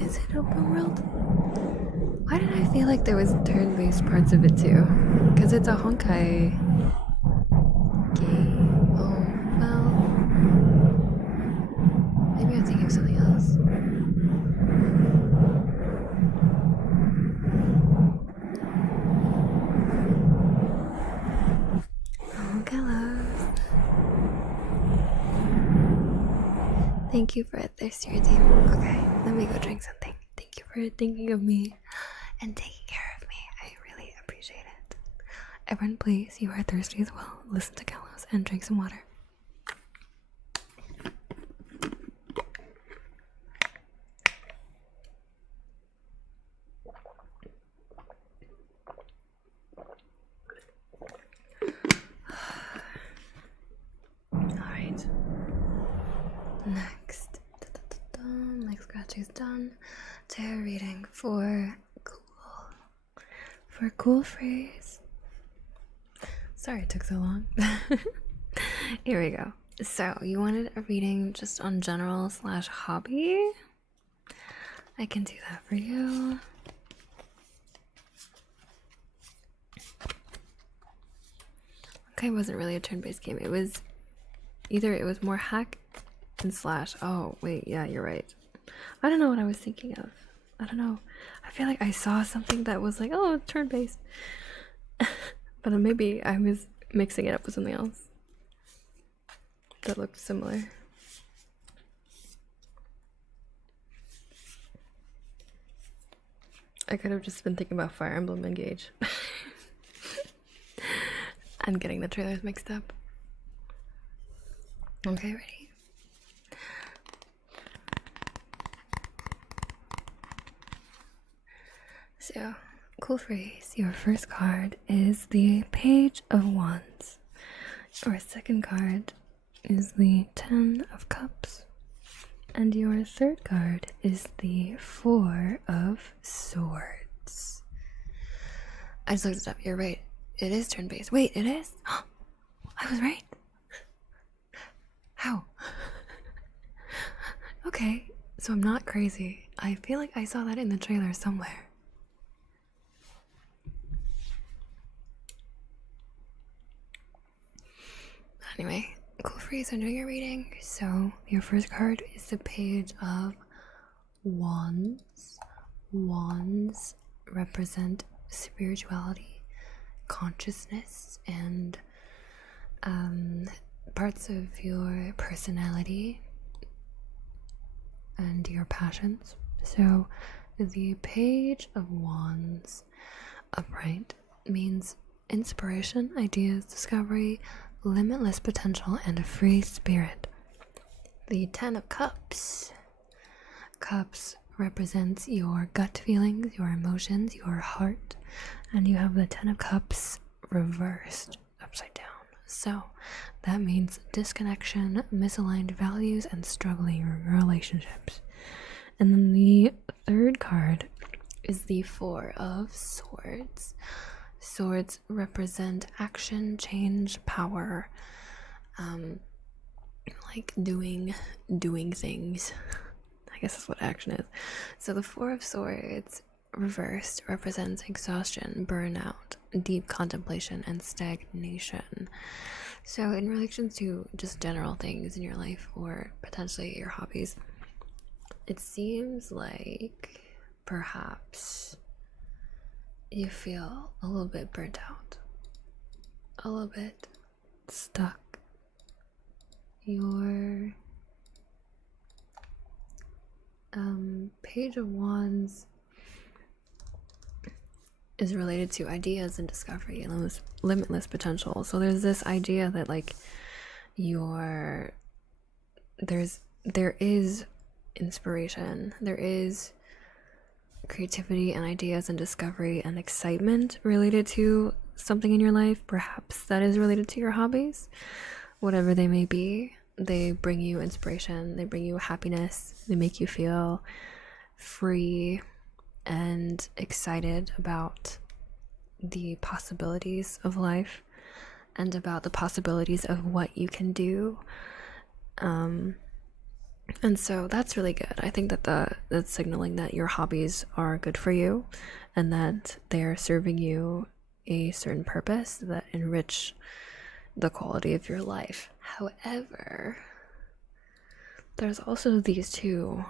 Is it open world? Why did I feel like there was turn-based parts of it too? Because it's a Honkai game. Oh, well. Maybe I'm thinking of something else. Oh, hello. Thank you for a thirsty redeem. Okay, let me go drink something. Thank you for thinking of me and taking care of me. I really appreciate it. Everyone, please, you are thirsty as well. Listen to Kalos and drink some water. cool phrase. Sorry it took so long. Here we go. So, you wanted a reading just on general / hobby? I can do that for you. Okay, it wasn't really a turn-based game. It was more hack and slash. Oh, wait, yeah, you're right. I don't know what I was thinking of. I don't know. I feel like I saw something that was like, oh, turn-based. But maybe I was mixing it up with something else that looked similar. I could have just been thinking about Fire Emblem Engage. I'm getting the trailers mixed up. Okay, ready? So, cool phrase. Your first card is the Page of Wands. Your second card is the 10 of Cups. And your third card is the 4 of Swords. I just looked it up. You're right. It is turn-based. Wait, it is? I was right. How? Okay, so I'm not crazy. I feel like I saw that in the trailer somewhere. Anyway, cool phrase. I'm doing a reading. So your first card is the Page of Wands. Wands represent spirituality, consciousness, and parts of your personality and your passions. So the Page of Wands upright means inspiration, ideas, discovery, limitless potential, and a free spirit. The 10 of Cups. Cups represents your gut feelings, your emotions, your heart, and you have the 10 of Cups reversed upside down. So that means disconnection, misaligned values, and struggling relationships. And then the third card is the 4 of Swords. Swords represent action, change, power, like doing things. I guess that's what action is. So the 4 of Swords reversed represents exhaustion, burnout, deep contemplation, and stagnation. So in relation to just general things in your life or potentially your hobbies, it seems like perhaps you feel a little bit burnt out, a little bit stuck. Your Page of Wands is related to ideas and discovery and limitless potential. So there's this idea that like there is inspiration, there is creativity and ideas and discovery and excitement related to something in your life. Perhaps that is related to your hobbies, whatever they may be. They bring you inspiration, they bring you happiness, they make you feel free and excited about the possibilities of life and about the possibilities of what you can do. And so that's really good. I think that that's signaling that your hobbies are good for you and that they're serving you a certain purpose that enrich the quality of your life. However, there's also these two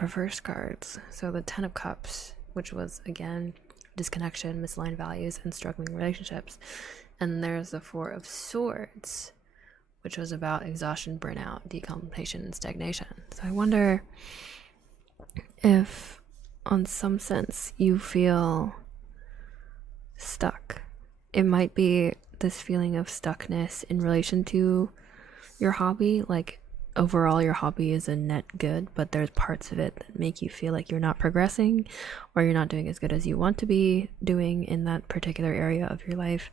reverse cards. So the 10 of Cups, which was again disconnection, misaligned values, and struggling relationships. And there's the 4 of Swords, which was about exhaustion, burnout, decontemplation, and stagnation. So I wonder if, on some sense, you feel stuck. It might be this feeling of stuckness in relation to your hobby. Like, overall, your hobby is a net good, but there's parts of it that make you feel like you're not progressing or you're not doing as good as you want to be doing in that particular area of your life.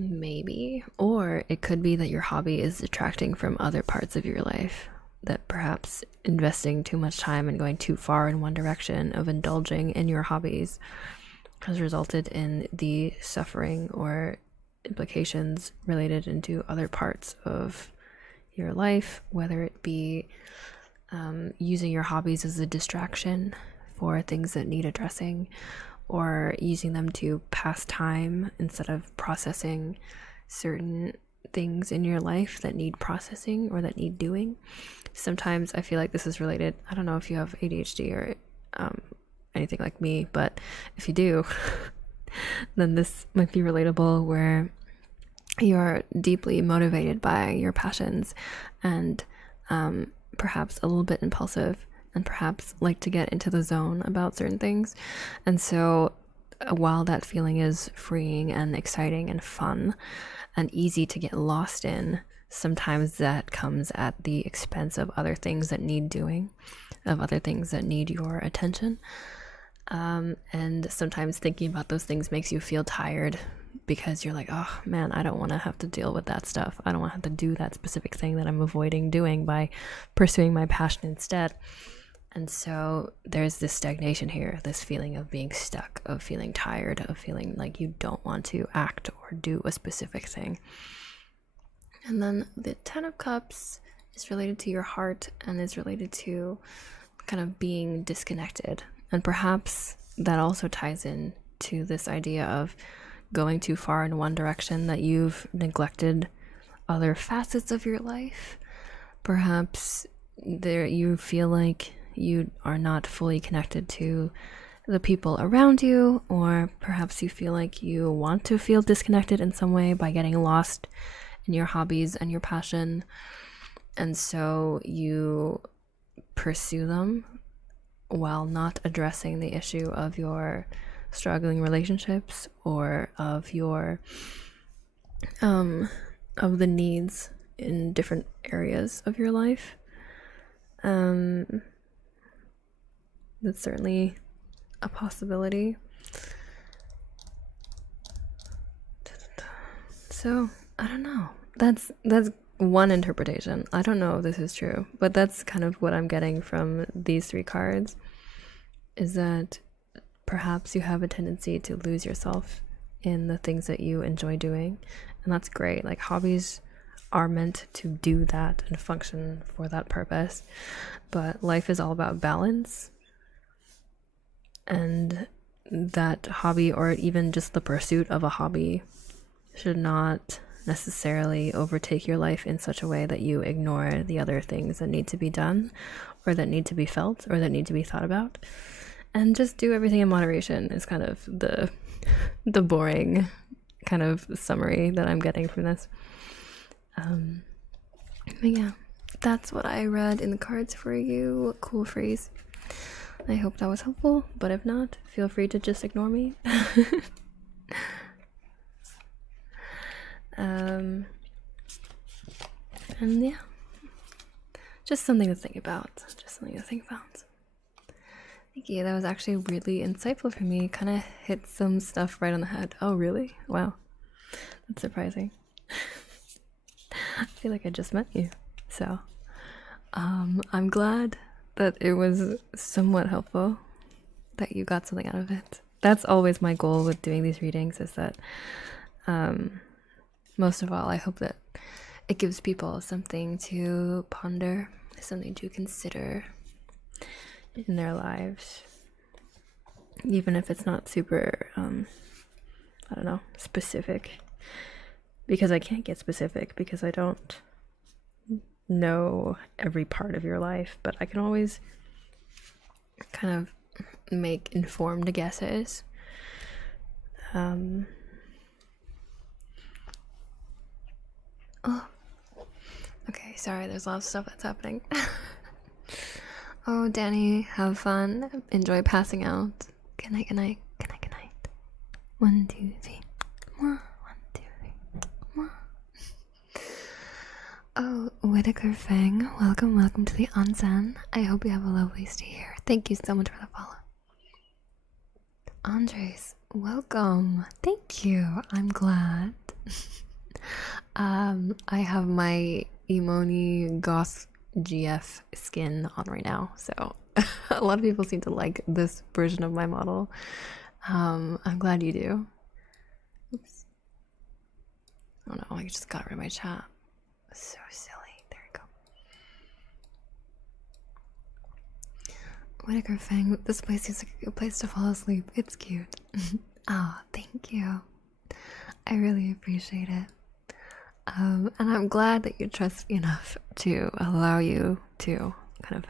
Maybe. Or it could be that your hobby is detracting from other parts of your life. that perhaps investing too much time and going too far in one direction of indulging in your hobbies has resulted in the suffering or implications related into other parts of your life, whether it be using your hobbies as a distraction for things that need addressing, or using them to pass time instead of processing certain things in your life that need processing or that need doing. Sometimes I feel like this is related. I don't know if you have ADHD or anything like me, but if you do, then this might be relatable, where you're deeply motivated by your passions and perhaps a little bit impulsive and perhaps like to get into the zone about certain things. And so while that feeling is freeing and exciting and fun and easy to get lost in, sometimes that comes at the expense of other things that need doing, of other things that need your attention. And sometimes thinking about those things makes you feel tired, because you're like, oh man, I don't want to have to deal with that stuff. I don't want to have to do that specific thing that I'm avoiding doing by pursuing my passion instead. And so there's this stagnation here, this feeling of being stuck, of feeling tired, of feeling like you don't want to act or do a specific thing. And then the 10 of Cups is related to your heart and is related to kind of being disconnected. And perhaps that also ties in to this idea of going too far in one direction, that you've neglected other facets of your life. Perhaps you feel like you are not fully connected to the people around you, or perhaps you feel like you want to feel disconnected in some way by getting lost in your hobbies and your passion, and so you pursue them while not addressing the issue of your struggling relationships or of your of the needs in different areas of your life. That's certainly a possibility. So I don't know, that's one interpretation. I don't know if this is true, but that's kind of what I'm getting from these 3 cards, is that perhaps you have a tendency to lose yourself in the things that you enjoy doing. And that's great. Like, hobbies are meant to do that and function for that purpose. But life is all about balance. And that hobby, or even just the pursuit of a hobby, should not necessarily overtake your life in such a way that you ignore the other things that need to be done, or that need to be felt, or that need to be thought about. And just do everything in moderation is kind of the boring kind of summary that I'm getting from this. But yeah, that's what I read in the cards for you. Cool phrase. I hope that was helpful, but if not, feel free to just ignore me. And yeah, just something to think about. Thank you. That was actually really insightful for me. Kind of hit some stuff right on the head. Oh, really? Wow. That's surprising. I feel like I just met you. So, I'm glad that it was somewhat helpful, that you got something out of it. That's always my goal with doing these readings, is that, most of all, I hope that it gives people something to ponder, something to consider in their lives, even if it's not super I don't know, specific, because I can't get specific because I don't know every part of your life, but I can always kind of make informed guesses. Oh, okay, sorry, there's a lot of stuff that's happening. Oh, Danny, have fun. Enjoy passing out. Good night, good night, good night, good night. 1, 2, 3. 1, 2, 3. Oh, Whitaker Fang, welcome to the onsen. I hope you have a lovely stay here. Thank you so much for the follow. Andres, welcome. Thank you. I'm glad. I have my Imoni goth GF skin on right now, so a lot of people seem to like this version of my model. I'm glad you do. Oops. Oh no, I just got rid of my chat. So silly. There we go. Whitaker Fang, this place seems like a good place to fall asleep. It's cute. Oh, thank you. I really appreciate it. And I'm glad that you trust me enough to allow you to kind of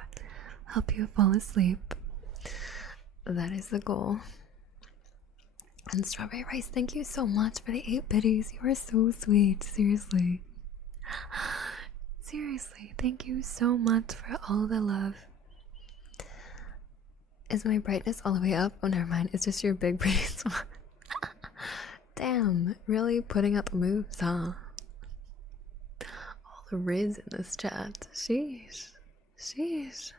help you fall asleep. That is the goal. And Strawberry Rice, thank you so much for the 8 biddies. You are so sweet. Seriously. Seriously, thank you so much for all the love. Is my brightness all the way up? Oh, never mind. It's just your big pretty smile. Damn, really putting up moves, huh? All the riz in this chat. Sheesh. Sheesh.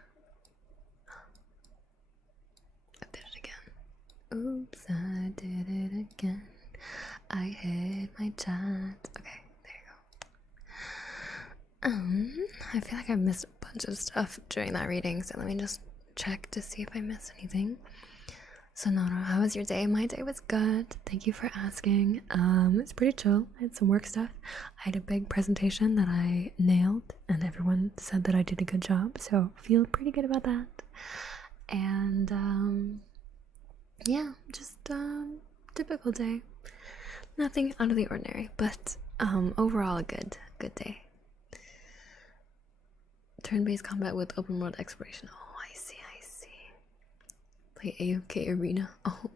I did it again. Oops, I did it again. I hit my chat. Okay, there you go. I feel like I missed a bunch of stuff during that reading, so let me just check to see if I missed anything. Sonora, how was your day? My day was good. Thank you for asking. It's pretty chill. I had some work stuff. I had a big presentation that I nailed, and everyone said that I did a good job, so feel pretty good about that. And yeah, just typical day. Nothing out of the ordinary, but overall a good day. Turn-based combat with open world exploration. Oh, I see. Play AFK Arena. Oh,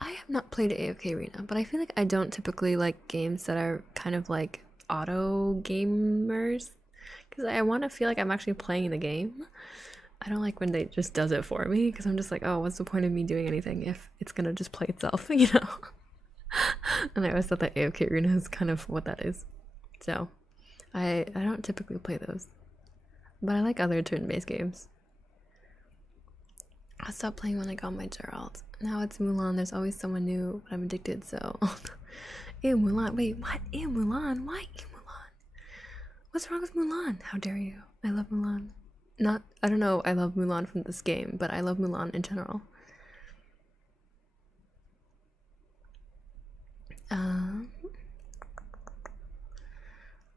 I have not played AFK Arena, but I feel like I don't typically like games that are kind of like auto gamers, because I want to feel like I'm actually playing the game. I don't like when they just does it for me, because I'm just like, oh, what's the point of me doing anything if it's gonna just play itself, you know? And I always thought that AFK Arena is kind of what that is. So I don't typically play those, but I like other turn-based games. I stopped playing when I got my Geralt. Now it's Mulan. There's always someone new, but I'm addicted, so... Ew, Mulan. Wait, what? Ew, Mulan? Why ew, Mulan? What's wrong with Mulan? How dare you? I love Mulan. I don't know I love Mulan from this game, but I love Mulan in general.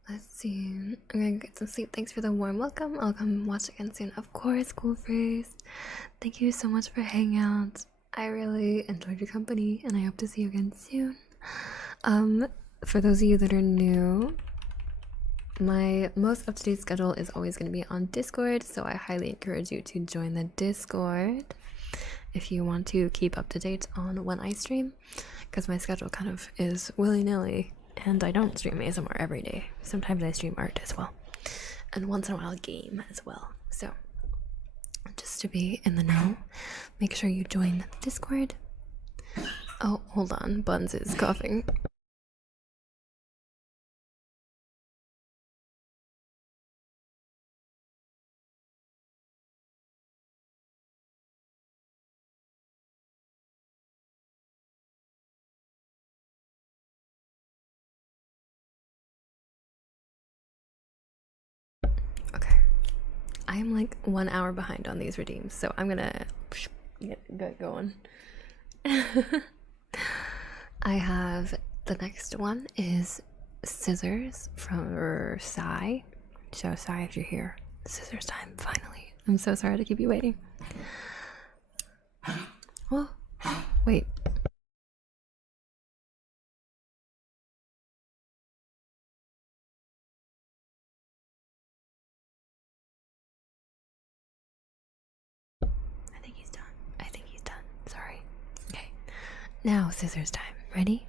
Let's see. I'm gonna get some sleep. Thanks for the warm welcome. I'll come watch again soon. Of course, cool phrase. Thank you so much for hanging out. I really enjoyed your company, and I hope to see you again soon. For those of you that are new, my most up-to-date schedule is always going to be on Discord, so I highly encourage you to join the Discord if you want to keep up to date on when I stream, because my schedule kind of is willy-nilly. And I don't stream ASMR every day. Sometimes I stream art as well. And once in a while, a game as well. So, just to be in the know, make sure you join the Discord. Oh, hold on. Buns is coughing. Okay. I'm like 1 hour behind on these redeems, so I'm gonna get going. I have the next one is Scissors from Sai. So Sai, if you're here, scissors time finally. I'm so sorry to keep you waiting. Oh, wait. I think he's done. Sorry. Okay. Now scissors time. Ready?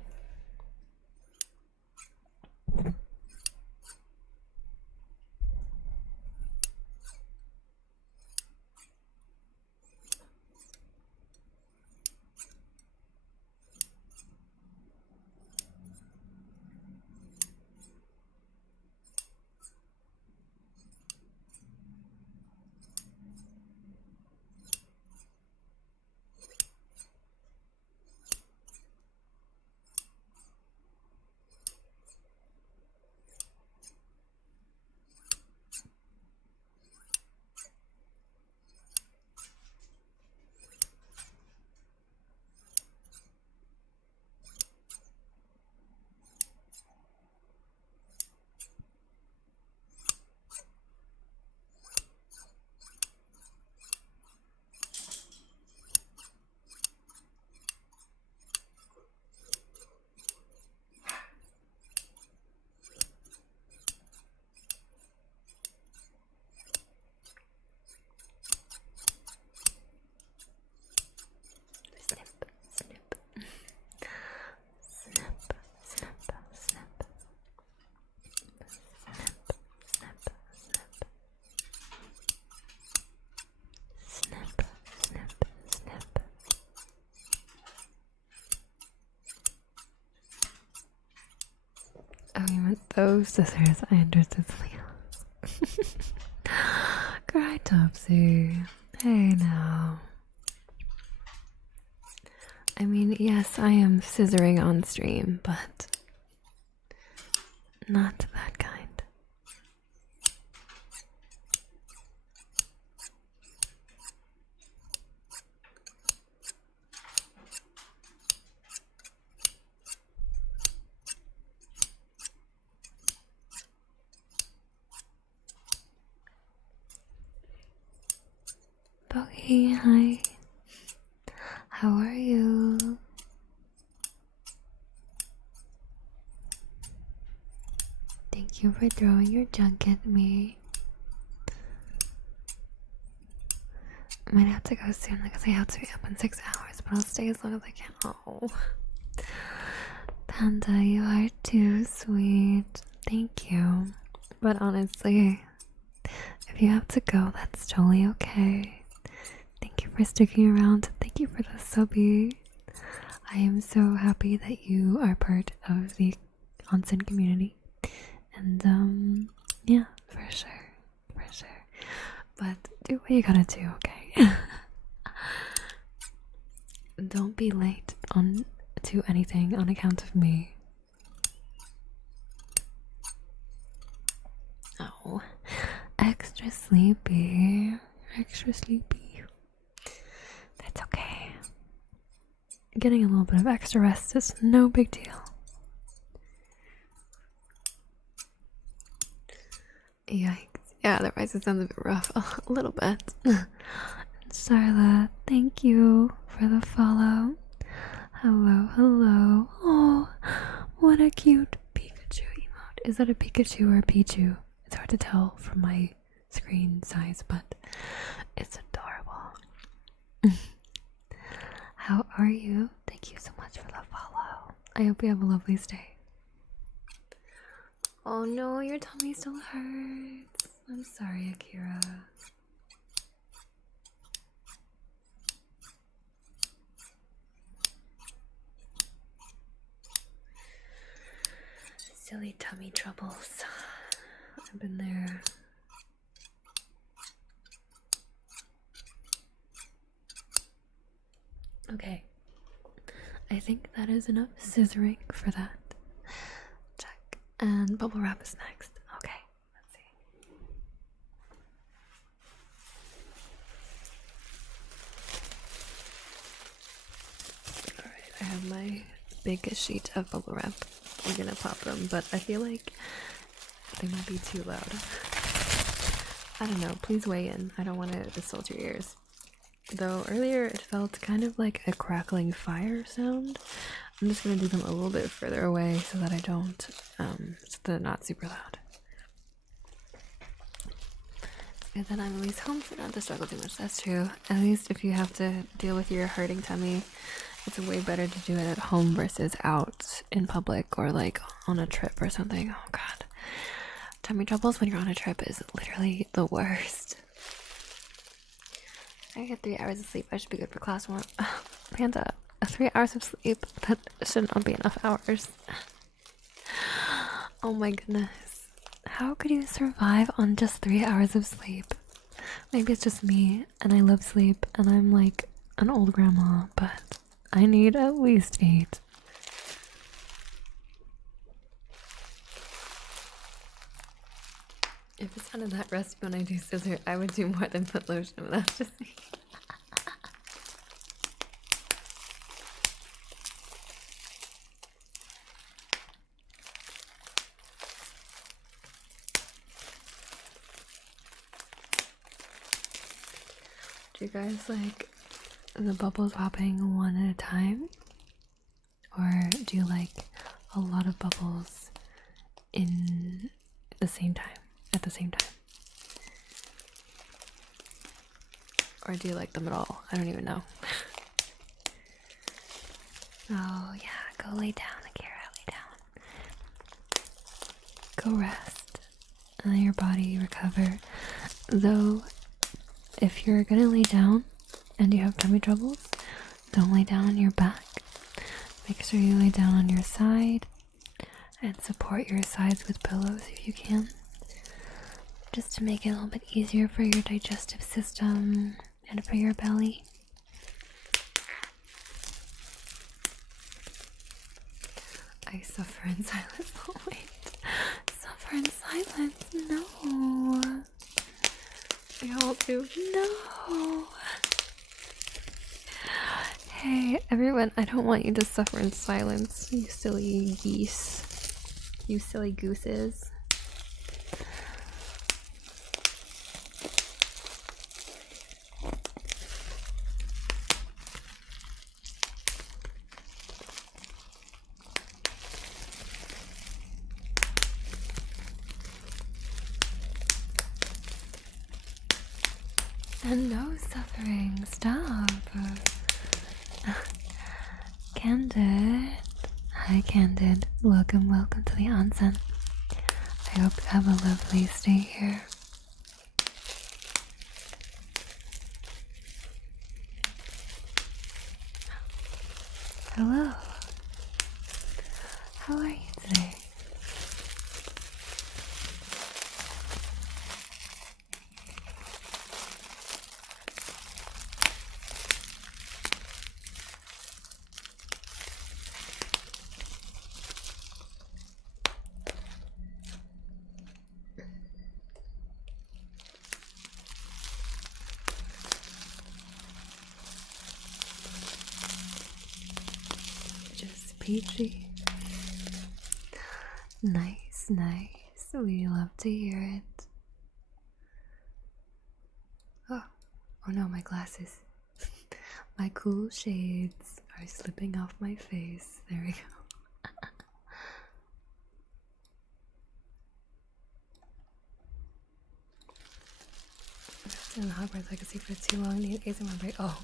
Oh, you meant those scissors. I understood something else. Cry Topsy. Hey now. I mean, yes, I am scissoring on stream, but not that kind. Bogey, hi. How are you? Thank you for throwing your junk at me. I might have to go soon because I have to be up in 6 hours, but I'll stay as long as I can. Oh, Panda, you are too sweet. Thank you. But honestly, if you have to go, that's totally okay. Thank you for sticking around. Thank you for the subby. I am so happy that you are part of the onsen community. And yeah, for sure. But do what you gotta do, okay? Don't be late to anything on account of me. Oh, extra sleepy. That's okay. Getting a little bit of extra rest is no big deal. Yikes. Yeah, that voice sounds a bit rough. A little bit. Starla, thank you for the follow. Hello. Oh, what a cute Pikachu emote. Is that a Pikachu or a Pichu? It's hard to tell from my screen size, but it's adorable. How are you? Thank you so much for the follow. I hope you have a lovely stay. Oh no, your tummy still hurts. I'm sorry, Akira. Silly tummy troubles. I've been there. Okay. I think that is enough scissoring for that. Check. And bubble wrap is next. Okay. Let's see. Alright, I have my big sheet of bubble wrap. We're gonna pop them, but I feel like they might be too loud. I don't know, please weigh in. I don't want to insult your ears. Though earlier it felt kind of like a crackling fire sound. I'm just gonna do them a little bit further away so that I don't, so they're not super loud. Good that I'm at least home so not to struggle too much. That's true. At least if you have to deal with your hurting tummy, it's way better to do it at home versus out in public or like on a trip or something. Oh god. Tummy troubles when you're on a trip is literally the worst. I get 3 hours of sleep. I should be good for class tomorrow. Panda, 3 hours of sleep? That should not be enough hours. Oh my goodness. How could you survive on just 3 hours of sleep? Maybe it's just me and I love sleep and I'm like an old grandma, but I need at least 8. If it sounded that rusty when I do scissor, I would do more than put lotion, but that's just me. Do you guys like the bubbles popping one at a time? Or do you like a lot of bubbles in the same time? At the same time? Or do you like them at all? I don't even know. Oh yeah, go lay down, Akira, lay down. Go rest. And let your body recover. Though, if you're gonna lay down and you have tummy troubles, don't lay down on your back. Make sure you lay down on your side and support your sides with pillows if you can, just to make it a little bit easier for your digestive system and for your belly. I suffer in silence. Oh wait, suffer in silence. No, I all do. No. Hey everyone, I don't want you to suffer in silence, you silly geese. You silly gooses. And no suffering, stop. Candid. Hi Candid. Welcome to the onsen. I hope you have a lovely stay here. Hello. How are you today? Just peachy. Nice, nice. We love to hear it. Oh no, my glasses. My cool shades are slipping off my face. There we go. In the Hogwarts Legacy for too long. Need ASMR break. Oh,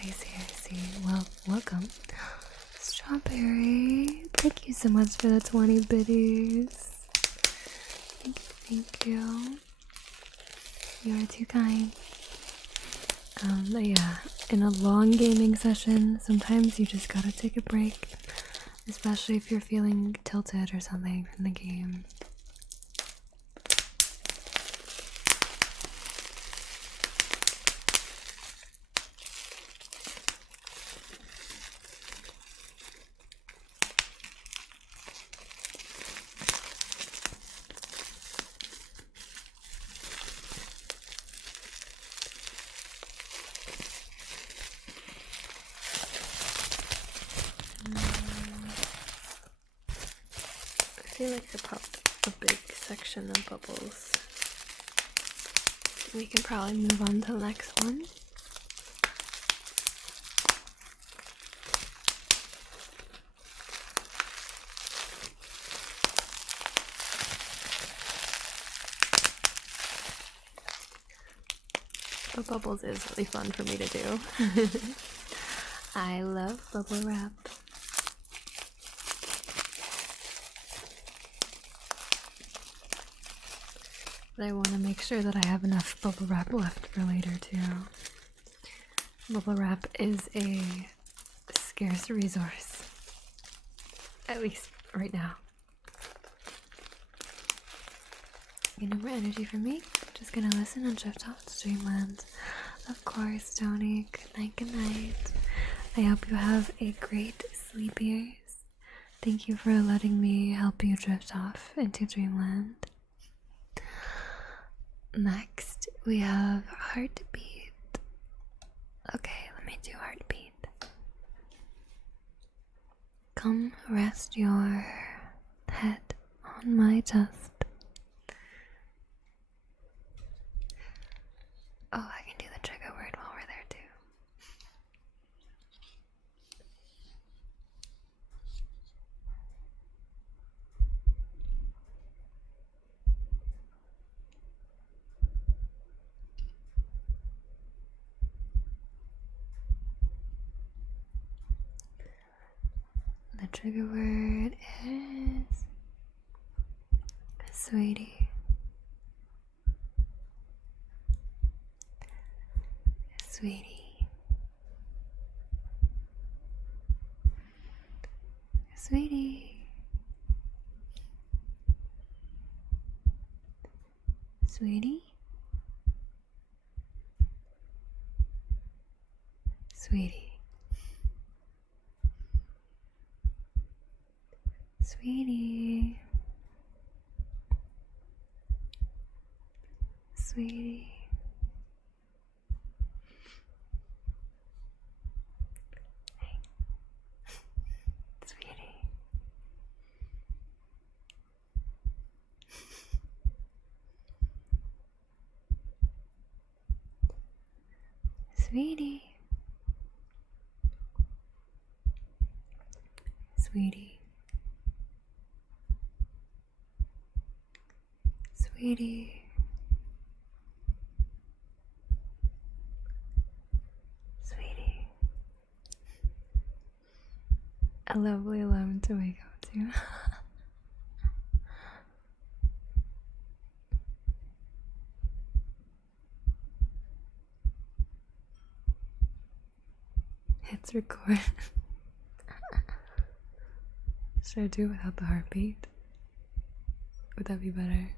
I see. Well, welcome. Strawberry. Thank you so much for the 20 biddies. Thank you. You are too kind. But yeah, in a long gaming session, sometimes you just gotta take a break, especially if you're feeling tilted or something from the game. I feel like I popped a big section of bubbles. We can probably move on to the next one. But bubbles is really fun for me to do. I love bubble wrap. But I want to make sure that I have enough bubble wrap left for later too. Bubble wrap is a scarce resource. At least right now. No more energy for me. Just gonna listen and drift off to dreamland. Of course, Tony. Good night. I hope you have a great sleep years. Thank you for letting me help you drift off into dreamland. Next, we have heartbeat. Okay, let me do heartbeat. Come rest your head on my chest. Oh, I can do the trigger word while we're there too. The trigger word is sweetie. Sweetie. Sweetie. Sweetie? Sweetie. Sweetie. Sweetie. Hey. Sweetie. Sweetie. Sweetie. Sweetie. Sweetie. A lovely alarm to wake up to. It's record. Should I do it without the heartbeat? Would that be better?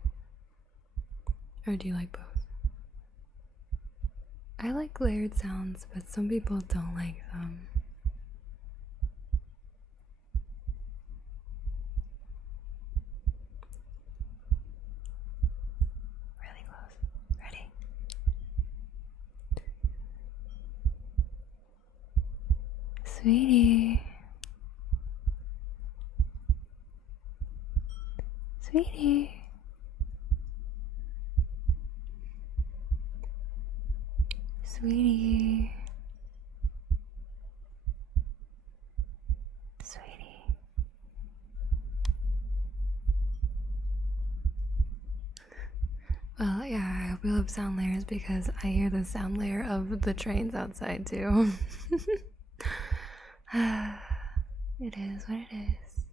Or do you like both? I like layered sounds, but some people don't like them. Really close. Ready? Sweetie. Sweetie. Sweetie. Sweetie. Well, yeah, I hope you love sound layers because I hear the sound layer of the trains outside too. It is what it is.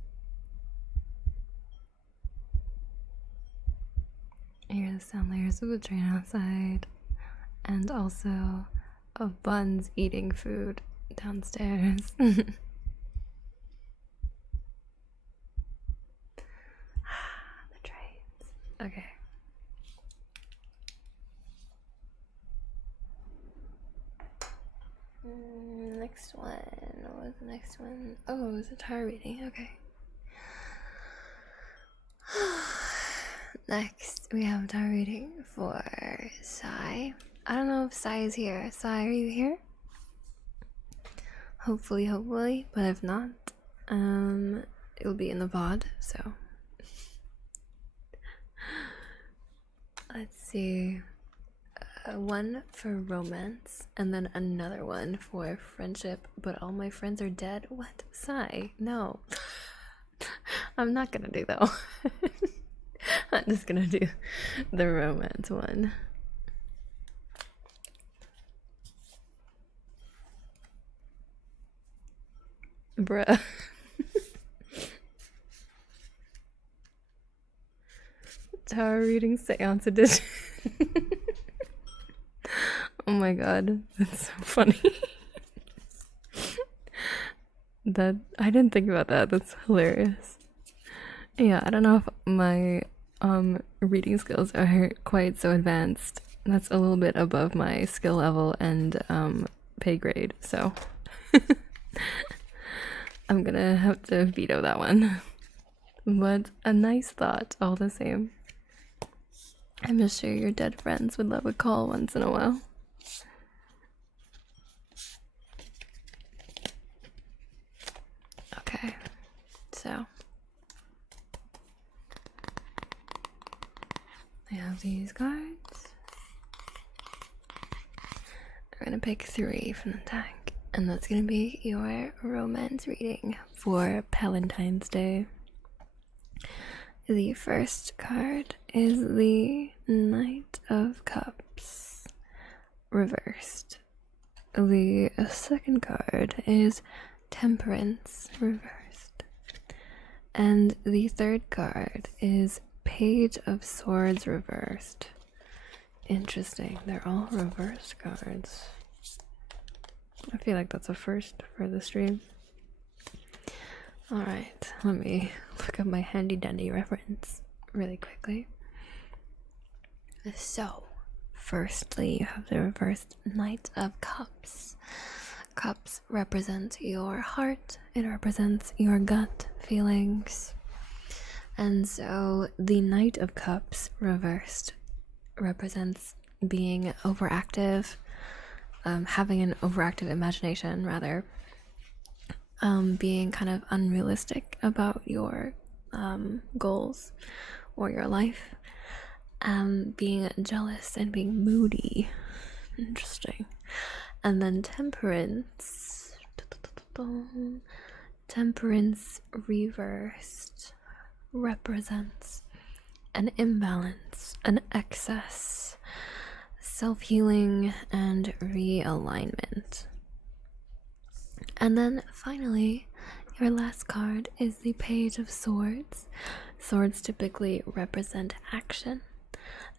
I hear the sound layers of the train outside and also of Buns eating food downstairs. The trains. Okay. Next one. What was the next one? Oh, it was a tarot reading. Okay. Next, we have a tarot reading for Sai. I don't know if Sai is here. Sai, are you here? Hopefully, but if not, it'll be in the VOD, so. Let's see. One for romance, and then another one for friendship, but all my friends are dead. What? Sigh. No. I'm not gonna do that one. I'm just gonna do the romance one. Bruh. Tarot reading seance edition. Oh my god, that's so funny. That I didn't think about that. That's hilarious. Yeah, I don't know if my reading skills are quite so advanced. That's a little bit above my skill level and pay grade, so I'm gonna have to veto that one. But a nice thought all the same. I'm just sure your dead friends would love a call once in a while. Okay, so I have these cards. I'm gonna pick 3 from the deck, and that's gonna be your romance reading for Valentine's Day. The first card is the Knight of Cups reversed. The second card is Temperance reversed. And the third card is Page of Swords reversed. Interesting, they're all reversed cards. I feel like that's a first for the stream. Alright, let me look up my handy dandy reference really quickly. So, firstly, you have the reversed Knight of Cups. Cups represent your heart, it represents your gut feelings. And so, the Knight of Cups reversed represents being overactive, having an overactive imagination, rather, being kind of unrealistic about your goals or your life, being jealous and being moody. Interesting. And then temperance. Temperance reversed represents an imbalance, an excess, self-healing, and realignment. And then finally, your last card is the Page of Swords. Swords typically represent action.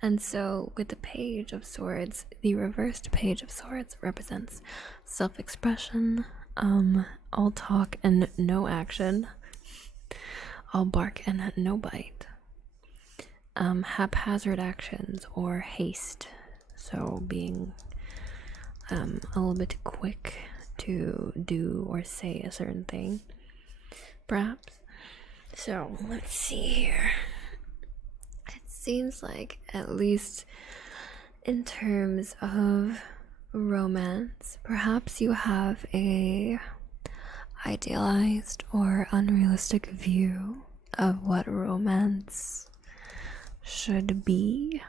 And so with the Page of Swords, the reversed Page of Swords represents self-expression, all talk and no action, all bark and no bite, haphazard actions or haste, so being a little bit quick to do or say a certain thing, perhaps. So let's see here. It seems like, at least in terms of romance, perhaps you have a idealized or unrealistic view of what romance should be.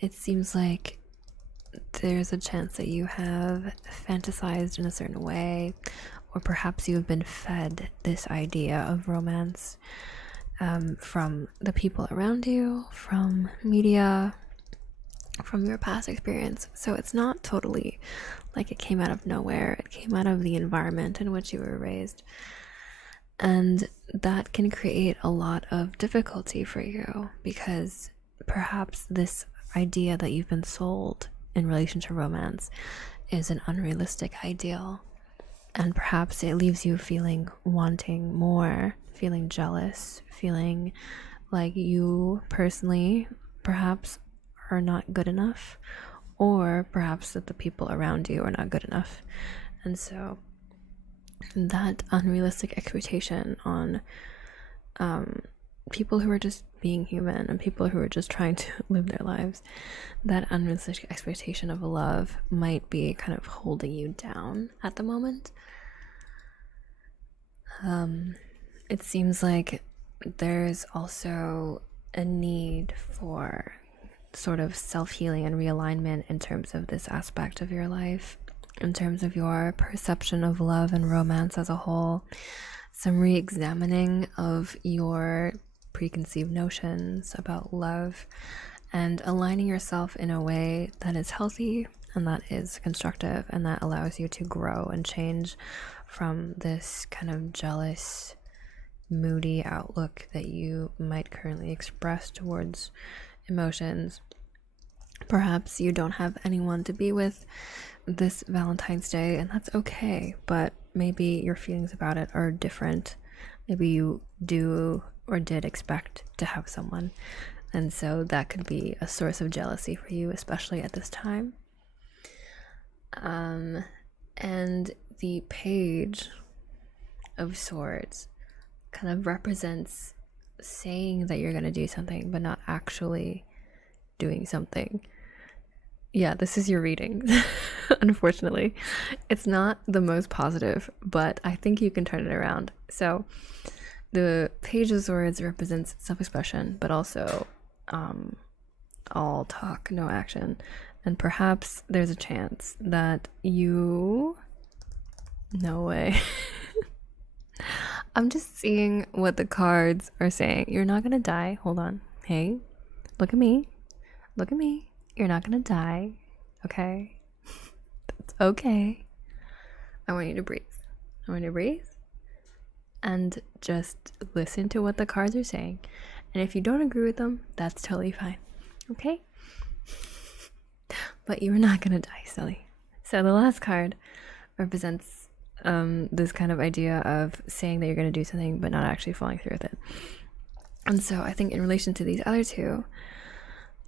It seems like there's a chance that you have fantasized in a certain way, or perhaps you have been fed this idea of romance from the people around you, from media, from your past experience. So it's not totally like it came out of nowhere. It came out of the environment in which you were raised. And that can create a lot of difficulty for you, because perhaps this idea that you've been sold in relation to romance is an unrealistic ideal. And perhaps it leaves you feeling wanting more, feeling jealous, feeling like you personally perhaps are not good enough, or perhaps that the people around you are not good enough. And so that unrealistic expectation on people who are just being human and people who are just trying to live their lives, that unrealistic expectation of love might be kind of holding you down at the moment. It seems like there's also a need for sort of self-healing and realignment in terms of this aspect of your life, in terms of your perception of love and romance as a whole, some re-examining of your preconceived notions about love, and aligning yourself in a way that is healthy and that is constructive and that allows you to grow and change from this kind of jealous, moody outlook that you might currently express towards emotions. Perhaps you don't have anyone to be with this Valentine's Day, and that's okay, but maybe your feelings about it are different. Maybe you do or did expect to have someone, and so that could be a source of jealousy for you, especially at this time. And the Page of Swords kind of represents saying that you're going to do something but not actually doing something. Yeah, this is your reading. Unfortunately, it's not the most positive, but I think you can turn it around. So the Page of Swords represents self-expression, but also all talk, no action. And perhaps there's a chance that you... No way. I'm just seeing what the cards are saying. You're not gonna die. Hold on. Hey, look at me. Look at me. You're not gonna die. Okay? That's okay. I want you to breathe. I want you to breathe and just listen to what the cards are saying. And if you don't agree with them, that's totally fine. Okay? But you're not gonna die, silly. So the last card represents this kind of idea of saying that you're going to do something but not actually following through with it. And so I think in relation to these other two,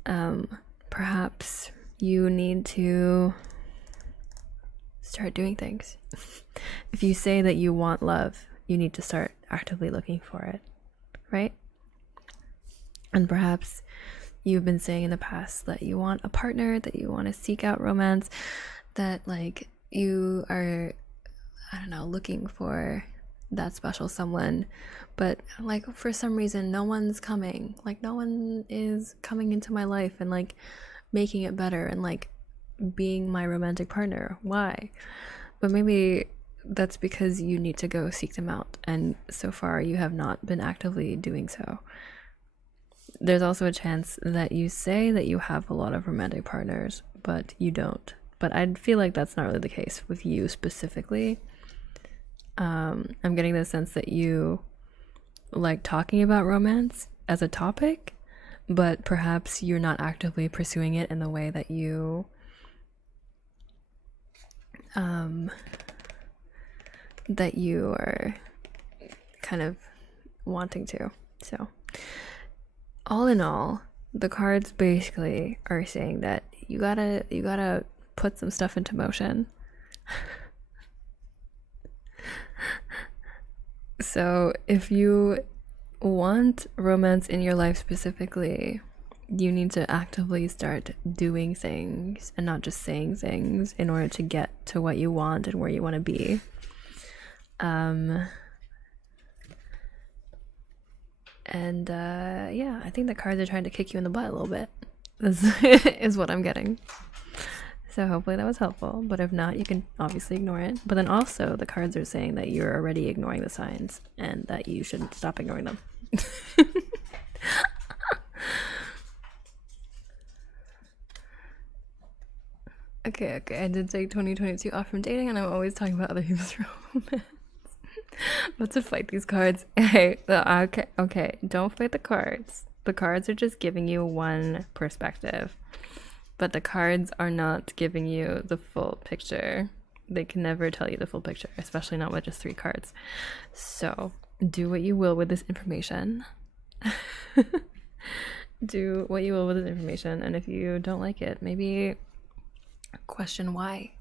Perhaps you need to start doing things. If you say that you want love, you need to start actively looking for it, right? And perhaps you've been saying in the past that you want a partner, that you want to seek out romance, that like you are, I don't know, looking for that special someone, but like for some reason no one's coming, like no one is coming into my life and like making it better and like being my romantic partner. Why? But maybe that's because you need to go seek them out, and so far you have not been actively doing so. There's also a chance that you say that you have a lot of romantic partners, but you don't. But I feel like that's not really the case with you specifically. I'm getting the sense that you like talking about romance as a topic, but perhaps you're not actively pursuing it in the way that you are kind of wanting to. So all in all, the cards basically are saying that you gotta put some stuff into motion. So if you want romance in your life specifically, you need to actively start doing things and not just saying things in order to get to what you want and where you want to be. Yeah, I think the cards are trying to kick you in the butt a little bit. This is what I'm getting. So hopefully that was helpful, but if not, you can obviously ignore it. But then also the cards are saying that you're already ignoring the signs and that you shouldn't stop ignoring them. Okay, I did take 2022 off from dating, and I'm always talking about other people's romance. But to fight these cards, okay, don't fight the cards. The cards are just giving you one perspective, but the cards are not giving you the full picture. They can never tell you the full picture, especially not with just 3 cards. So do what you will with this information. Do what you will with this information, and if you don't like it, maybe question why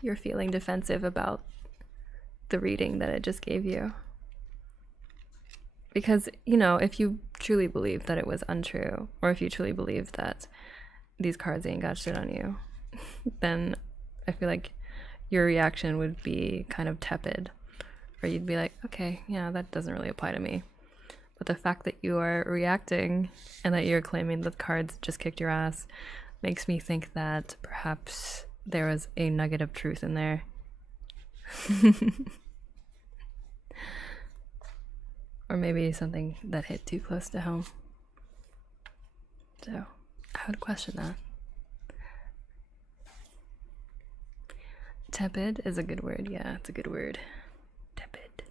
you're feeling defensive about the reading that it just gave you. Because, you know, if you truly believe that it was untrue, or if you truly believe that these cards ain't got shit on you, then I feel like your reaction would be kind of tepid, or you'd be like, okay, yeah, that doesn't really apply to me. But the fact that you are reacting and that you're claiming that the cards just kicked your ass makes me think that perhaps there was a nugget of truth in there. Or maybe something that hit too close to home. So I would question that. Tepid is a good word. Yeah, it's a good word. Tepid.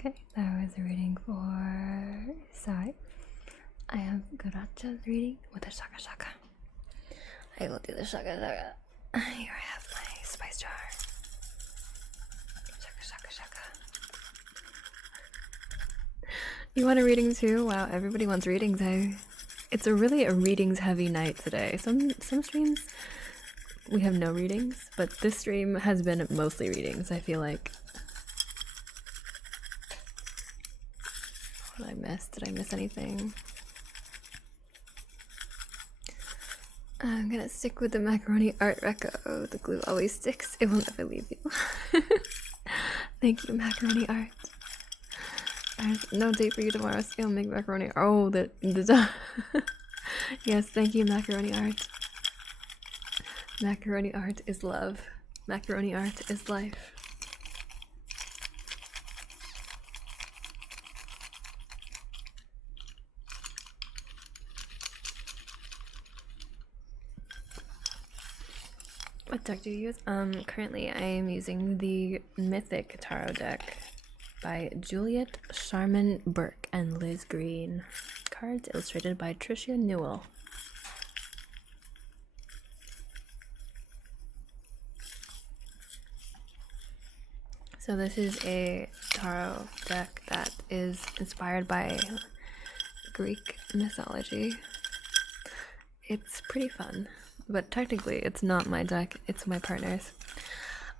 Okay, that was a reading for Sai. I have Garacha's reading with a shaka shaka. I will do the shaka shaka. Here I have my spice jar. Shaka shaka shaka. You want a reading too? Wow, everybody wants readings. It's really a readings heavy night today. Some streams we have no readings, but this stream has been mostly readings, I feel like. What did I miss? Did I miss anything? I'm gonna stick with the macaroni art reco. The glue always sticks. It will never leave you. Thank you, macaroni art. I have no date for you tomorrow. So I'll make macaroni. Oh, the yes, thank you, macaroni art. Macaroni art is love. Macaroni art is life. What deck do you use? Currently I am using the Mythic Tarot deck by Juliet Sharman Burke and Liz Green. Cards illustrated by Tricia Newell. So this is a tarot deck that is inspired by Greek mythology. It's pretty fun, but technically it's not my deck, it's my partner's.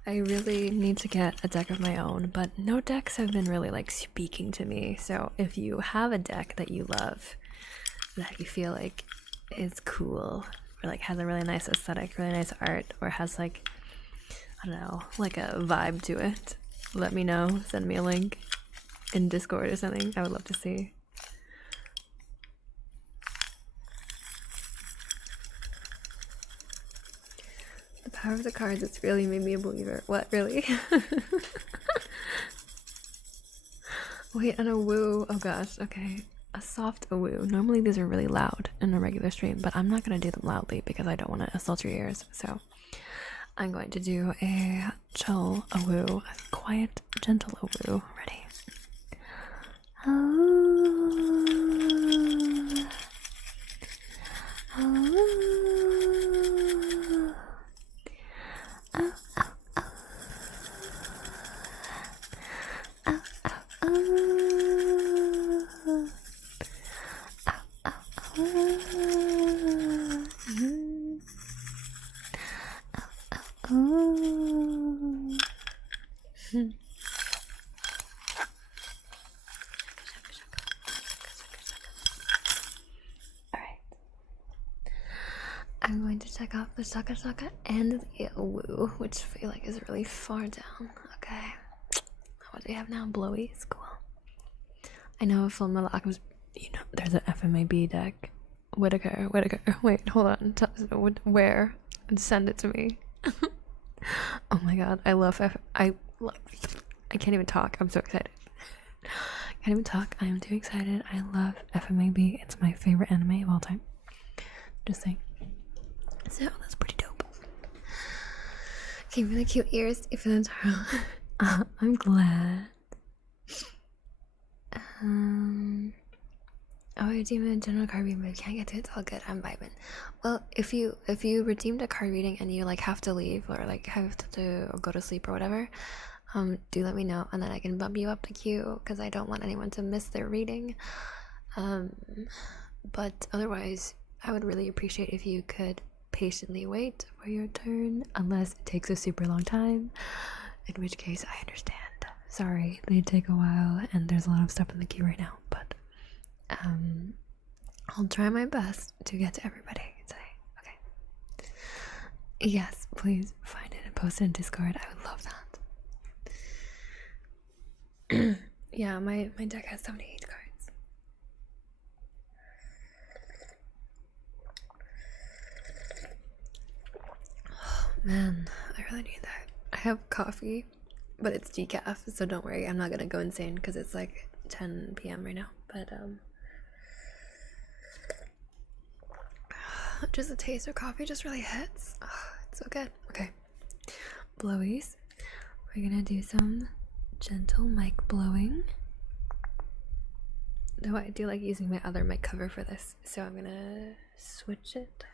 I really need to get a deck of my own, but no decks have been really like speaking to me. So if you have a deck that you love, that you feel like is cool, or like has a really nice aesthetic, really nice art, or has like, I don't know, like a vibe to it, let me know. Send me a link in Discord or something. I would love to see. The power of the cards, it's really made me a believer. What, really? Wait, and a woo. Oh gosh, okay. A soft woo. Normally these are really loud in a regular stream, but I'm not going to do them loudly because I don't want to assault your ears. So I'm going to do a chill woo, a quiet, gentle woo. Ready? I'm going to check off the shaka shaka and the woo, which I feel like is really far down. Okay. What do we have now? Blowy is cool. I know from Malaka's, you know, there's an FMAB deck. Whitaker. Wait, hold on. Where? Send it to me. Oh my god, I love I can't even talk. I'm so excited. I can't even talk. I am too excited. I love FMAB. It's my favorite anime of all time. Just saying. So that's pretty dope. Okay, really cute ears if you I'm glad. Oh, I redeemed a general card reading, but you can't get to it. It's all good. I'm vibing. Well, if you redeemed a card reading and you like have to leave or like have to go to sleep or whatever, do let me know and then I can bump you up to queue because I don't want anyone to miss their reading. But otherwise, I would really appreciate if you could patiently wait for your turn, unless it takes a super long time, in which case I understand. Sorry, they take a while and there's a lot of stuff in the queue right now, but I'll try my best to get to everybody today. Okay. Yes, please find it and post it in Discord. I would love that. Yeah, my deck has 78 cards. Oh man, I really need that. I have coffee, but it's decaf, so don't worry, I'm not gonna go insane because it's like 10 p.m. right now. But just a taste of coffee just really hits. Oh, it's so good. Okay, blowies. We're gonna do some gentle mic blowing. Though I do like using my other mic cover for this, so I'm gonna switch it.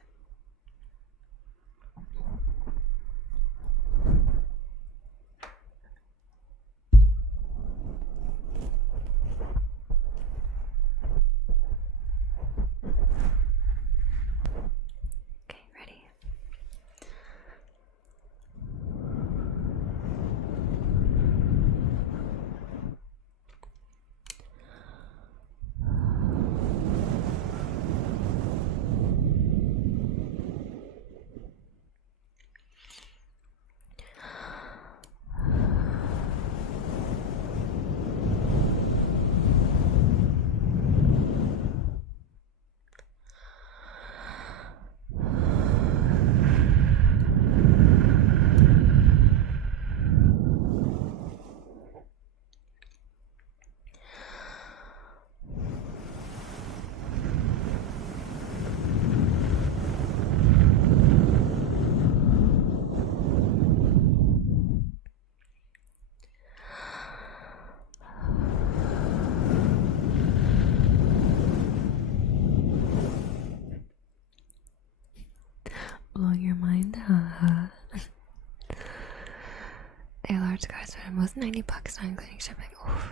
art's cards are almost $90, not including shipping. Oof,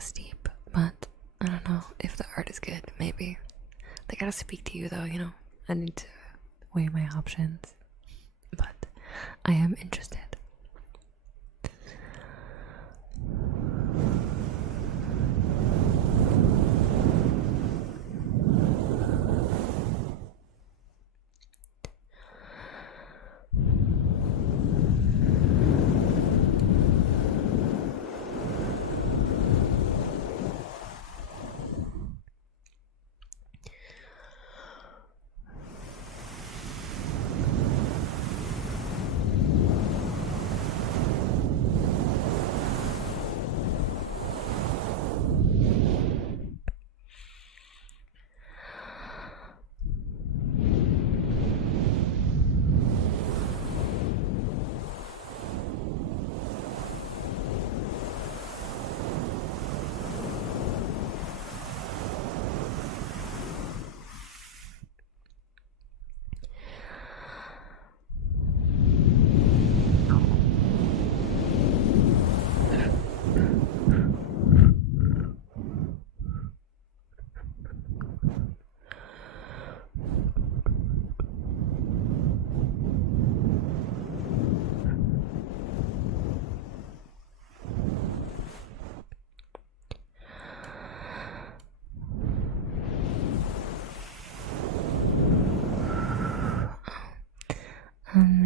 steep, but I don't know if the art is good. Maybe they gotta speak to you though. You know, I need to weigh my options, but I am interested.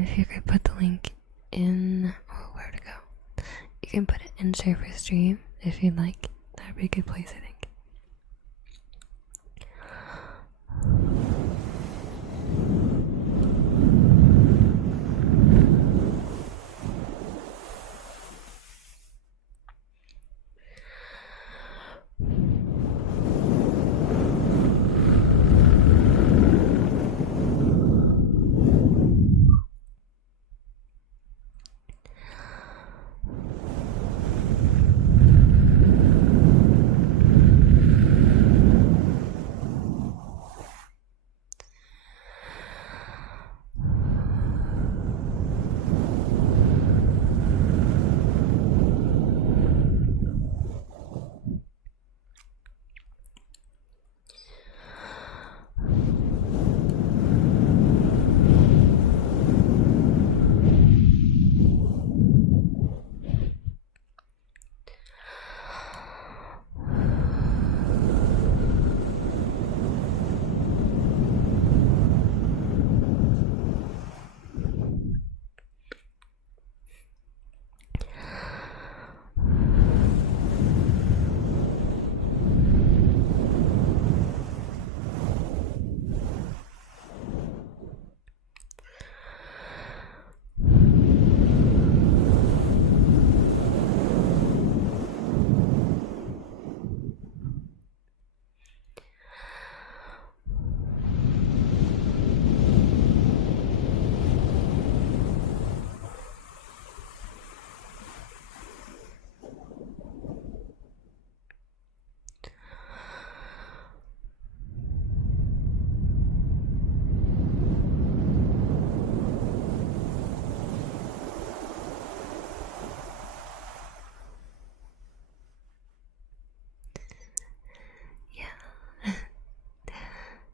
If you could put the link in, where to go? You can put it in share for stream if you'd like. That'd be a good place, I think.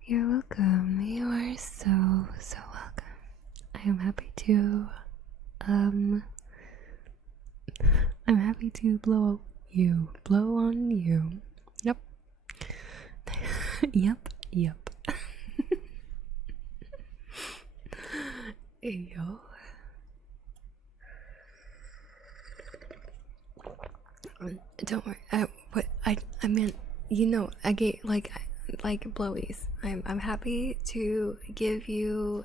You're welcome. You are so welcome. I am happy to I'm happy to blow on you. Yep. Yep. Hey, yo. Don't worry. I mean, you know, I get like blowies. I'm happy to give you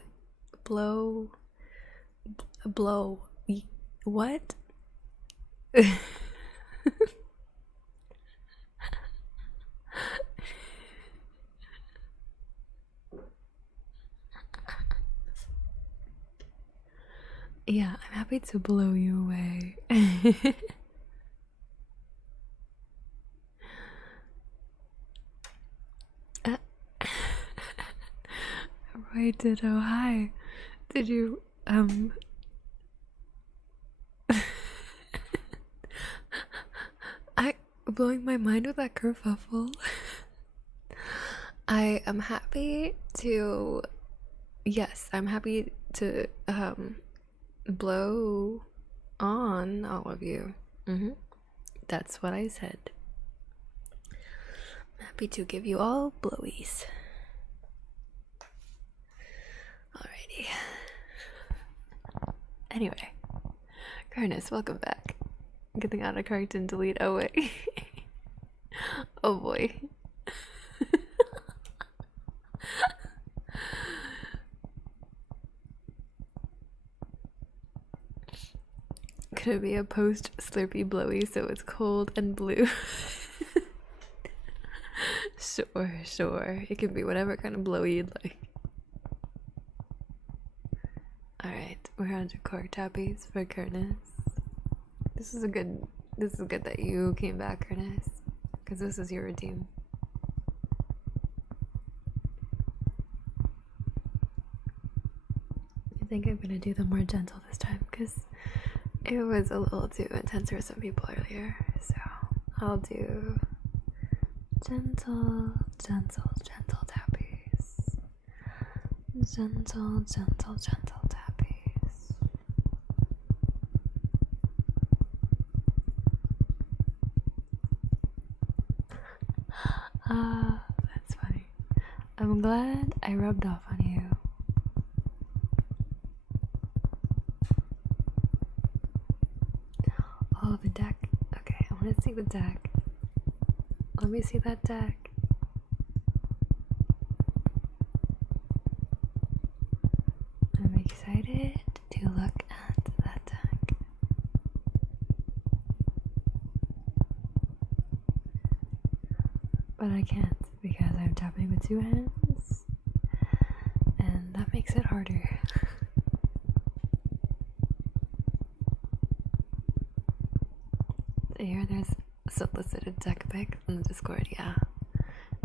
blow. What? Yeah, I'm happy to blow you away. Right, ditto. Hi. Did you blowing my mind with that kerfuffle. I am happy to, yes, I'm happy to blow on all of you. That's what I said. I'm happy to give you all blowies. Alrighty. Anyway, Karnus, welcome back. Good thing autocorrect didn't delete. Oh wait. Oh boy. Could it be a post slurpy blowy so it's cold and blue? Sure. It can be whatever kind of blowy you'd like. Alright, we're on to cork tappies for Curtis. This is good that you came back, Curtis. Because this is your routine. I think I'm gonna do them more gentle this time because it was a little too intense for some people earlier. So I'll do gentle tappies. Gentle tappies. That's funny. I'm glad I rubbed off on you. Oh, the deck. Okay, I want to see the deck. Let me see that deck. I'm excited to look at that deck. But I can't because I'm tapping with two hands, and that makes it harder. Here, there's solicited deck pic on the Discord. Yeah,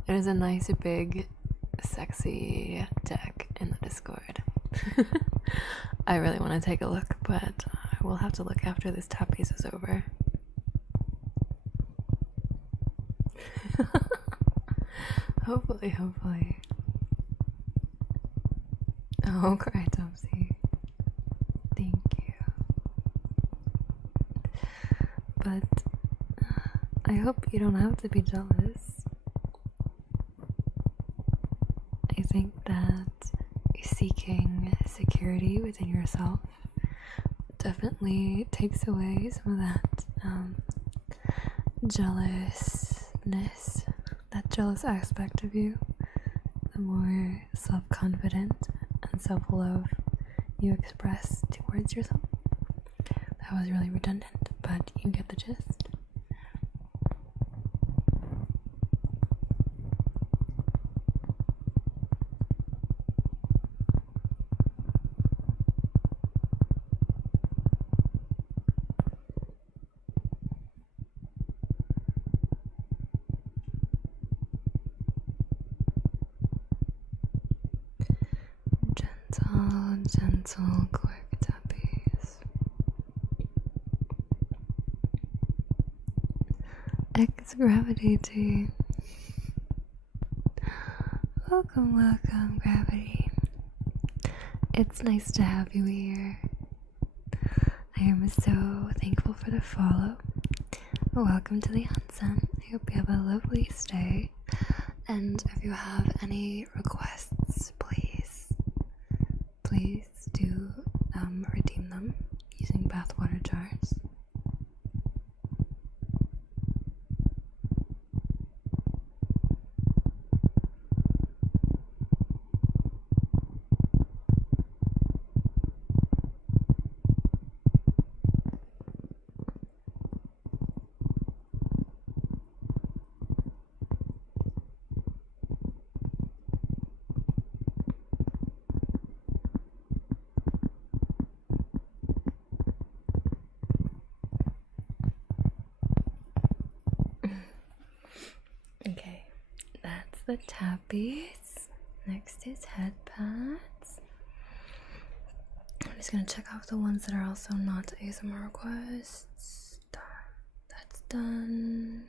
there's a nice big sexy deck in the Discord. I really want to take a look, but I will have to look after this tap piece is over. Hopefully. Oh, cry, Topsy. Thank you. But I hope you don't have to be jealous. I think that seeking security within yourself definitely takes away some of that jealousness, that jealous aspect of you. The more self-confident and self-love you express towards yourself. That was really redundant, but you get the gist. Gentle, quick tappies. Gravity tea. Welcome, Gravity. It's nice to have you here. I am so thankful for the follow. Welcome to the onsen. I hope you have a lovely stay. And if you have any requests, please do redeem them using bathwater jars. Okay, that's the tappies. Next is head pads. I'm just gonna check off the ones that are also not ASMR requests. That's done.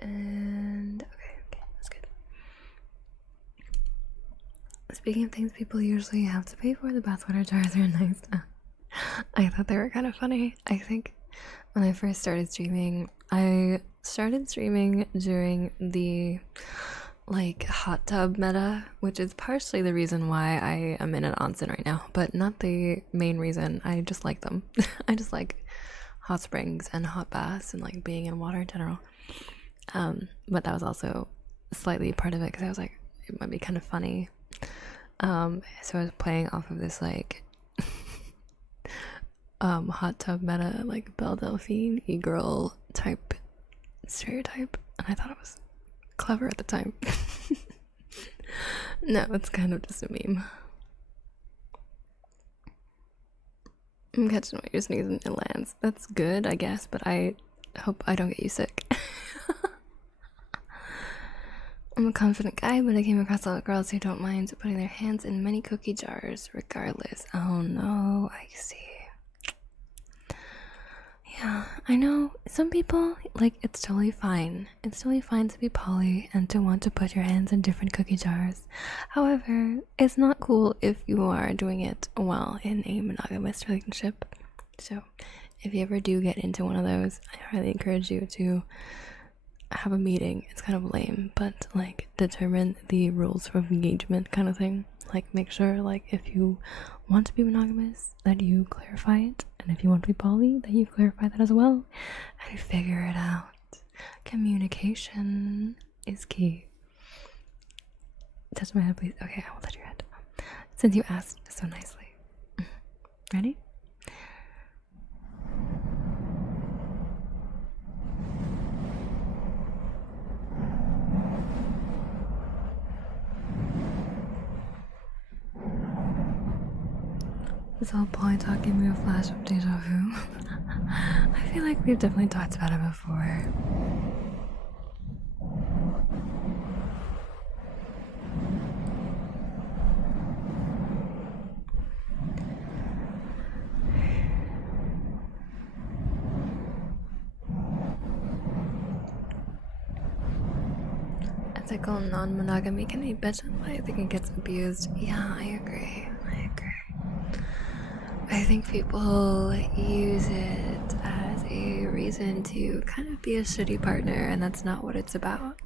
And okay, that's good. Speaking of things people usually have to pay for, the bathwater jars are nice. I thought they were kind of funny. I think when I first started streaming, I started streaming during the like hot tub meta, which is partially the reason why I am in an onsen right now, but not the main reason. I just like them. I just like hot springs and hot baths and like being in water in general. But that was also slightly part of it because I was like, it might be kind of funny. So I was playing off of this like hot tub meta, like Belle Delphine, e-girl type stereotype, and I thought it was clever at the time. No, it's kind of just a meme. I'm catching what you're sneezing, it lands. That's good, I guess, but I hope I don't get you sick. I'm a confident guy, but I came across a lot of girls who don't mind putting their hands in many cookie jars regardless. Oh no, I see. Yeah, I know some people, like, it's totally fine. It's totally fine to be poly and to want to put your hands in different cookie jars. However, it's not cool if you are doing it while in a monogamous relationship. So, if you ever do get into one of those, I highly encourage you to have a meeting. It's kind of lame, but like determine the rules of engagement kind of thing. Like make sure like if you want to be monogamous that you clarify it, and if you want to be poly that you clarify that as well, and figure it out. Communication is key. Touch my head, please. Okay, I will touch your head since you asked so nicely. Ready? This whole poly talk gave me a flash of deja vu. I feel like we've definitely talked about it before. Ethical non-monogamy can be better, but I think it gets abused. Yeah, I agree. I think people use it as a reason to kind of be a shitty partner, and that's not what it's about.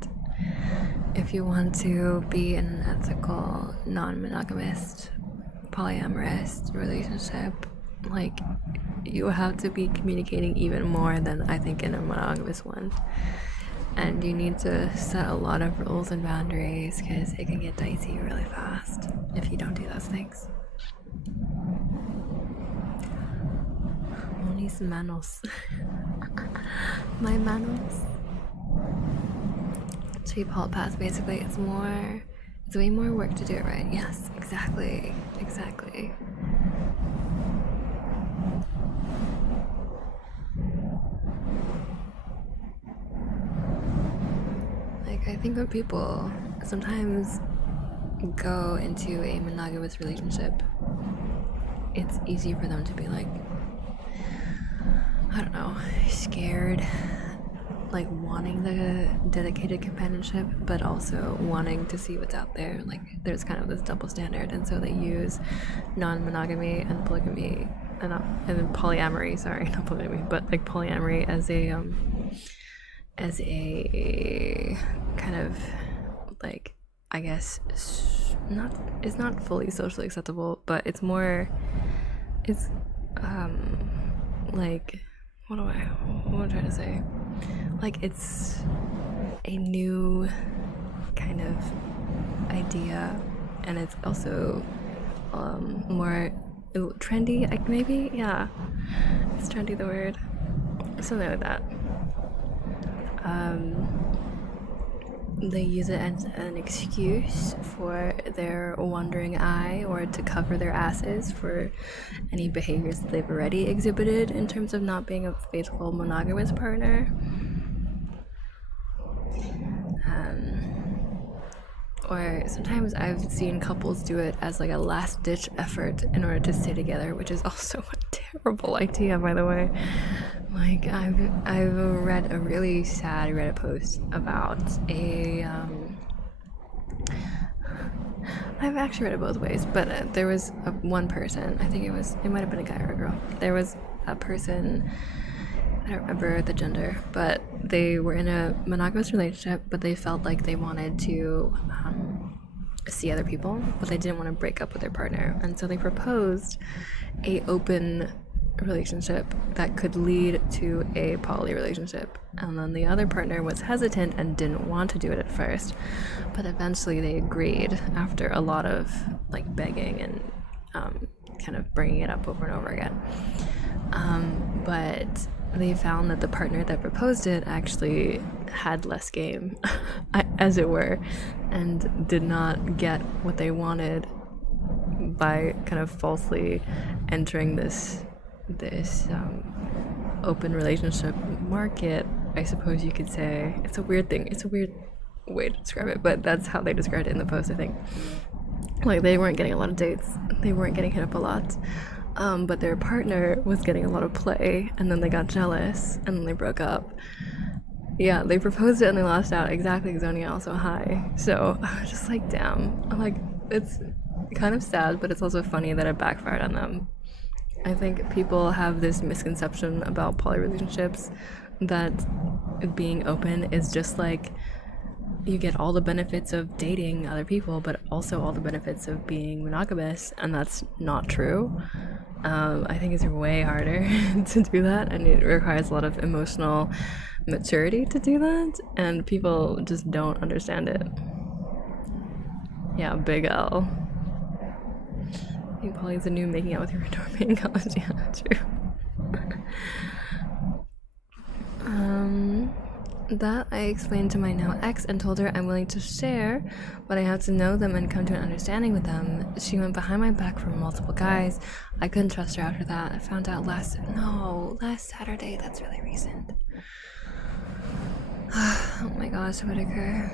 If you want to be in an ethical, non-monogamous, polyamorous relationship, like, you have to be communicating even more than I think in a monogamous one. And you need to set a lot of rules and boundaries because it can get dicey really fast if you don't do those things. Mis manos. My manos. To be poly pass, basically, it's way more work to do it right. Yes, exactly. Like, I think when people sometimes go into a monogamous relationship, it's easy for them to be like, I don't know, scared, like wanting the dedicated companionship, but also wanting to see what's out there. Like, there's kind of this double standard, and so they use non-monogamy and polygamy, and then polyamory. Sorry, not polygamy, but like polyamory as a kind of like, I guess, it's not fully socially acceptable, but it's more, it's like, what am I trying to say? Like, it's a new kind of idea, and it's also more trendy, like, maybe, yeah, it's trendy, the word, something like that. They use it as an excuse for their wandering eye, or to cover their asses for any behaviors that they've already exhibited in terms of not being a faithful monogamous partner. Or sometimes I've seen couples do it as like a last-ditch effort in order to stay together, which is also a terrible idea, by the way. Like I've read a really sad Reddit post about a I've actually read it both ways, but there was one person. I think it might have been a guy or a girl. There was a person. I don't remember the gender, but they were in a monogamous relationship, but they felt like they wanted to see other people, but they didn't want to break up with their partner, and so they proposed a open relationship that could lead to a poly relationship. And then the other partner was hesitant and didn't want to do it at first, but eventually they agreed after a lot of like begging and kind of bringing it up over and over again. But they found that the partner that proposed it actually had less game, as it were, and did not get what they wanted by kind of falsely entering this open relationship market, I suppose you could say. It's a weird thing. It's a weird way to describe it, but that's how they described it in the post, I think. Like, they weren't getting a lot of dates. They weren't getting hit up a lot. But their partner was getting a lot of play, and then they got jealous, and then they broke up. Yeah, they proposed it and they lost out exactly because Zonia also high. So I was just like, damn. Like, it's kind of sad, but it's also funny that it backfired on them. I think people have this misconception about poly relationships that being open is just like you get all the benefits of dating other people, but also all the benefits of being monogamous, and that's not true. I think it's way harder to do that, and it requires a lot of emotional maturity to do that, and people just don't understand it. Yeah, big L. I think poly is the new making out with your roommate in college. Yeah, true. That I explained to my now ex and told her I'm willing to share, but I have to know them and come to an understanding with them. She went behind my back for multiple guys. I couldn't trust her after that. I found out last Saturday. That's really recent. Oh my gosh, Whitaker.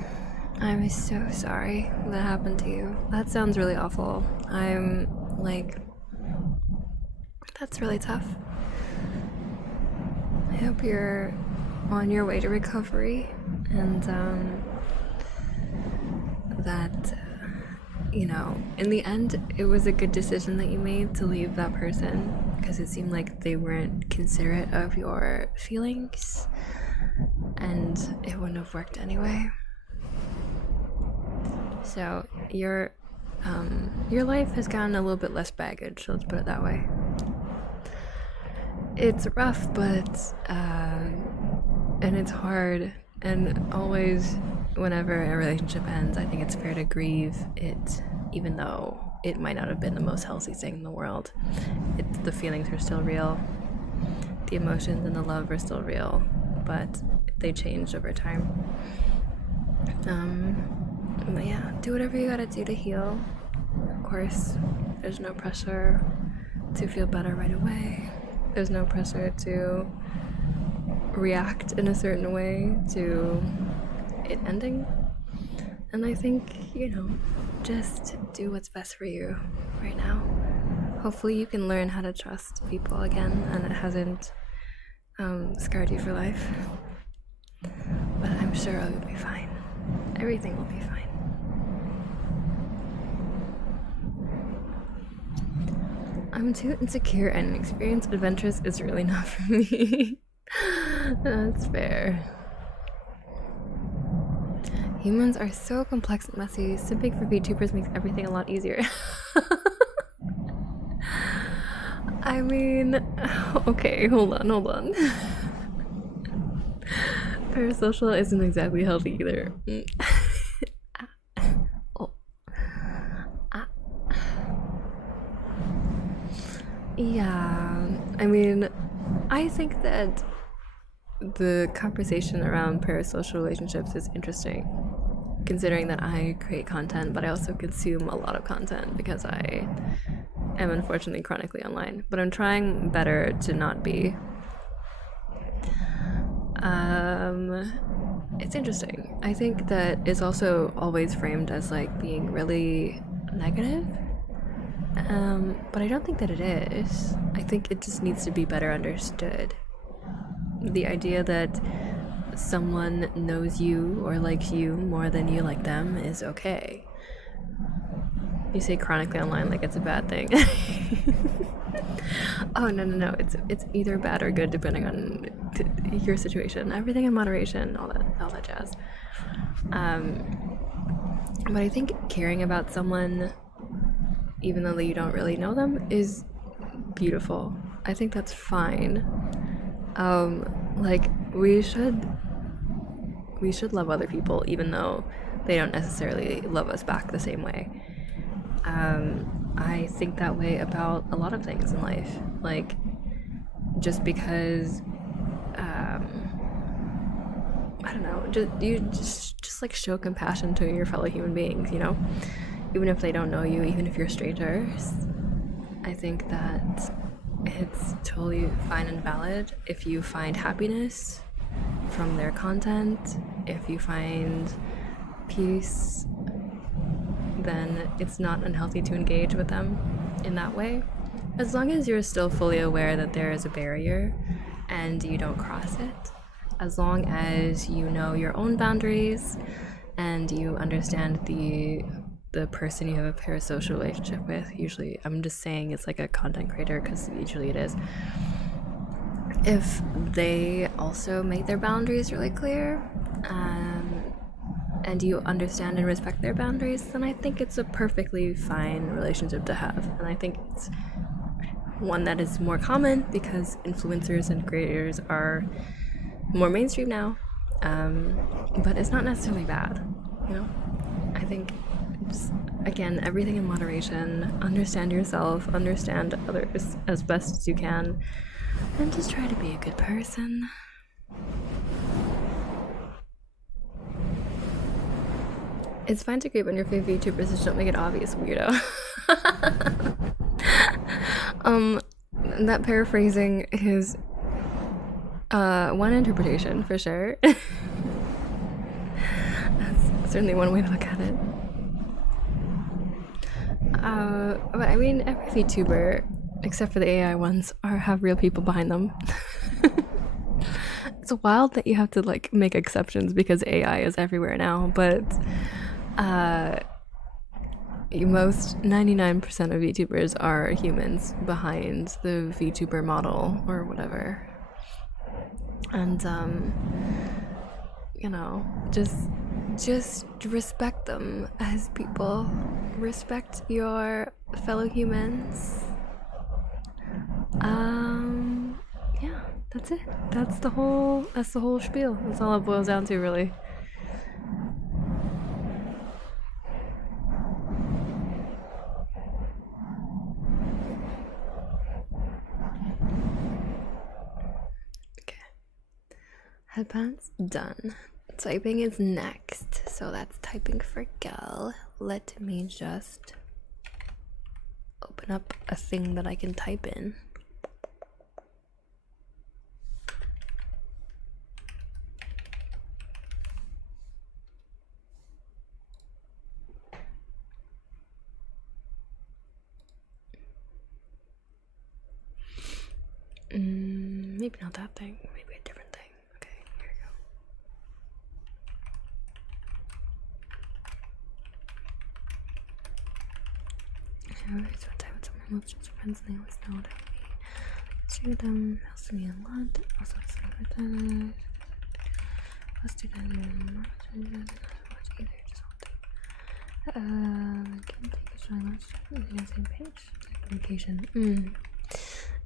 I'm so sorry that happened to you. That sounds really awful. I'm like, that's really tough. I hope you're on your way to recovery, and that you know, in the end it was a good decision that you made to leave that person, because it seemed like they weren't considerate of your feelings and it wouldn't have worked anyway. So your life has gotten a little bit less baggage, let's put it that way. It's rough, but and it's hard, and always whenever a relationship ends, I think it's fair to grieve it, even though it might not have been the most healthy thing in the world. The feelings are still real, the emotions and the love are still real, but they changed over time. But yeah, do whatever you gotta do to heal. Of course, there's no pressure to feel better right away. There's no pressure to react in a certain way to it ending. And I think, you know, just do what's best for you right now. Hopefully you can learn how to trust people again, and it hasn't scarred you for life. But I'm sure it will be fine. Everything will be fine. I'm too insecure, and experience adventures is really not for me. That's fair. Humans are so complex and messy. Simping for VTubers makes everything a lot easier. I mean, okay, hold on. Parasocial isn't exactly healthy either. Yeah, I mean, I think that the conversation around parasocial relationships is interesting, considering that I create content, but I also consume a lot of content because I am unfortunately chronically online, but I'm trying better to not be. It's interesting. I think that it's also always framed as like being really negative. But I don't think that it is. I think it just needs to be better understood. The idea that someone knows you or likes you more than you like them is okay. You say chronically online like it's a bad thing. Oh no, it's either bad or good depending on your situation. Everything in moderation, all that jazz. But I think caring about someone, even though you don't really know them, is beautiful. I think that's fine. Like we should love other people even though they don't necessarily love us back the same way. I think that way about a lot of things in life. Like, just because, I don't know, just like show compassion to your fellow human beings, you know? Even if they don't know you, even if you're strangers. I think that it's totally fine and valid if you find happiness from their content, if you find peace, then it's not unhealthy to engage with them in that way. As long as you're still fully aware that there is a barrier and you don't cross it. As long as you know your own boundaries and you understand the person you have a parasocial relationship with. Usually, I'm just saying it's like a content creator because usually it is. If they also make their boundaries really clear, and you understand and respect their boundaries, then I think it's a perfectly fine relationship to have. And I think it's one that is more common because influencers and creators are more mainstream now. But it's not necessarily bad, you know? I think, just, again, everything in moderation. Understand yourself, understand others as best as you can, and just try to be a good person. It's fine to creep on your favorite YouTubers, just don't make it obvious, weirdo. That paraphrasing is one interpretation for sure. That's certainly one way to look at it. But I mean, every VTuber, except for the AI ones, have real people behind them. It's wild that you have to like make exceptions because AI is everywhere now, but most 99% of VTubers are humans behind the VTuber model or whatever. And you know, just respect them as people. Respect your fellow humans. Yeah, that's it. That's the whole spiel. That's all it boils down to, really. Headbands done. Typing is next, so that's typing for gal. Let me just open up a thing that I can type in. Maybe not that thing, maybe a different thing. Okay, here we go. I always spend time with someone who just friends and they always know about me. See them, helps me a lot. Also, let's do that. Can take a strong on the same page. Communication.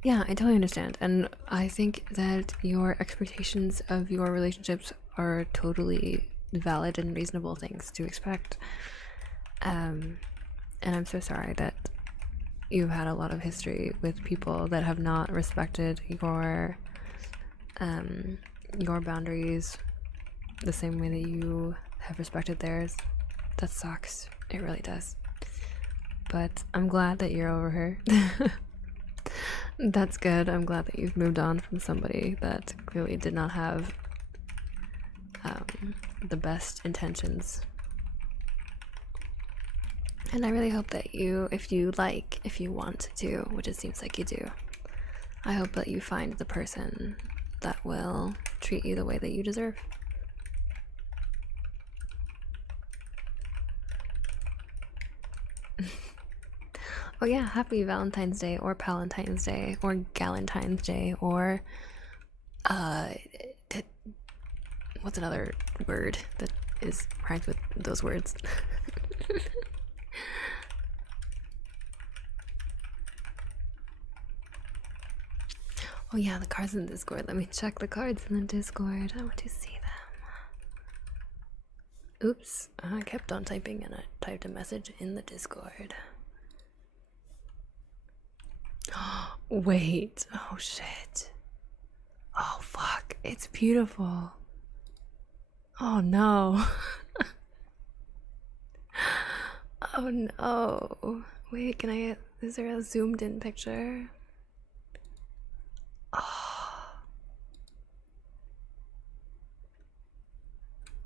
Yeah, I totally understand. And I think that your expectations of your relationships are totally valid and reasonable things to expect. And I'm so sorry that you've had a lot of history with people that have not respected your boundaries the same way that you have respected theirs. That sucks. It really does. But I'm glad that you're over her. That's good. I'm glad that you've moved on from somebody that clearly did not have the best intentions. And I really hope that you, if you want to, which it seems like you do, I hope that you find the person that will treat you the way that you deserve. Oh yeah, happy Valentine's Day or Palentine's Day or Galentine's Day or what's another word that is rhymes with those words? Oh yeah, the cards in the Discord. Let me check the cards in the Discord. I want to see them. Oops, I kept on typing and I typed a message in the Discord. Wait, oh shit. Oh fuck, it's beautiful. Oh no. Oh no. Wait, can I, is there a zoomed in picture? Oh.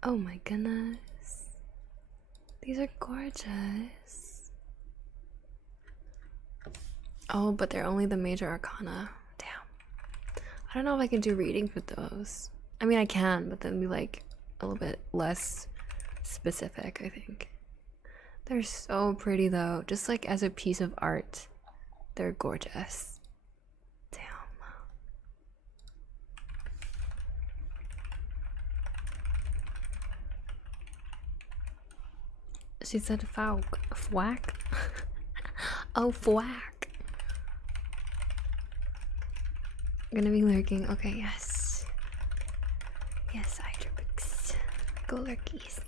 Oh my goodness. These are gorgeous. Oh, but they're only the major arcana. Damn. I don't know if I can do readings with those. I mean, I can, but then be like a little bit less specific, I think. They're so pretty though. Just like as a piece of art, they're gorgeous. Damn. She said fauk. Fwack? Oh, fwack. I'm gonna be lurking. Okay, yes. Yes, Hydropix. Go lurkies.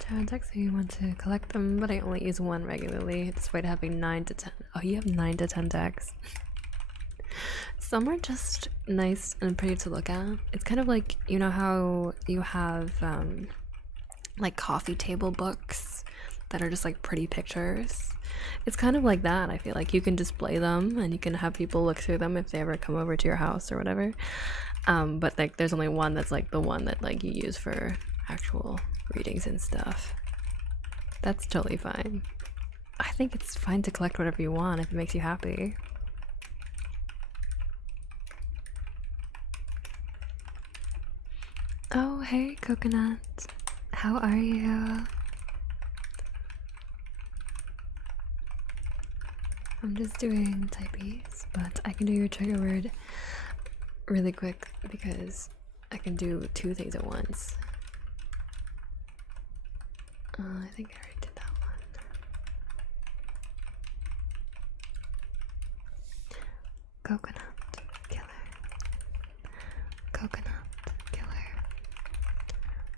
Tarot decks, I want to collect them, but I only use one regularly, despite having 9 to 10. Oh, you have 9 to 10 decks. Some are just nice and pretty to look at. It's kind of like, you know how you have like coffee table books that are just like pretty pictures? It's kind of like that. I feel like you can display them and you can have people look through them if they ever come over to your house or whatever. But like there's only one that's like the one that like you use for actual readings and stuff. That's totally fine. I think it's fine to collect whatever you want if it makes you happy. Oh, hey, Coconut. How are you? I'm just doing typeys, but I can do your trigger word really quick because I can do 2 things at once. I think I already did that one. Coconut killer. Coconut killer.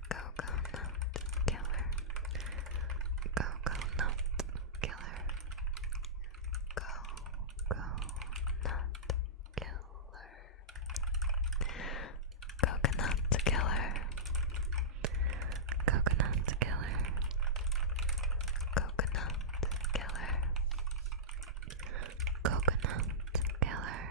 Coconut killer. Coconut killer. Coconut killer. Coconut killer. Coconut killer. Coconut killer.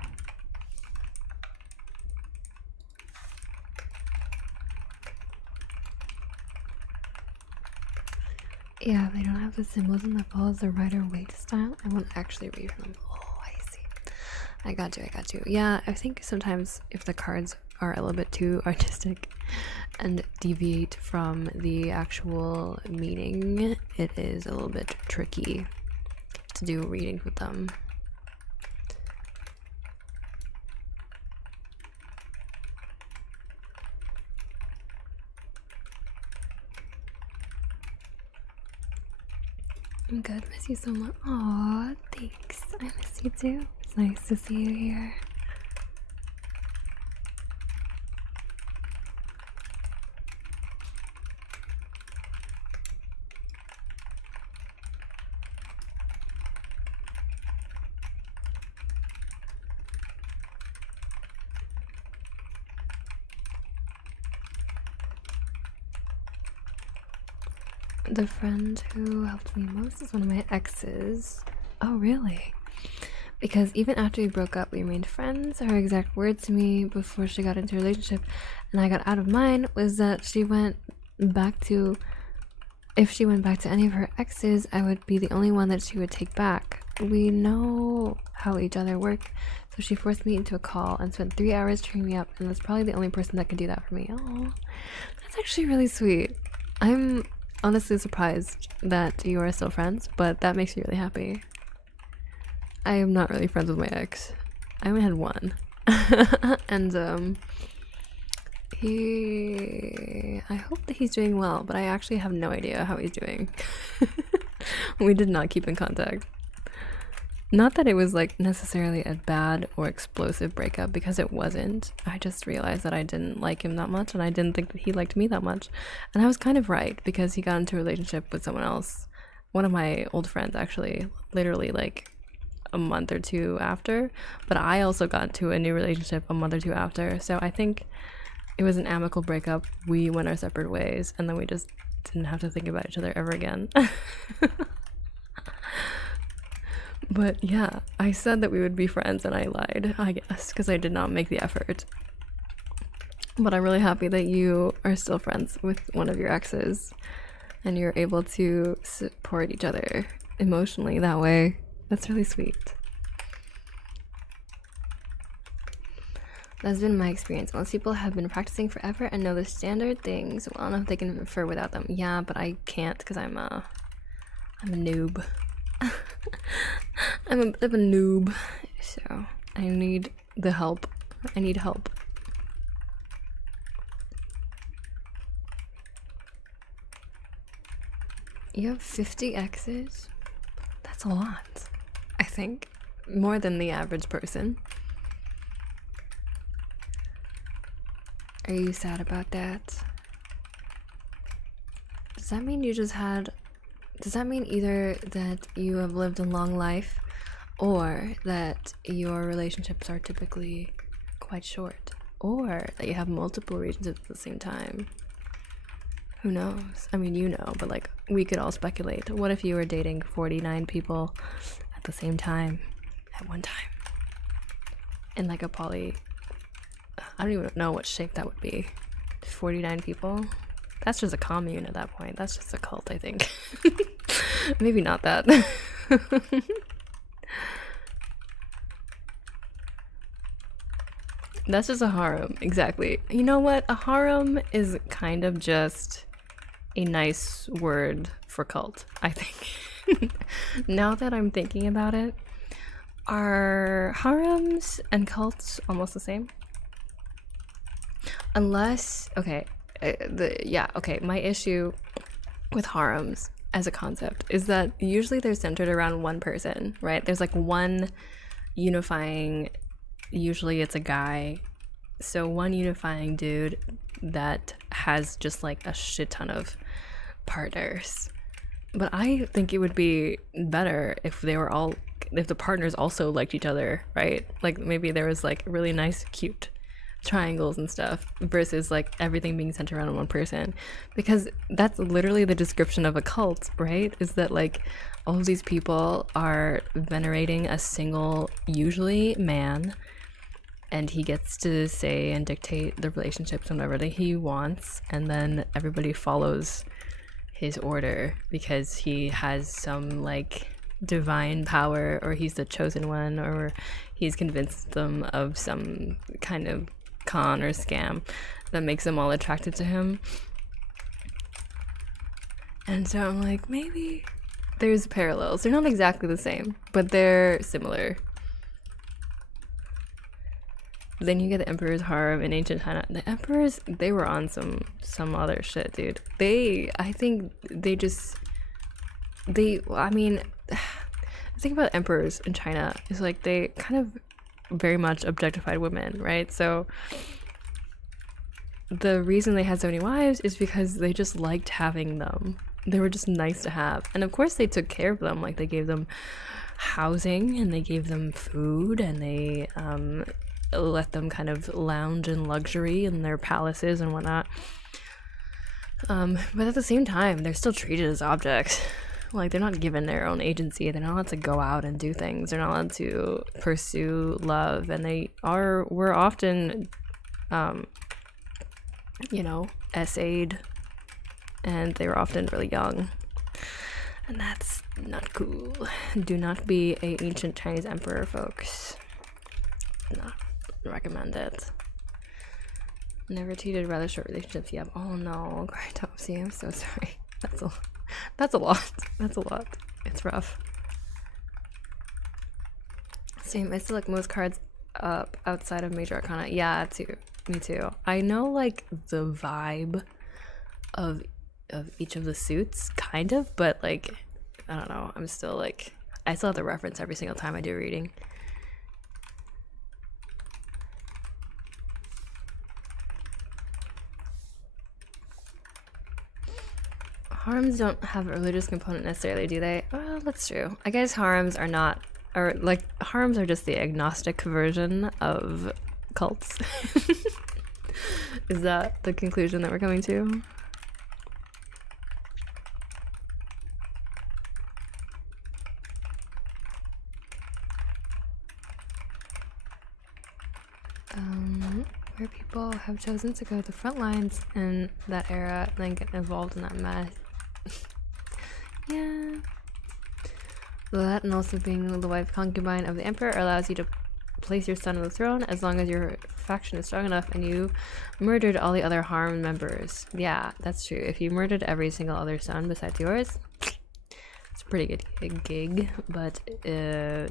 Yeah, they don't have the symbolism that follows the Rider-Waite style. I won't actually read from them. Oh, I see. I got you, I got you. Yeah, I think sometimes if the cards are a little bit too artistic and deviate from the actual meaning, it is a little bit tricky to do readings with them. I'm good. Miss you so much. Aw, thanks. I miss you too. It's nice to see you here. The friend who helped me most is one of my exes. Oh, really? Because even after we broke up, we remained friends. Her exact words to me before she got into a relationship and I got out of mine was that she went back to, if she went back to any of her exes, I would be the only one that she would take back. We know how each other work, so she forced me into a call and spent 3 hours cheering me up, and that's probably the only person that could do that for me. Oh, that's actually really sweet. I'm honestly surprised that you are still friends, but that makes me really happy. I am not really friends with my ex. I only had one. And I hope that he's doing well, but I actually have no idea how he's doing. We did not keep in contact. Not that it was like necessarily a bad or explosive breakup, because it wasn't. I just realized that I didn't like him that much, and I didn't think that he liked me that much. And I was kind of right, because he got into a relationship with someone else. One of my old friends, actually, literally like a month or two after. But I also got into a new relationship a month or two after. So I think it was an amicable breakup. We went our separate ways, and then we just didn't have to think about each other ever again. But yeah, I said that we would be friends, and I lied, I guess, because I did not make the effort. But I'm really happy that you are still friends with one of your exes, and you're able to support each other emotionally that way. That's really sweet. That's been my experience. Most people have been practicing forever and know the standard things well enough they can infer without them. Yeah, but I can't, because I'm a noob. I'm a bit of a noob, so I need the help. I need help. You have 50 exes? That's a lot, I think. More than the average person. Are you sad about that? Does that mean you just had... Does that mean either that you have lived a long life, or that your relationships are typically quite short, or that you have multiple relationships at the same time? Who knows? I mean, you know, but like, we could all speculate. What if you were dating 49 people at the same time, at one time? In like a poly... I don't even know what shape that would be. 49 people? That's just a commune at that point. That's just a cult, I think. Maybe not that. That's just a harem, exactly. You know what? A harem is kind of just a nice word for cult, I think. Now that I'm thinking about it, are harems and cults almost the same? Unless, okay, my issue with harems as a concept is that usually they're centered around one person, right? There's like one unifying, usually it's a guy, so one unifying dude that has just like a shit ton of partners. But I think it would be better if they were all, if the partners also liked each other, right? Like maybe there was like really nice, cute triangles and stuff, versus like everything being centered around one person, because that's literally the description of a cult, right? Is that like all of these people are venerating a single, usually man, and he gets to say and dictate the relationships whenever that he wants, and then everybody follows his order because he has some like divine power, or he's the chosen one, or he's convinced them of some kind of con or scam that makes them all attracted to him. And so I'm like, maybe there's parallels. They're not exactly the same, but they're similar. Then you get the Emperor's harem in ancient China. The emperors, they were on some other shit, dude. I think they just, I mean, the thing about emperors in China is like they kind of very much objectified women, right? So the reason they had so many wives is because they just liked having them. They were just nice to have. And of course they took care of them. Like they gave them housing, and they gave them food, and they let them kind of lounge in luxury in their palaces and whatnot. But at the same time, they're still treated as objects. Like, they're not given their own agency. They're not allowed to go out and do things. They're not allowed to pursue love. And we're often, essayed and they were often really young. And that's not cool. Do not be a ancient Chinese emperor, folks. Not recommend it. Never cheated, rather short relationships. Yep. Oh no, Cryptopsy, I'm so sorry. That's a lot. That's a lot. It's rough. Same. I still like most cards up outside of Major Arcana. Yeah, too. Me too. I know like the vibe of each of the suits, kind of, but like I don't know. I'm still like I still have the reference every single time I do reading. Harems don't have a religious component necessarily, do they? Well, that's true. I guess harems are not, or like harems are just the agnostic version of cults. Is that the conclusion that we're coming to? Where people have chosen to go to the front lines in that era and then get involved in that mess. Yeah. That and also being the wife concubine of the emperor allows you to place your son on the throne as long as your faction is strong enough and you murdered all the other harem members. Yeah, that's true. If you murdered every single other son besides yours, it's a pretty good gig, but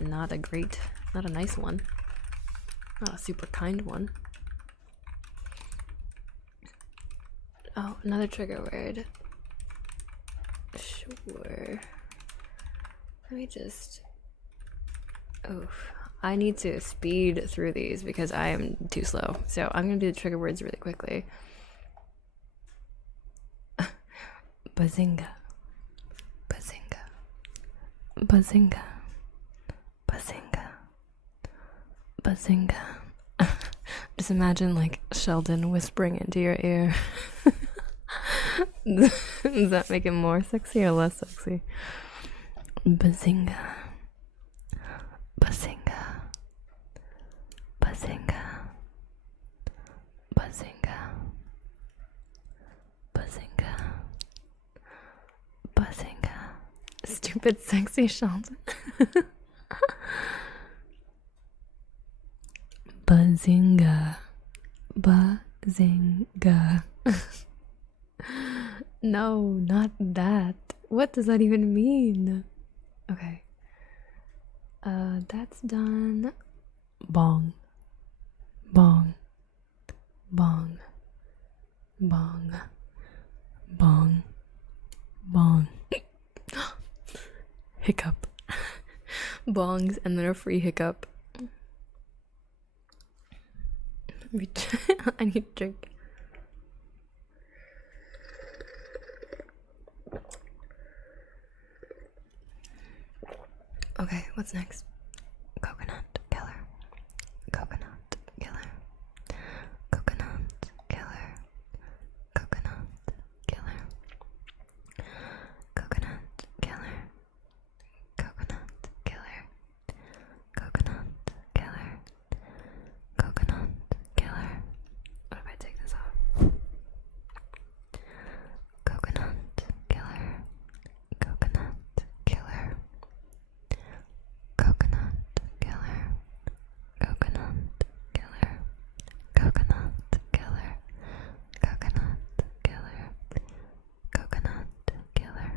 not a nice one. Not a super kind one. Oh, another trigger word. Sure. Let me just... Oh, I need to speed through these because I am too slow. So I'm going to do the trigger words really quickly. Bazinga. Bazinga. Bazinga. Bazinga. Bazinga. Just imagine like Sheldon whispering into your ear. Does that make it more sexy or less sexy? Bazinga. Bazinga. Bazinga. Bazinga. Bazinga. Bazinga. Stupid sexy Sheldon. Bazinga. Bazinga. No, not that. What does that even mean? Okay. That's done. Bong. Bong. Bong. Bong. Bong. Bong. Hiccup. Bongs and then a free hiccup. I need a drink. Okay, what's next? Coconut killer. Coconut killer. Coconut killer. Coconut killer. Coconut killer. Coconut killer. Coconut killer. Coconut killer. What if I take this off? Coconut killer. Coconut killer. Coconut killer. Coconut killer. Coconut killer. Coconut killer. Coconut killer.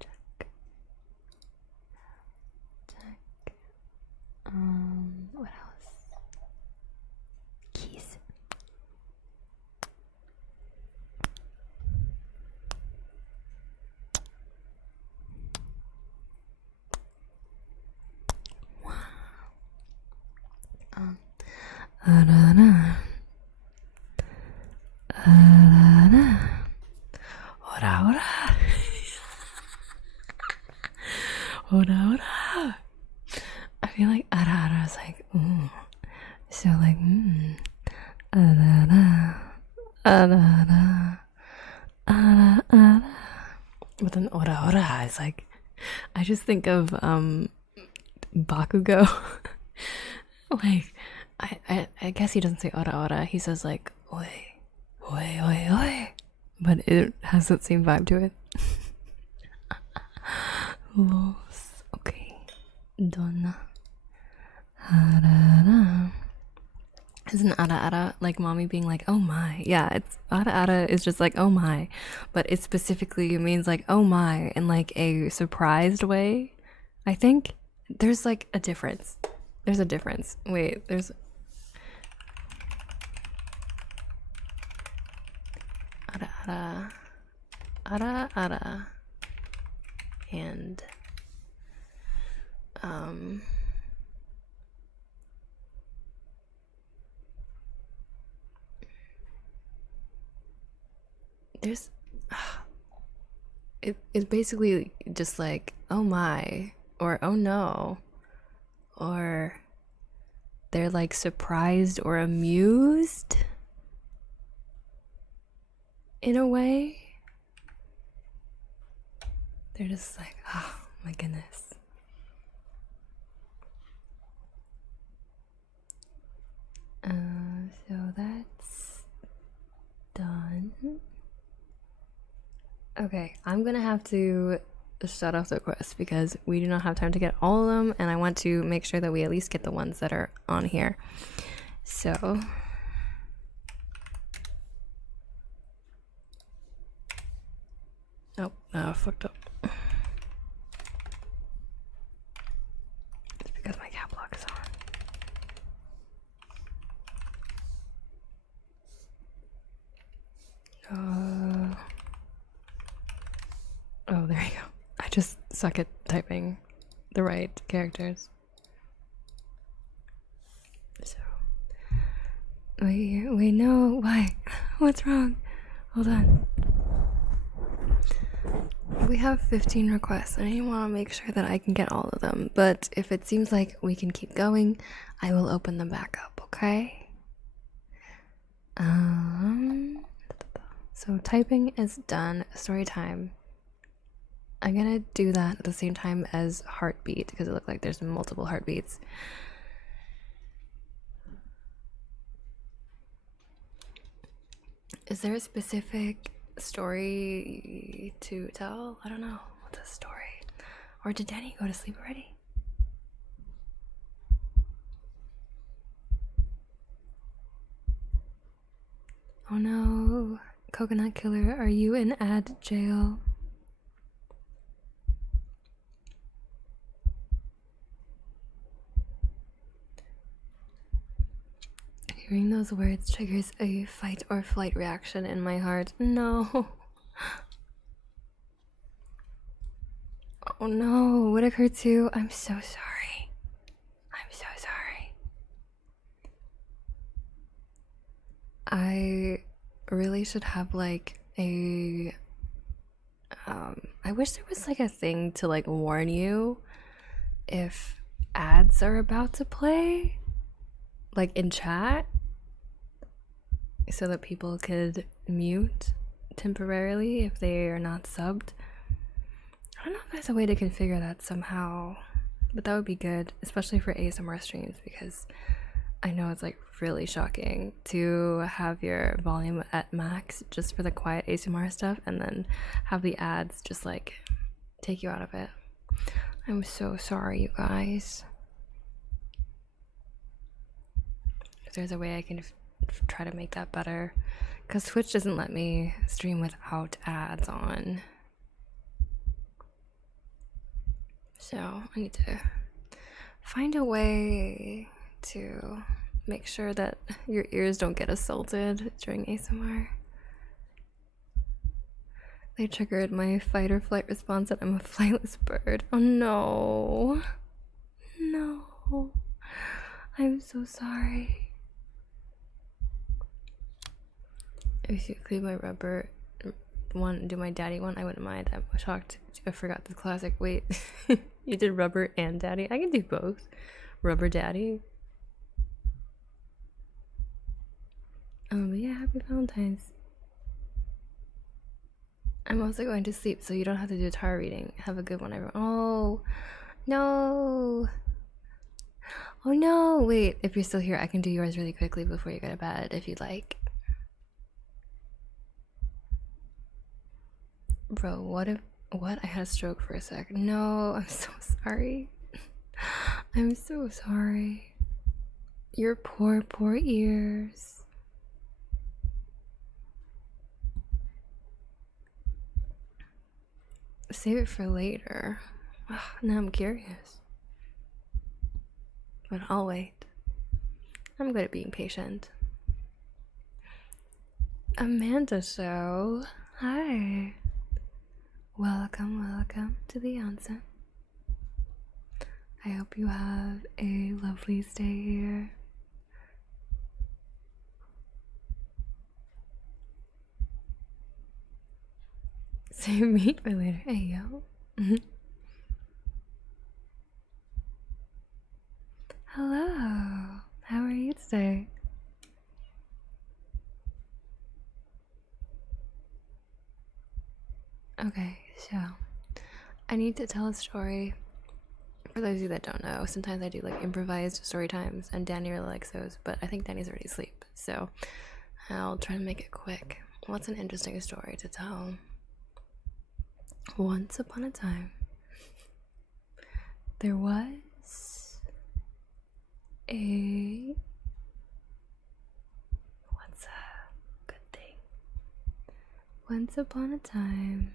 Check. Check. What else? Keys. Arana. Arana. Ora ora. Ora ora. I feel like ara is like ooh. So like Arana. Arana. Ara ara. But then ora ora is like I just think of Bakugo. Like I guess he doesn't say ora ora. He says like oi, oi, oi, oi, but it has that same vibe to it. Los. Okay. Donna. Harara. Isn't ada ada like mommy being like, oh my? Yeah, it's ada ada is just like, oh my, but it specifically means like, oh my, in like a surprised way. I think there's like a difference. There's a difference. Wait, there's ada ada, ada ada, and there's it's basically just like, oh my, or oh no, or they're like surprised or amused in a way. They're just like, oh my goodness. So that's done. Okay, I'm gonna have to shut off the requests because we do not have time to get all of them, and I want to make sure that we at least get the ones that are on here. So oh, fucked up. It's because my cap lock is on. Oh, there you go. I just suck at typing the right characters. So, wait, no, why? What's wrong? Hold on. We have 15 requests, and I want to make sure that I can get all of them. But if it seems like we can keep going, I will open them back up, okay? So typing is done. Story time. I'm gonna do that at the same time as heartbeat because it looked like there's multiple heartbeats. Is there a specific story to tell? I don't know. What's a story? Or did Danny go to sleep already? Oh no. Coconut Killer, are you in ad jail? Hearing those words triggers a fight or flight reaction in my heart. No. Oh no, Whitaker too. I'm so sorry. I'm so sorry. I really should have like a I wish there was like a thing to like warn you if ads are about to play, like in chat, so that people could mute temporarily if they are not subbed. I don't know if there's a way to configure that somehow, but that would be good, especially for ASMR streams, because I know it's like really shocking to have your volume at max just for the quiet ASMR stuff and then have the ads just like take you out of it. I'm so sorry, you guys. If there's a way I can try to make that better, because Twitch doesn't let me stream without ads on. So I need to find a way to make sure that your ears don't get assaulted during ASMR. They triggered my fight or flight response that I'm a flightless bird. Oh no. No. I'm so sorry. If you include my rubber one, do my daddy one, I wouldn't mind. I'm shocked. I forgot the classic. Wait, you did rubber and daddy? I can do both. Rubber daddy. But yeah, happy Valentine's. I'm also going to sleep, so you don't have to do a tarot reading. Have a good one, everyone. Oh, no. Oh no. Wait, if you're still here, I can do yours really quickly before you go to bed, if you'd like. Bro, what? I had a stroke for a sec. No, I'm so sorry. I'm so sorry. Your poor, poor ears. Save it for later. Now I'm curious. But I'll wait. I'm good at being patient. Amanda Show. Hi. Welcome to the onsen. I hope you have a lovely stay here. Save meat for later. Hey, yo. Hello. How are you today? Okay, so I need to tell a story. For those of you that don't know, sometimes I do like improvised story times, and Danny really likes those, but I think Danny's already asleep, so I'll try to make it quick. What's an interesting story to tell? Once upon a time, there was a. What's a good thing? Once upon a time,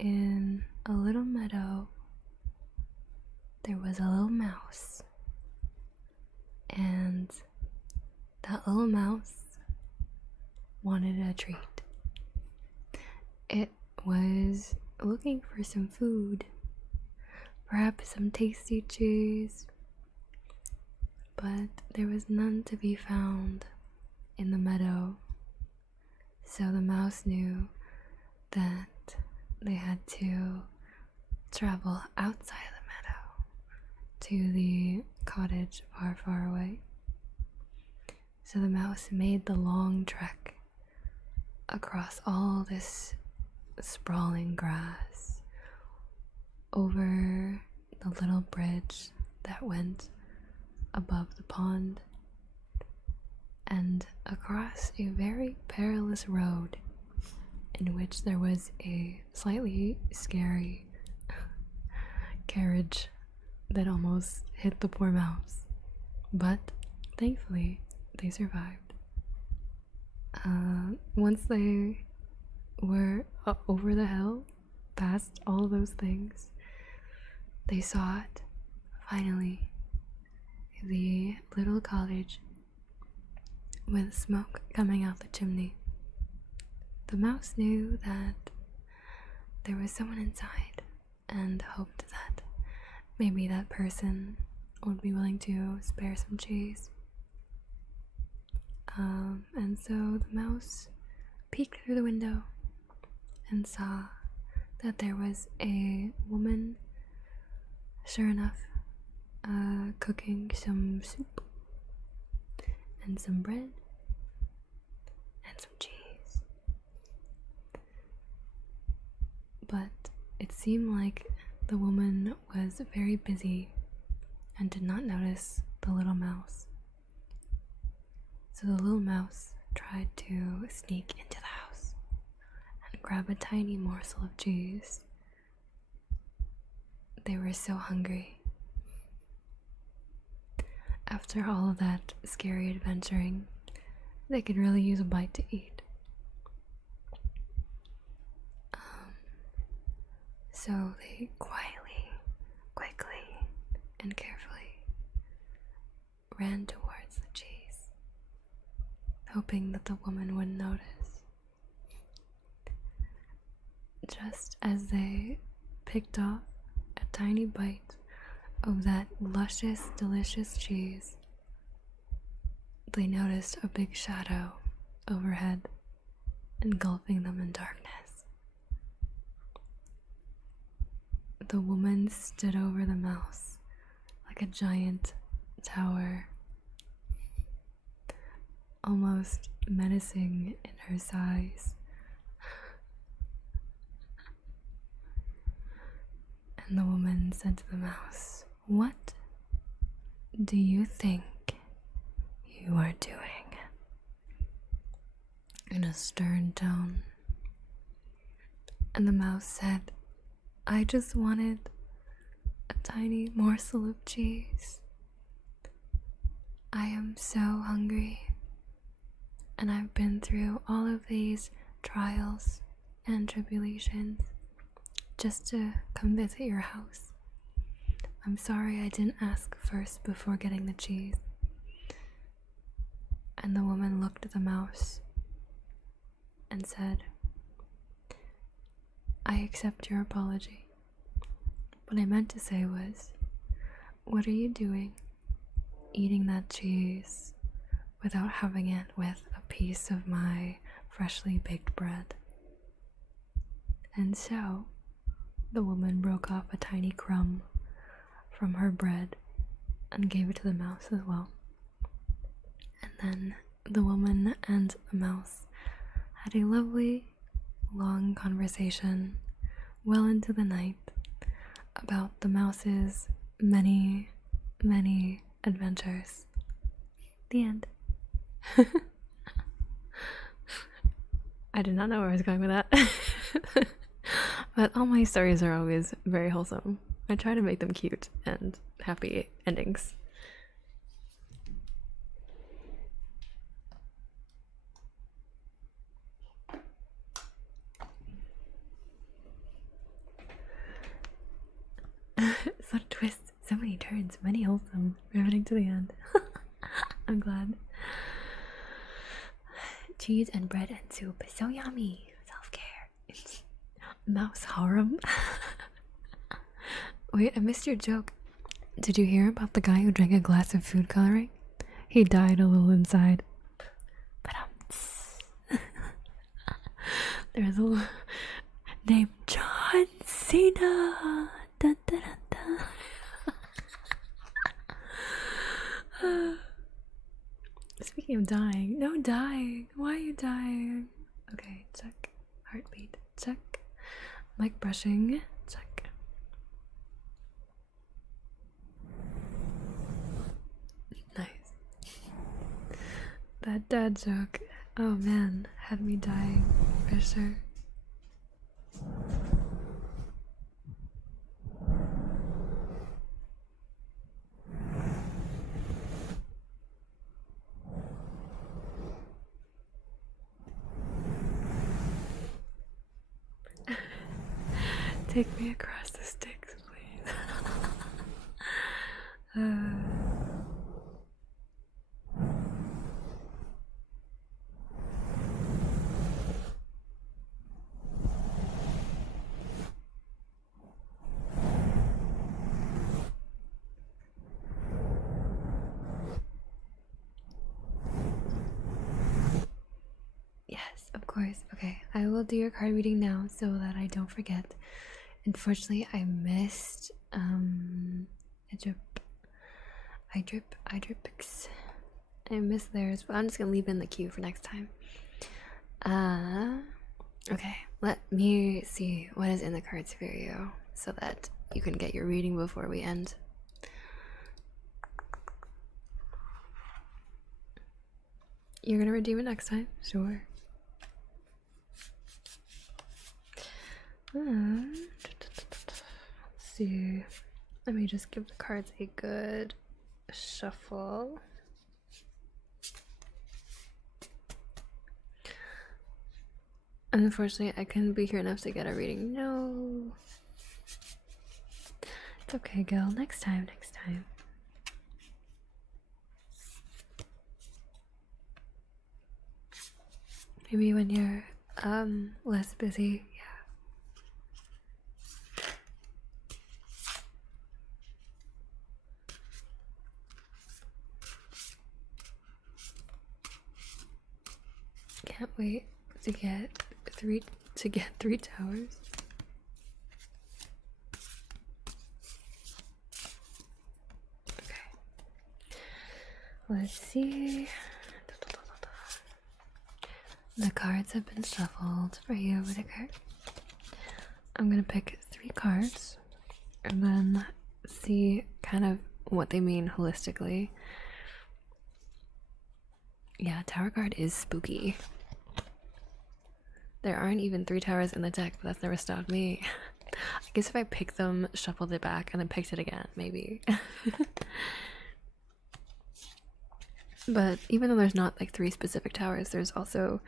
in a little meadow, there was a little mouse. And that little mouse wanted a treat. It was looking for some food, perhaps some tasty cheese, but there was none to be found in the meadow. So the mouse knew that they had to travel outside the meadow to the cottage far, far away. So the mouse made the long trek across all this sprawling grass, over the little bridge that went above the pond, and across a very perilous road in which there was a slightly scary carriage that almost hit the poor mouse. But thankfully, they survived. Once they were over the hill, past all those things, they saw it, finally, the little cottage with smoke coming out the chimney. The mouse knew that there was someone inside and hoped that maybe that person would be willing to spare some cheese. And so the mouse peeked through the window and saw that there was a woman, sure enough, cooking some soup and some bread and some cheese. But it seemed like the woman was very busy and did not notice the little mouse. So the little mouse tried to sneak into the house and grab a tiny morsel of cheese. They were so hungry. After all of that scary adventuring, they could really use a bite to eat. So they quickly, and carefully ran towards the cheese, hoping that the woman wouldn't notice. Just as they picked off a tiny bite of that luscious, delicious cheese, they noticed a big shadow overhead, engulfing them in darkness. The woman stood over the mouse like a giant tower, almost menacing in her size. And the woman said to the mouse, "What do you think you are doing?" in a stern tone. And the mouse said, I just wanted a tiny morsel of cheese. I am so hungry, and I've been through all of these trials and tribulations just to come visit your house. I'm sorry I didn't ask first before getting the cheese. And the woman looked at the mouse and said, I accept your apology. What I meant to say was, what are you doing eating that cheese without having it with a piece of my freshly baked bread? And so the woman broke off a tiny crumb from her bread and gave it to the mouse as well. And then the woman and the mouse had a lovely, long conversation well into the night about the mouse's many, many adventures. The end. I did not know where I was going with that. But all my stories are always very wholesome. I try to make them cute and happy endings. So a twist, so many turns, many wholesome, riveting to the end. I'm glad. Cheese and bread and soup, so yummy. Self-care. Mouse harem. Wait, I missed your joke. Did you hear about the guy who drank a glass of food coloring? He died a little inside. But there's a named John Cena. Dun, dun, dun, dun. Speaking of dying, no dying. Why are you dying? Okay, check. Heartbeat, check. Mic brushing, check. Nice. That dad joke, oh man, had me dying for sure. Take me across the sticks, please. Yes, of course. Okay, I will do your card reading now so that I don't forget. Unfortunately, I missed Idripix. I missed theirs, but I'm just gonna leave in the queue for next time. Okay, let me see what is in the cards for you so that you can get your reading before we end. You're gonna redeem it next time? Sure. Let's see. Let me just give the cards a good shuffle. Unfortunately, I couldn't be here enough to get a reading. No. It's okay, Gil. Next time, next time. Maybe when you're less busy. Can't wait to get three towers. Okay. Let's see. The cards have been shuffled for you, Whitaker. I'm gonna pick 3 cards and then see kind of what they mean holistically. Yeah, Tower card is spooky. There aren't even 3 towers in the deck, but that's never stopped me. I guess if I picked them, shuffled it back, and then picked it again, maybe. But even though there's not like 3 specific towers, there's also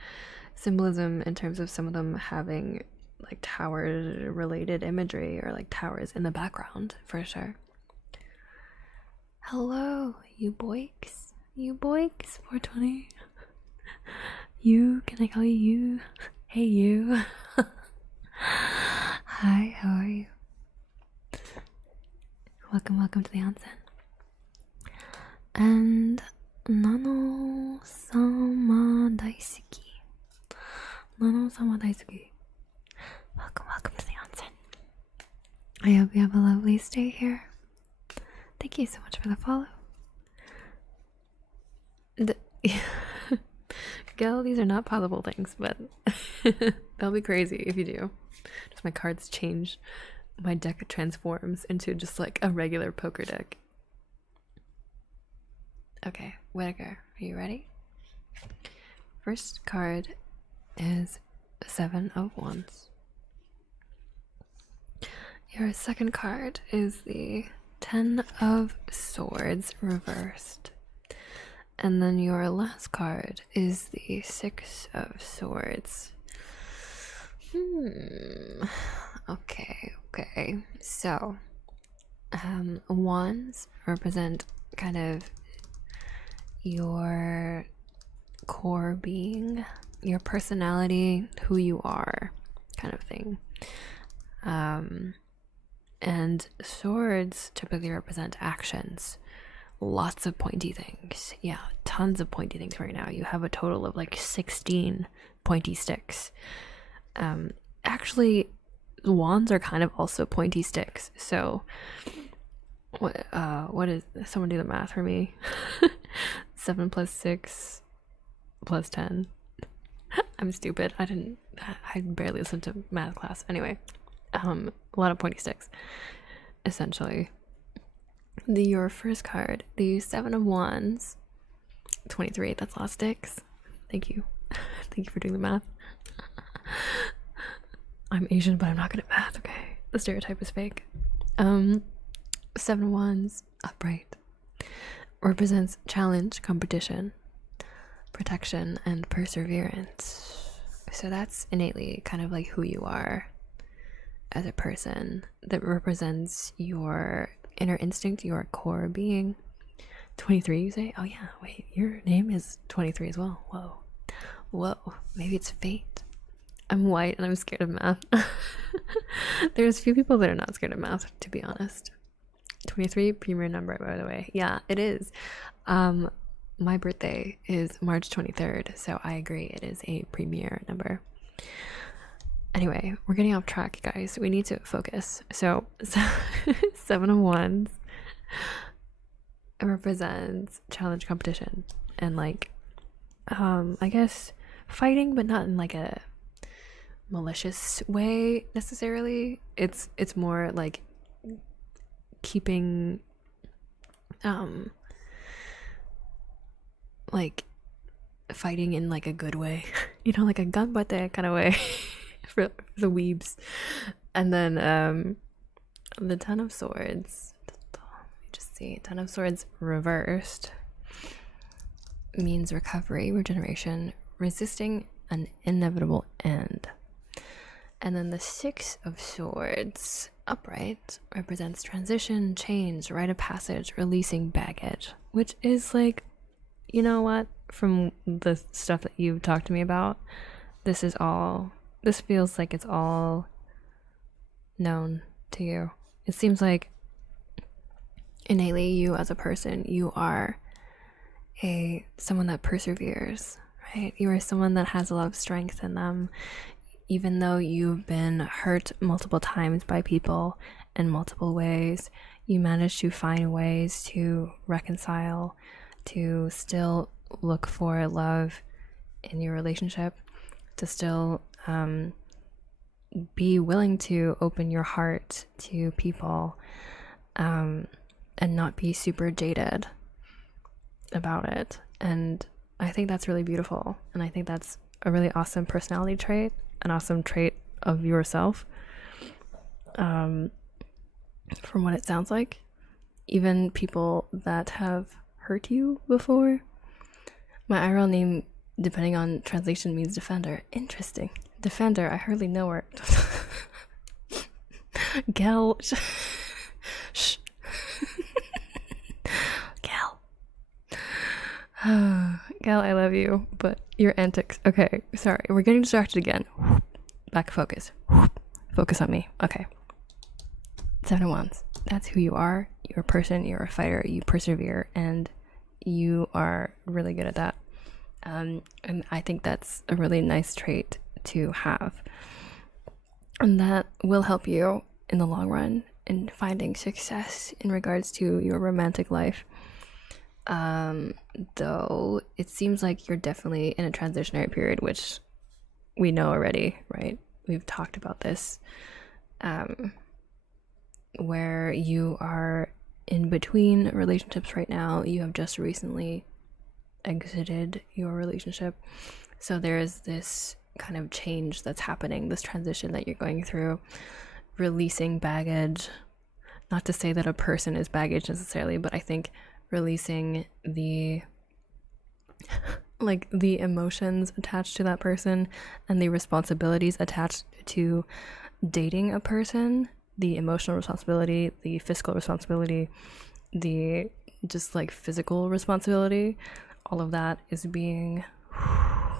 symbolism in terms of some of them having like tower related imagery or like towers in the background for sure. Hello, you boys. You boys, 420. You, can I call you you? Hey, you. Hi, how are you? Welcome to the onsen. And Nano-sama daisuki. Nano-sama daisuki. Welcome to the onsen. I hope you have a lovely stay here. Thank you so much for the follow. Gil, these are not possible things, but that'll be crazy if you do. Just my cards change. My deck transforms into just like a regular poker deck. Okay, Whitaker, are you ready? First card is 7 of Wands. Your second card is the 10 of Swords reversed. And then your last card is the 6 of Swords. Okay. So, wands represent kind of your core being, your personality, who you are, kind of thing. And swords typically represent actions. Lots of pointy things. Yeah, tons of pointy things right now. You have a total of like 16 pointy sticks. Actually, wands are kind of also pointy sticks. So, what is, someone do the math for me? 7 plus 6 plus 10. I'm stupid. I barely listened to math class. Anyway, a lot of pointy sticks, essentially. Your first card, the 7 of Wands, 23. That's a lot of sticks. Thank you. Thank you for doing the math. I'm Asian, but I'm not good at math, okay? The stereotype is fake. 7 of Wands, upright, represents challenge, competition, protection, and perseverance. So that's innately kind of like who you are as a person. That represents your inner instinct, your core being. 23, you say? Oh yeah, wait, your name is 23 as well. Whoa, maybe it's fate. I'm white and I'm scared of math. There's a few people that are not scared of math, to be honest. 23, premier number, by the way. Yeah, it is. My birthday is March 23rd, so I agree, it is a premier number. Anyway, we're getting off track, guys. We need to focus. So 7 of Wands represents challenge, competition, and like, I guess fighting, but not in like a malicious way necessarily. It's more like keeping, like fighting in like a good way, you know, like a ganbatte kind of way. For the weebs. And then the 10 of Swords, let me just see, 10 of Swords reversed means recovery, regeneration, resisting an inevitable end. And then the 6 of Swords upright represents transition, change, rite of passage, releasing baggage, which is like, you know what, from the stuff that you've talked to me about, this feels like it's all known to you. It seems like innately you as a person, you are someone that perseveres, right? You are someone that has a lot of strength in them, even though you've been hurt multiple times by people in multiple ways. You manage to find ways to reconcile, to still look for love in your relationship, to still be willing to open your heart to people, and not be super jaded about it. And I think that's really beautiful, and I think that's a really awesome personality trait, an awesome trait of yourself. From what it sounds like, even people that have hurt you before. My IRL name, depending on translation, means defender. Interesting. Defender, I hardly know her. Gal. Shh. Gal. Gal, I love you, but your antics. Okay, sorry. We're getting distracted again. Back focus. Focus on me. Okay. 7 of Wands. That's who you are. You're a person, you're a fighter, you persevere, and you are really good at that. And I think that's a really nice trait to have. And that will help you in the long run in finding success in regards to your romantic life. Though it seems like you're definitely in a transitionary period, which we know already, right? We've talked about this. Where you are in between relationships right now. You have just recently exited your relationship. So there is this kind of change that's happening, this transition that you're going through, releasing baggage. Not to say that a person is baggage necessarily, but I think releasing the the emotions attached to that person and the responsibilities attached to dating a person, the emotional responsibility, the fiscal responsibility, the just physical responsibility, all of that is being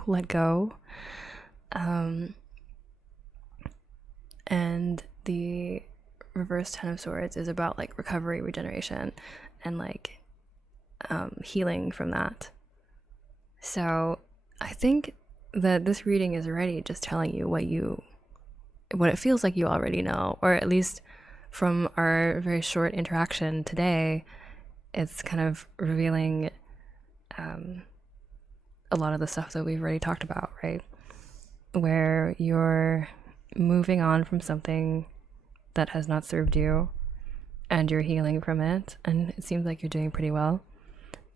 let go. And the reverse 10 of Swords is about recovery, regeneration, and healing from that. So I think that this reading is already just telling you what it feels like you already know, or at least from our very short interaction today, it's kind of revealing a lot of the stuff that we've already talked about, right? Where you're moving on from something that has not served you and you're healing from it, and it seems like you're doing pretty well,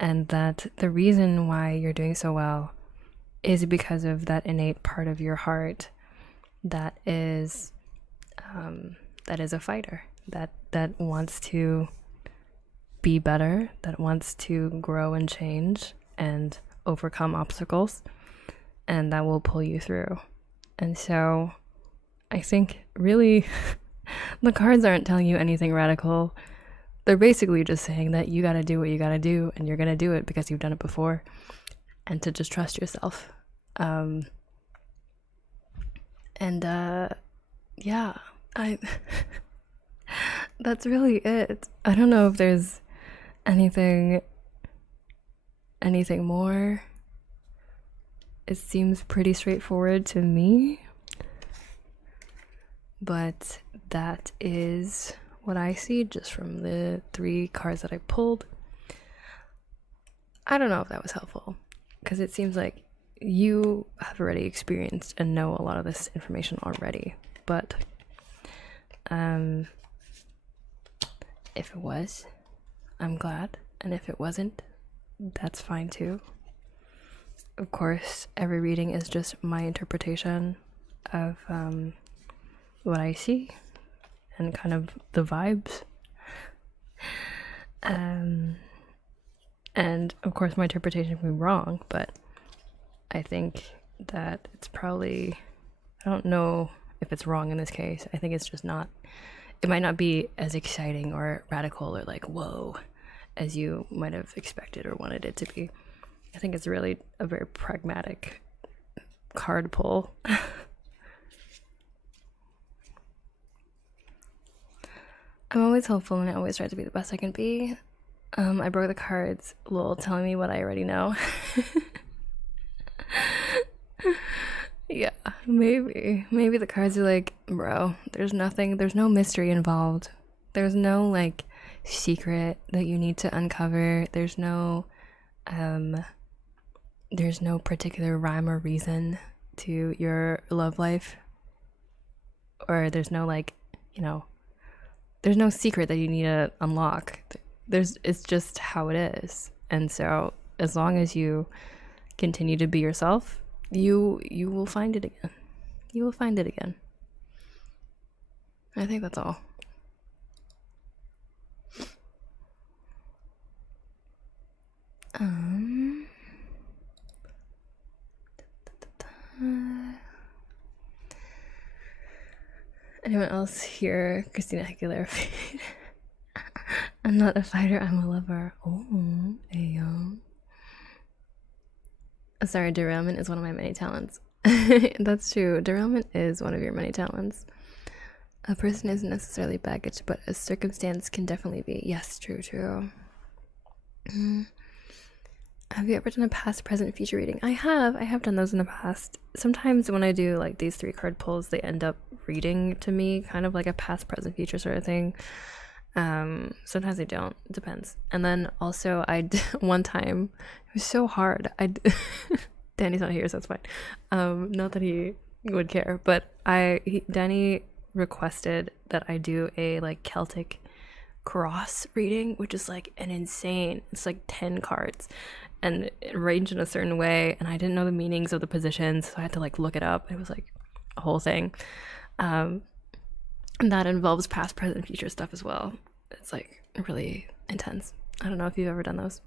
and that the reason why you're doing so well is because of that innate part of your heart that is a fighter, that wants to be better, that wants to grow and change and overcome obstacles, and that will pull you through. And so I think really the cards aren't telling you anything radical. They're basically just saying that you gotta do what you gotta do, and you're gonna do it because you've done it before, and to just trust yourself. Yeah, that's really it. I don't know if there's anything more. It seems pretty straightforward to me, but that is what I see just from the 3 cards that I pulled. I don't know if that was helpful, because it seems like you have already experienced and know a lot of this information already, but if it was, I'm glad, and if it wasn't, that's fine too. Of course, every reading is just my interpretation of what I see and kind of the vibes. And of course, my interpretation can be wrong, but I think that it's probably, I don't know if it's wrong in this case. I think it's just not, it might not be as exciting or radical or whoa as you might have expected or wanted it to be. I think it's really a very pragmatic card pull. I'm always hopeful, and I always try to be the best I can be. I broke the cards, lol, telling me what I already know. Yeah, maybe the cards are bro, there's no mystery involved. There's no secret that you need to uncover. There's no particular rhyme or reason to your love life, or there's no there's no secret that you need to unlock. It's just how it is. And so as long as you continue to be yourself You will find it again. You will find it again. I think that's all. Anyone else here? Christina Aguilera. I'm not a fighter, I'm a lover. Oh, ayo. Sorry, derailment is one of my many talents. That's true. Derailment is one of your many talents. A person isn't necessarily baggage, but a circumstance can definitely be. Yes, true. Have you ever done a past, present, future reading? I have done those in the past. Sometimes when I do like these 3 card pulls, they end up reading to me kind of like a past, present, future sort of thing. Sometimes they don't. It depends. And then also I did one time, it was so hard. Danny's not here, so it's fine. Not that he would care, but Danny requested that I do a like Celtic cross reading, which is like an insane, it's like 10 cards and arranged in a certain way, and I didn't know the meanings of the positions, so I had to like look it up. It was like a whole thing. And that involves past, present, future stuff as well. It's like really intense. I don't know if you've ever done those.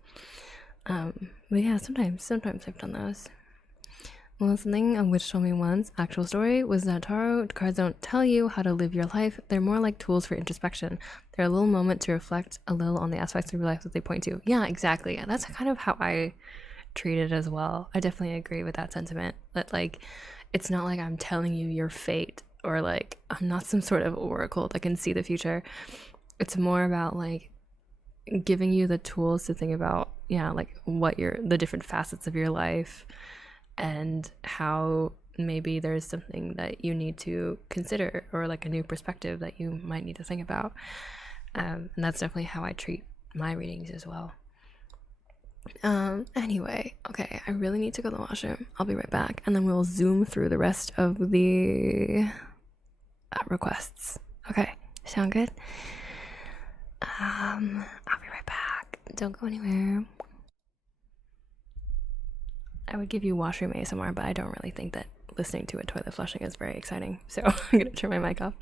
But yeah, sometimes I've done those. Well, something a witch told me once, actual story, was that tarot cards don't tell you how to live your life. They're more like tools for introspection. They're a little moment to reflect a little on the aspects of your life that they point to. Yeah, exactly. And that's kind of how I treat it as well. I definitely agree with that sentiment. That like, it's not like I'm telling you your fate, or like I'm not some sort of oracle that can see the future. It's more about like giving you the tools to think about, yeah, like what the different facets of your life, and how maybe there's something that you need to consider, or like a new perspective that you might need to think about. And that's definitely how I treat my readings as well. Anyway, okay, I really need to go to the washroom. I'll be right back, and then we'll zoom through the rest of the requests. Okay, sound good? I'll be right back. Don't go anywhere. I would give you washroom ASMR, but I don't really think that listening to a toilet flushing is very exciting, so I'm gonna turn my mic off.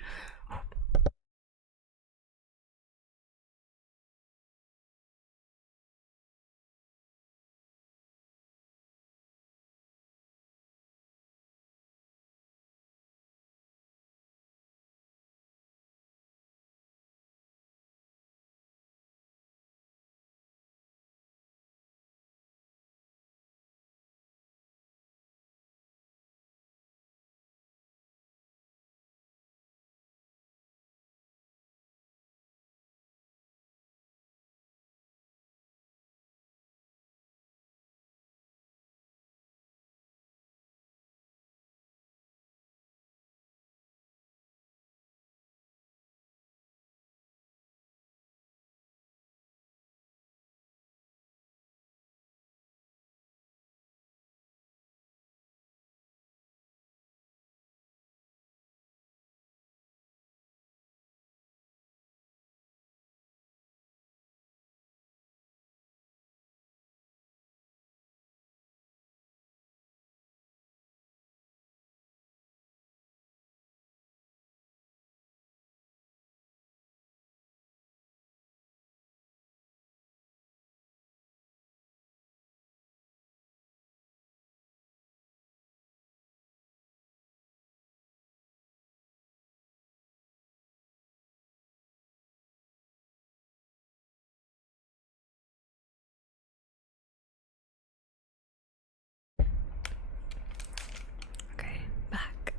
Okay, back.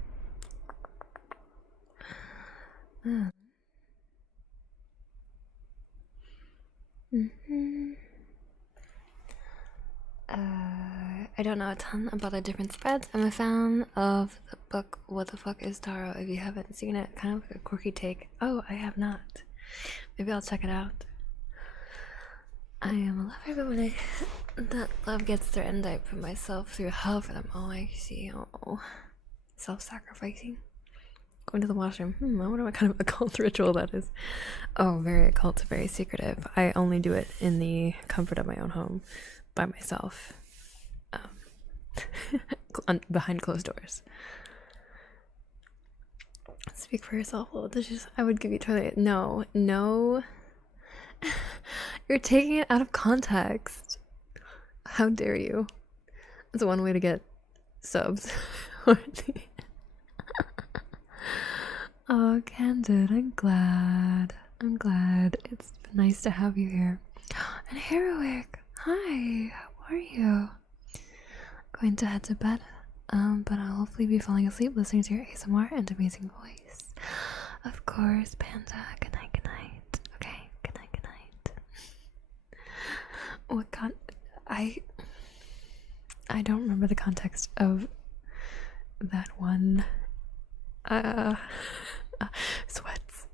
I don't know a ton about the different spreads. I'm a fan of the book What the Fuck is Tarot. If you haven't seen it, kind of like a quirky take. Oh, I have not. Maybe I'll check it out. I am a lover, but when that love gets threatened, I put myself through hell for them. Oh, I see. Oh, self-sacrificing. Going to the washroom. I wonder what kind of occult ritual that is. Oh, very occult, very secretive. I only do it in the comfort of my own home by myself. behind closed doors. Speak for yourself, little dishes. I would give you toilet. No. You're taking it out of context. How dare you? That's one way to get subs. Oh, Candid, I'm glad. It's nice to have you here. And Heroic, hi, how are you? Going to head to bed, but I'll hopefully be falling asleep listening to your ASMR and amazing voice. Of course, Panda. Good night. Okay, good night. What I don't remember the context of that one. Sweats.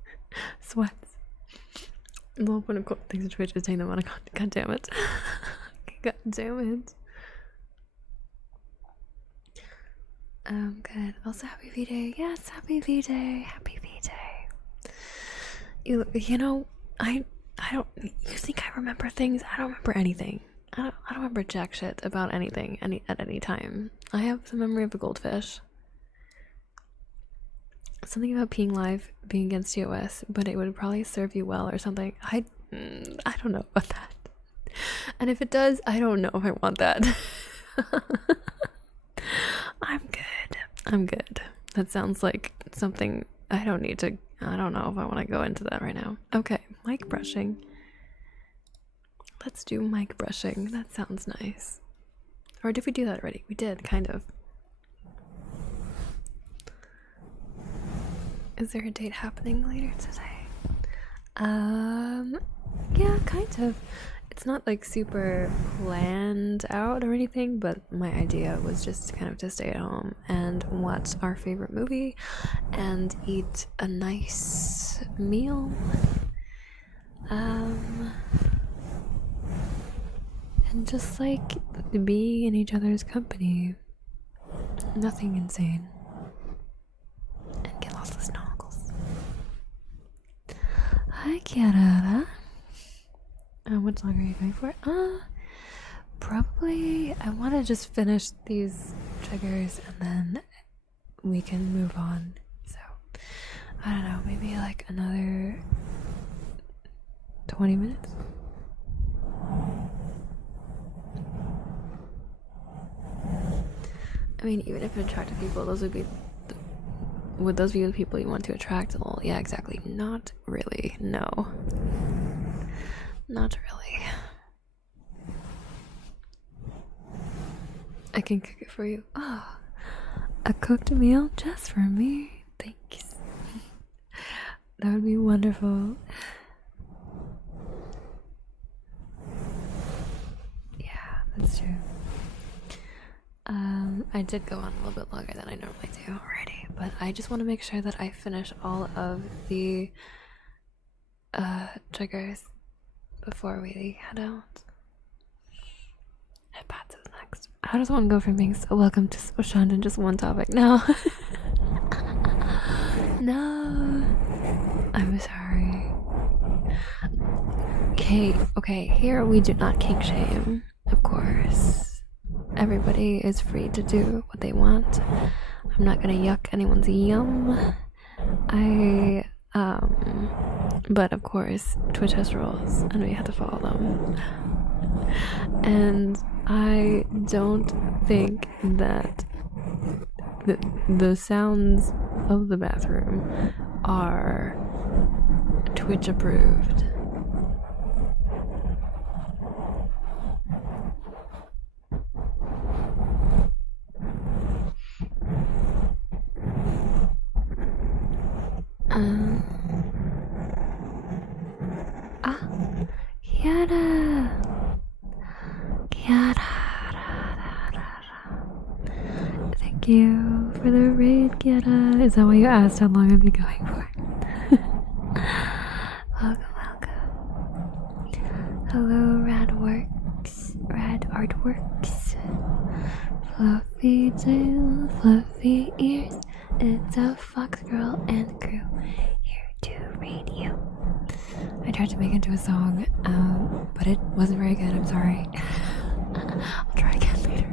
The whole point of things to Twitch is taking them on a god damn it. God damn it. Good. Also, happy V-Day. Yes, happy V-Day. You know, I don't. You think I remember things? I don't remember anything. I don't remember jack shit about anything at any time. I have the memory of a goldfish. Something about peeing live being against TOS, but it would probably serve you well or something. I don't know about that. And if it does, I don't know if I want that. I'm good. That sounds like something I don't know if I want to go into that right now. Okay, mic brushing. Let's do mic brushing. That sounds nice. Or did we do that already? We did, kind of. Is there a date happening later today? Yeah, kind of. It's not like super planned out or anything, but my idea was just kind of to stay at home and watch our favorite movie and eat a nice meal. And just like be in each other's company. Nothing insane. And get lost with snorkels. Hi, Kiara. What song are you going for? Probably I want to just finish these triggers and then we can move on. So, I don't know, maybe like another 20 minutes? I mean, even if it attracted people, would those be the people you want to attract? Well, yeah, exactly. Not really, no. Not really. I can cook it for you. Oh, a cooked meal just for me? Thanks. That would be wonderful. Yeah, that's true. I did go on a little bit longer than I normally do already, but I just want to make sure that I finish all of the triggers before we head out. Headbats is next. How does one go from being so welcome to so shunned in just one topic? No. No. I'm sorry. Okay, here we do not kink shame, of course. Everybody is free to do what they want. I'm not gonna yuck anyone's yum. But of course, Twitch has rules and we have to follow them. And I don't think that the sounds of the bathroom are Twitch approved. Thank you for the raid, Kiara. Is that what you asked how long I'd be going for? Welcome. Hello, Rad Artworks. Fluffy tail, fluffy ears. It's a fox girl and crew here to raid you. I tried to make it into a song, but it wasn't very good. I'm sorry. I'll try again later.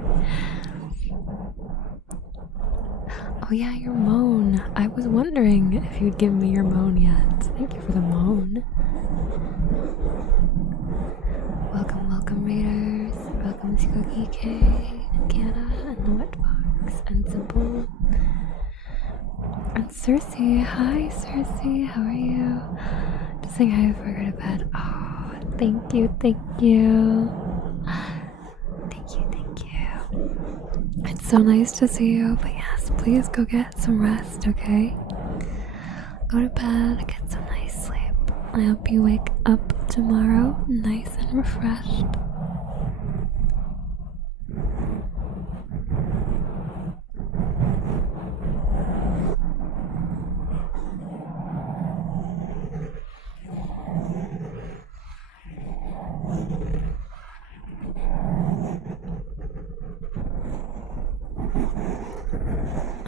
Oh yeah, your moan. I was wondering if you'd give me your moan yet. Thank you for the moan. Welcome, welcome, Raiders. Welcome to Cookie K and Canada and the Wet Fox and Simple. And Cersei. Hi, Cersei. How are you? Just saying hi before I go to bed. Oh, thank you, thank you. Thank you, thank you. It's so nice to see you. But yes, please go get some rest, okay? Go to bed, get some nice sleep. I hope you wake up tomorrow nice and refreshed.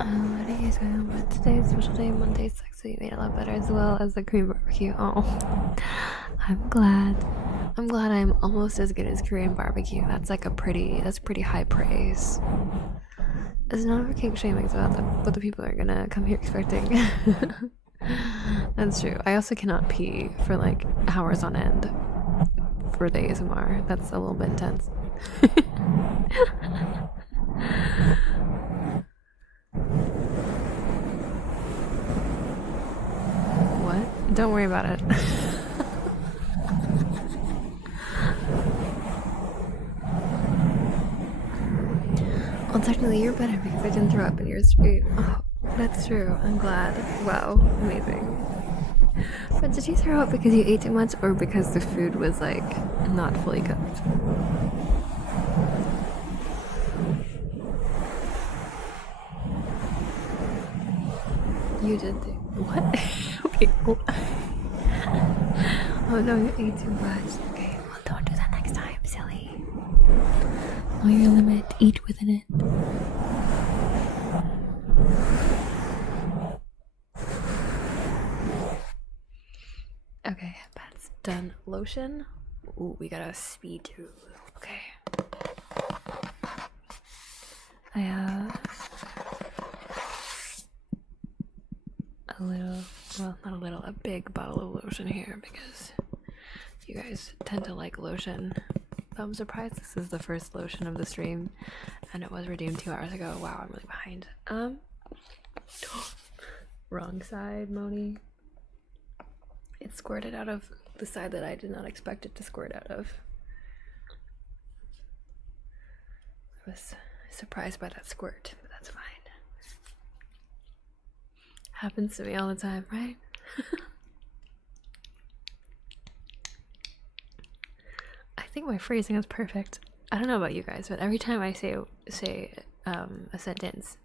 What are you guys going on with today's special day? Monday's so you made it a lot better as well as the Korean barbecue. Oh, I'm glad. I'm glad I'm almost as good as Korean barbecue. That's like that's pretty high praise. It's not for kink shaming, it's about what the people are gonna come here expecting. That's true. I also cannot pee for like hours on end for the ASMR. That's a little bit intense. What? Don't worry about it. Well, technically you're better because I didn't throw up in your stream. Oh, that's true. I'm glad. Wow, amazing. But did you throw up because you ate too much or because the food was like not fully cooked? You did do what? Okay. Oh no, you ate too much. Okay, well don't do that next time, silly. Know your limit, eat within it. Okay, that's done. Lotion. Ooh, we got a speed too. Okay. I have a little, well, not a little, a big bottle of lotion here because you guys tend to like lotion. I'm surprised this is the first lotion of the stream and it was redeemed 2 hours ago. Wow, I'm really behind. Wrong side, Moni. It squirted out of the side that I did not expect it to squirt out of. I was surprised by that squirt, but that's fine. Happens to me all the time, right? I think my phrasing is perfect. I don't know about you guys, but every time I say a sentence,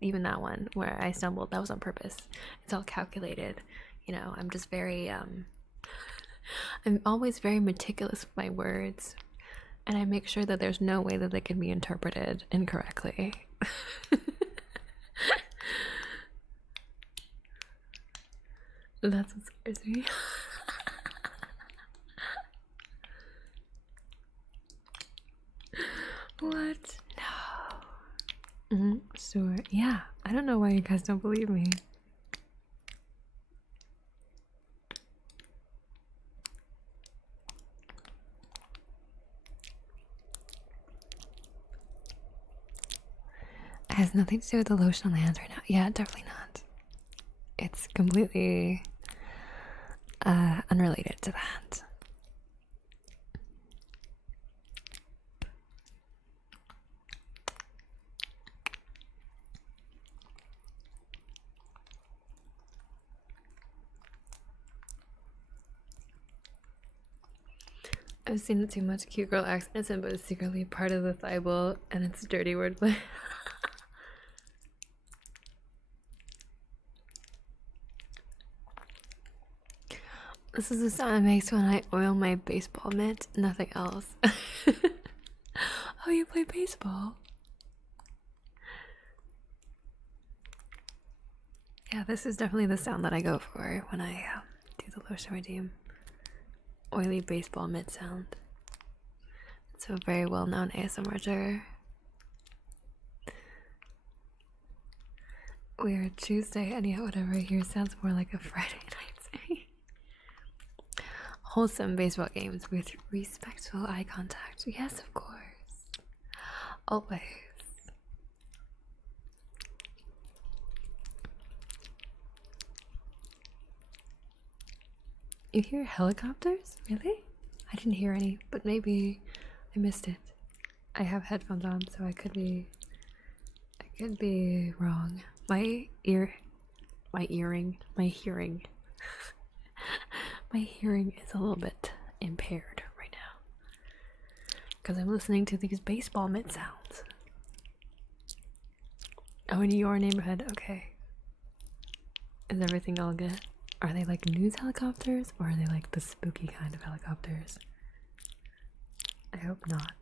even that one where I stumbled, that was on purpose. It's all calculated. You know, I'm just very I'm always very meticulous with my words, and I make sure that there's no way that they can be interpreted incorrectly. That's what scares me. What? No. Sure. Yeah. I don't know why you guys don't believe me. It has nothing to do with the lotion on the hands right now. Yeah, definitely not. It's completely unrelated to that. I've seen it too much. Cute girl acts innocent, but it's secretly part of the Bible, and it's dirty wordplay. This is the sound it makes when I oil my baseball mitt. Nothing else. Oh, you play baseball? Yeah, this is definitely the sound that I go for when I do the lotion redeem. Oily baseball mitt sound. It's a very well-known ASMR trigger. Weird Tuesday, and yet whatever I hear sounds more like a Friday night to me. Wholesome baseball games with respectful eye contact. Yes, of course. Always. You hear helicopters? Really? I didn't hear any, but maybe I missed it. I have headphones on, so I could be wrong. My hearing my hearing is a little bit impaired right now because I'm listening to these baseball mitt sounds. Oh, in your neighborhood, okay. Is everything all good? Are they like news helicopters or are they like the spooky kind of helicopters? I hope not.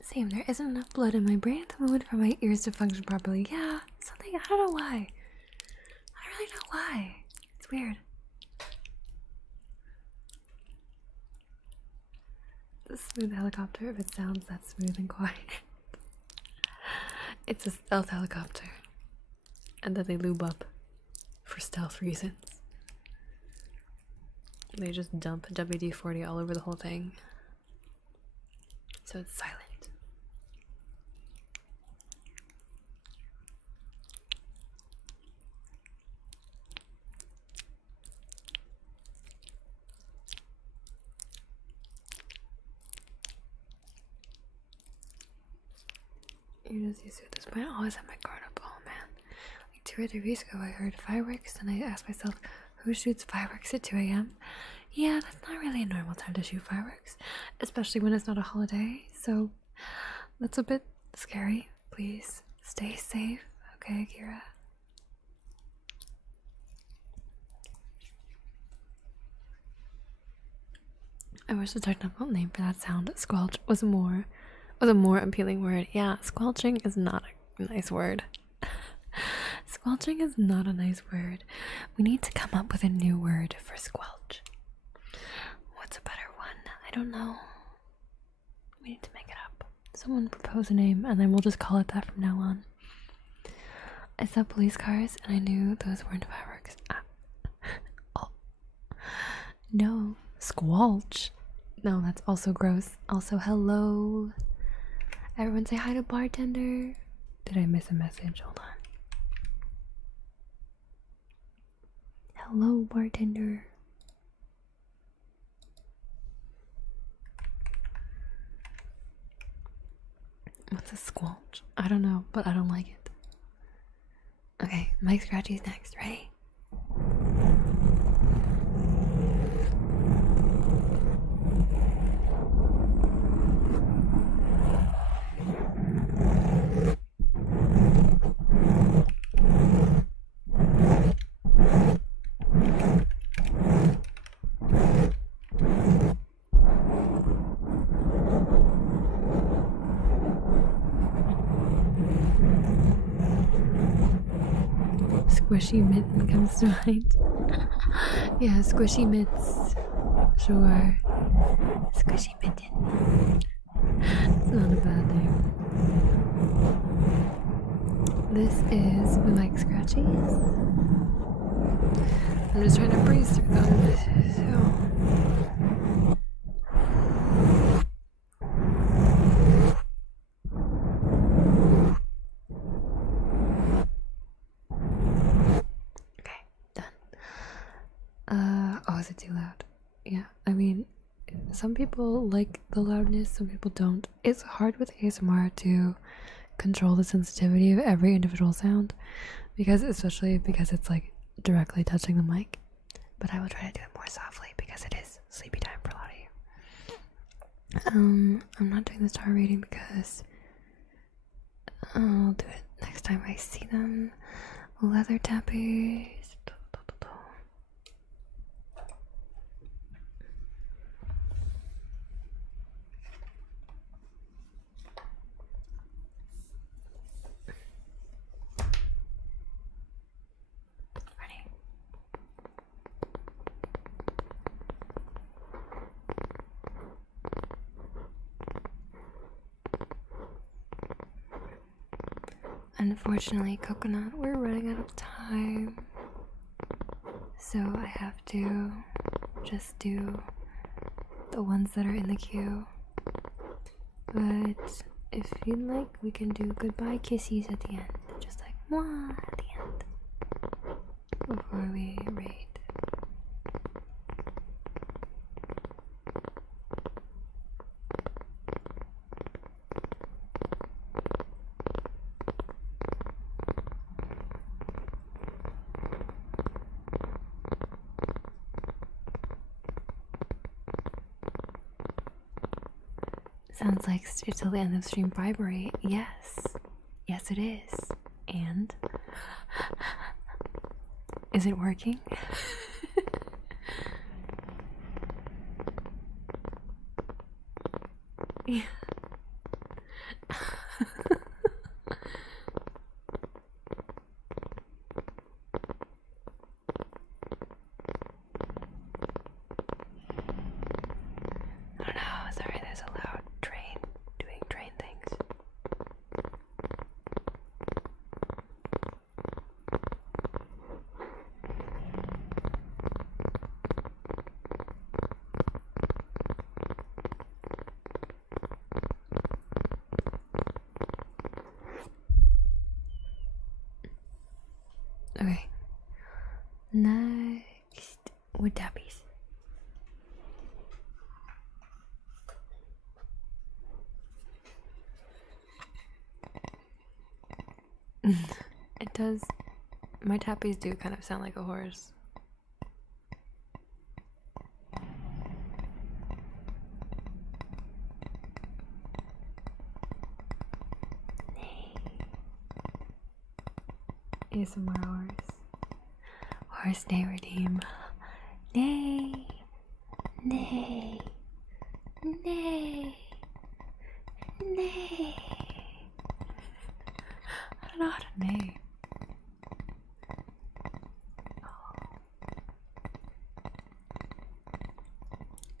Same, there isn't enough blood in my brain at the moment for my ears to function properly. Yeah, something, I don't know why. I don't really know why. It's weird. The smooth helicopter, if it sounds that smooth and quiet. It's a stealth helicopter. And that they lube up for stealth reasons. They just dump WD-40 all over the whole thing. So it's silent. You just used to at this point. I always have my guard up. Oh man. Like 2 or 3 weeks ago, I heard fireworks, and I asked myself, who shoots fireworks at 2 a.m.? Yeah, that's not really a normal time to shoot fireworks, especially when it's not a holiday. So that's a bit scary. Please stay safe, okay, Kira? I wish the technical name for that sound, squelch, was a more appealing word. Yeah, squelching is not a nice word. Squelching is not a nice word. We need to come up with a new word for squelch. What's a better one? I don't know. We need to make it up. Someone propose a name, and then we'll just call it that from now on. I saw police cars, and I knew those weren't fireworks. Oh. No. Squelch. No, that's also gross. Also, hello. Everyone say hi to bartender. Did I miss a message? Hold on. Hello, bartender. What's a squelch? I don't know, but I don't like it. Okay, Mike Scratchy's next. Ready? Squishy mitten comes to mind. Yeah, squishy mitts. Sure. Squishy mitten. It's not a bad name. This is Mike Scratchy's. I'm just trying to breeze through them. So. Oh, is it too loud? Yeah, I mean, some people like the loudness, some people don't. It's hard with ASMR to control the sensitivity of every individual sound, especially because it's like directly touching the mic. But I will try to do it more softly because it is sleepy time for a lot of you. I'm not doing the star rating because I'll do it next time I see them. Leather tappies. Unfortunately, Coconut, we're running out of time. So I have to just do the ones that are in the queue. But if you'd like, we can do goodbye kissies at the end. Just like mwah at the end. Before we raid. Sounds like it's till the end of stream vibrate. Yes. Yes, it is. And is it working? Yeah. Oh no, sorry, there's a loud train doing train things. Okay. Next, wood tappies. It does. My tappies do kind of sound like a horse. ASMR horse. Horse nay redeem. Nay. Nay. Nay. Nay. I don't know how to neigh.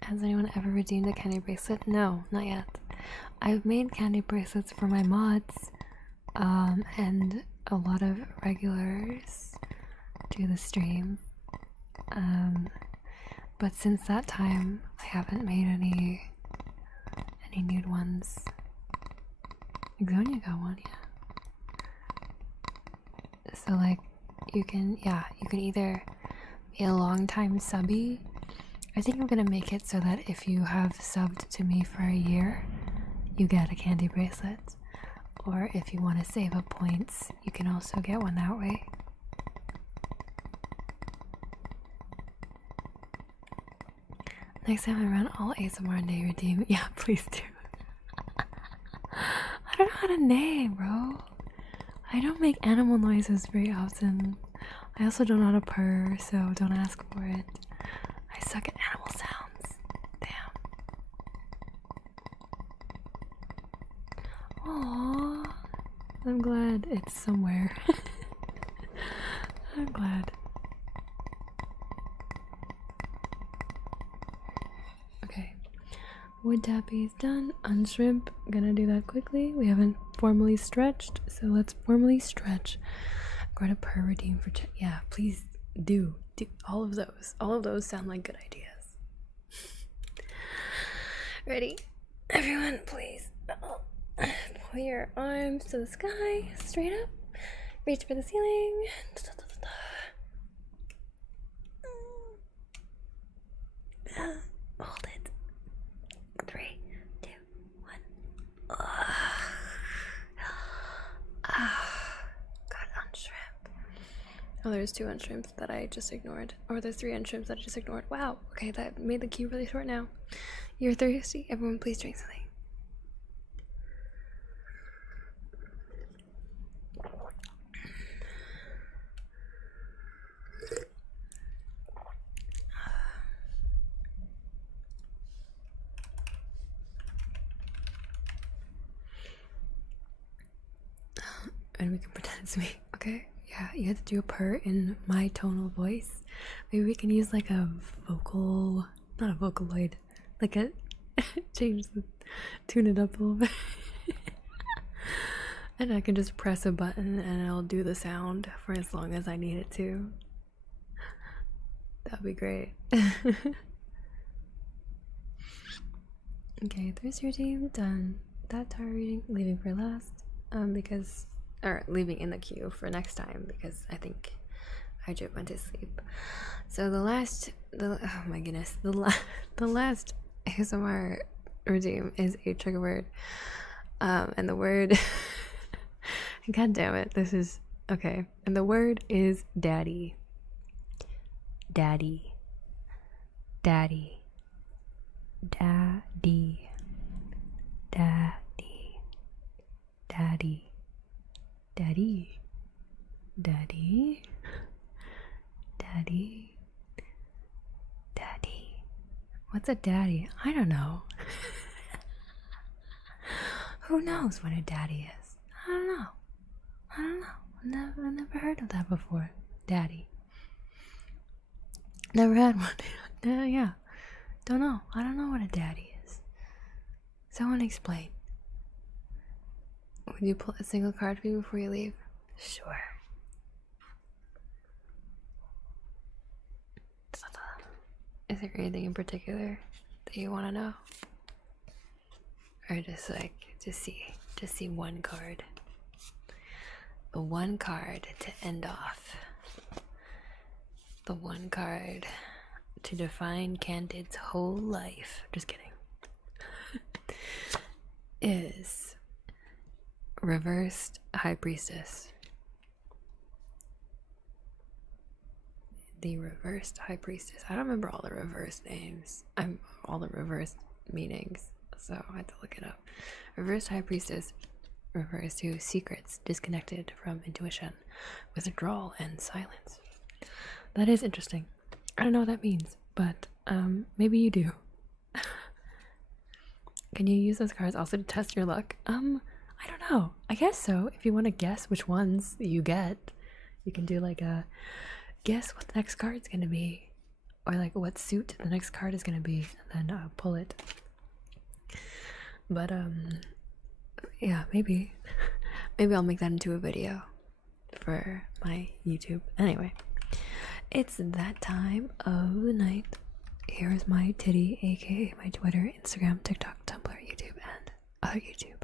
Has anyone ever redeemed a candy bracelet? No, not yet. I've made candy bracelets for my mods, and a lot of regulars do the stream. But since that time, I haven't made any nude ones. Exonia got one, yeah. So like, you can either be a long time subby. I think I'm gonna make it so that if you have subbed to me for a year, you get a candy bracelet. Or if you want to save up points, you can also get one that way. Next time I run all ASMR nay redeem. Yeah, please do. I don't know how to neigh, bro. I don't make animal noises very often. I also don't know how to purr, so don't ask for it. I suck at animal sounds. Damn. Aww. I'm glad it's somewhere. I'm glad. Okay. Wood tappy's done. Unshrimp. Gonna do that quickly. We haven't formally stretched, so let's formally stretch. I'm going to purr redeem for yeah, please do all of those. All of those sound like good ideas. Ready? Everyone, please. Pull your arms to the sky, straight up. Reach for the ceiling. Hold it. 3, 2, 1. Got unshrimp. Oh, there's 2 unshrimps that I just ignored. Or there's 3 unshrimps that I just ignored. Wow. Okay, that made the queue really short now. You're thirsty? Everyone, please drink something. And we can pretend it's me, okay? Yeah, you have to do a purr in my tonal voice. Maybe we can use like a vocal, not a Vocaloid, like a, tune it up a little bit. And I can just press a button and it'll do the sound for as long as I need it to. That'd be great. Okay, there's your team done. That tower reading, leaving for last. Or leaving in the queue for next time because I think I just went to sleep. So oh my goodness, the last ASMR redeem is a trigger word. And the word, god damn it, this is, okay. And the word is daddy. Daddy. Daddy. Daddy. Daddy. Daddy. Daddy. Daddy. Daddy. Daddy. What's a daddy? I don't know. Who knows what a daddy is? I don't know. I've never heard of that before. Daddy. Never had one. Yeah. Don't know. I don't know what a daddy is. Someone explain. Would you pull a single card for me before you leave? Sure. Is there anything in particular that you want to know? Or just see one card? The one card to end off. The one card to define Candid's whole life. Just kidding. Is Reversed High Priestess. The Reversed High Priestess. I don't remember all the reversed names. All the reversed meanings, so I had to look it up. Reversed High Priestess refers to secrets disconnected from intuition, withdrawal, and silence. That is interesting. I don't know what that means, but maybe you do. Can you use those cards also to test your luck? I don't know. I guess so. If you want to guess which ones you get, you can do like a guess what the next card's gonna be, or like what suit the next card is gonna be, and then pull it. But yeah, maybe I'll make that into a video for my YouTube. Anyway, it's that time of the night. Here is my titty, aka my Twitter, Instagram, TikTok, Tumblr, YouTube, and other YouTube.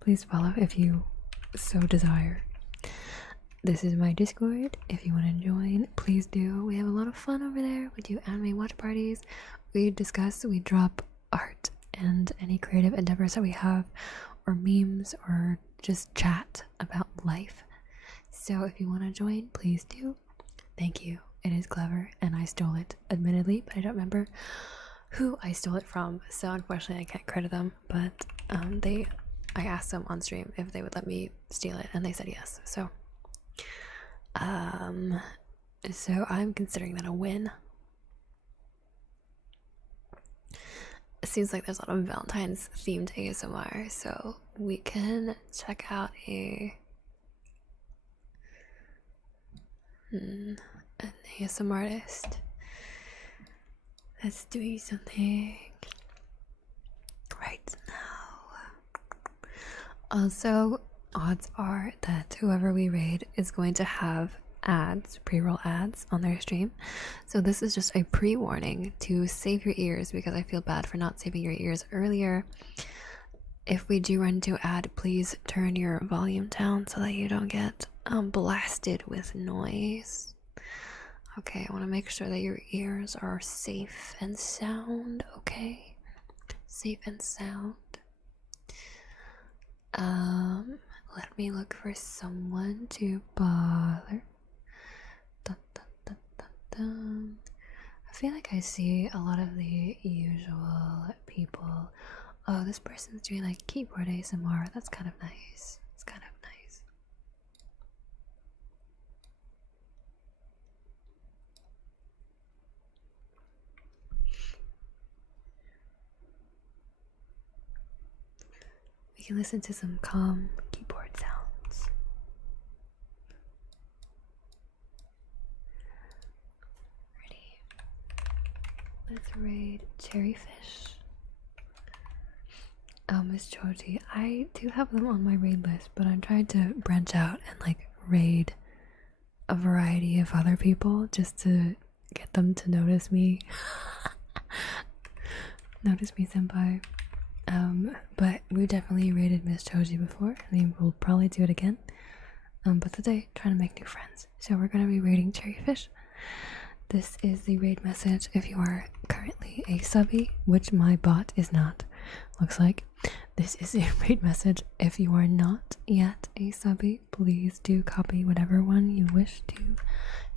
Please follow if you so desire. This is my Discord. If you want to join, please do. We have a lot of fun over there. We do anime watch parties. We discuss, we drop art and any creative endeavors that we have, or memes, or just chat about life. So if you want to join, please do. Thank you. It is clever, and I stole it, admittedly, but I don't remember who I stole it from, so unfortunately I can't credit them. But I asked them on stream if they would let me steal it, and they said yes. So I'm considering that a win. It seems like there's a lot of Valentine's themed ASMR, so we can check out an ASMR artist that's doing something right now. Also, odds are that whoever we raid is going to have ads, pre-roll ads on their stream. So this is just a pre-warning to save your ears, because I feel bad for not saving your ears earlier. If we do run into ad, please turn your volume down so that you don't get blasted with noise. Okay, I want to make sure that your ears are safe and sound, okay? Safe and sound. Let me look for someone to bother. Dun, dun, dun, dun, dun. I feel like I see a lot of the usual people. Oh, this person's doing like keyboard ASMR. That's kind of nice. It's kind of nice. We can listen to some calm keyboard sounds. Ready? Let's raid Cherryfish. Miss Choji, I do have them on my raid list, but I'm trying to branch out and like raid a variety of other people just to get them to notice me. Notice me, senpai. But we definitely raided Miss Choji before, and we'll probably do it again. But today, trying to make new friends. So we're gonna be raiding Cherryfish. This is the raid message if you are currently a subby, which my bot is not. Looks like this is a raid message if you are not yet a subby. Please do copy whatever one you wish to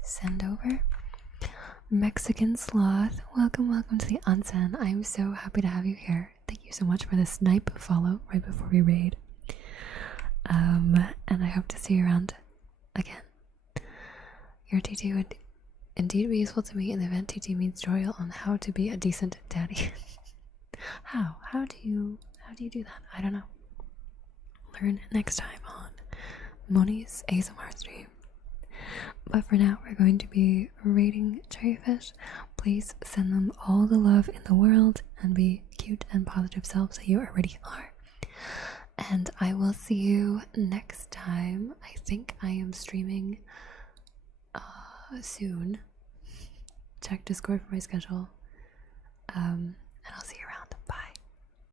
send over. Mexican Sloth, welcome to the onsen. I am so happy to have you here. Thank you so much for the snipe follow right before we raid. And I hope to see you around again. Your TT would indeed be useful to me in the event TT means tutorial on how to be a decent daddy. How do you do that? I don't know. Learn next time on Moni's ASMR stream. But for now, we're going to be raiding Cherryfish. Please send them all the love in the world and be cute and positive selves that you already are. And I will see you next time. I think I am streaming soon. Check Discord for my schedule.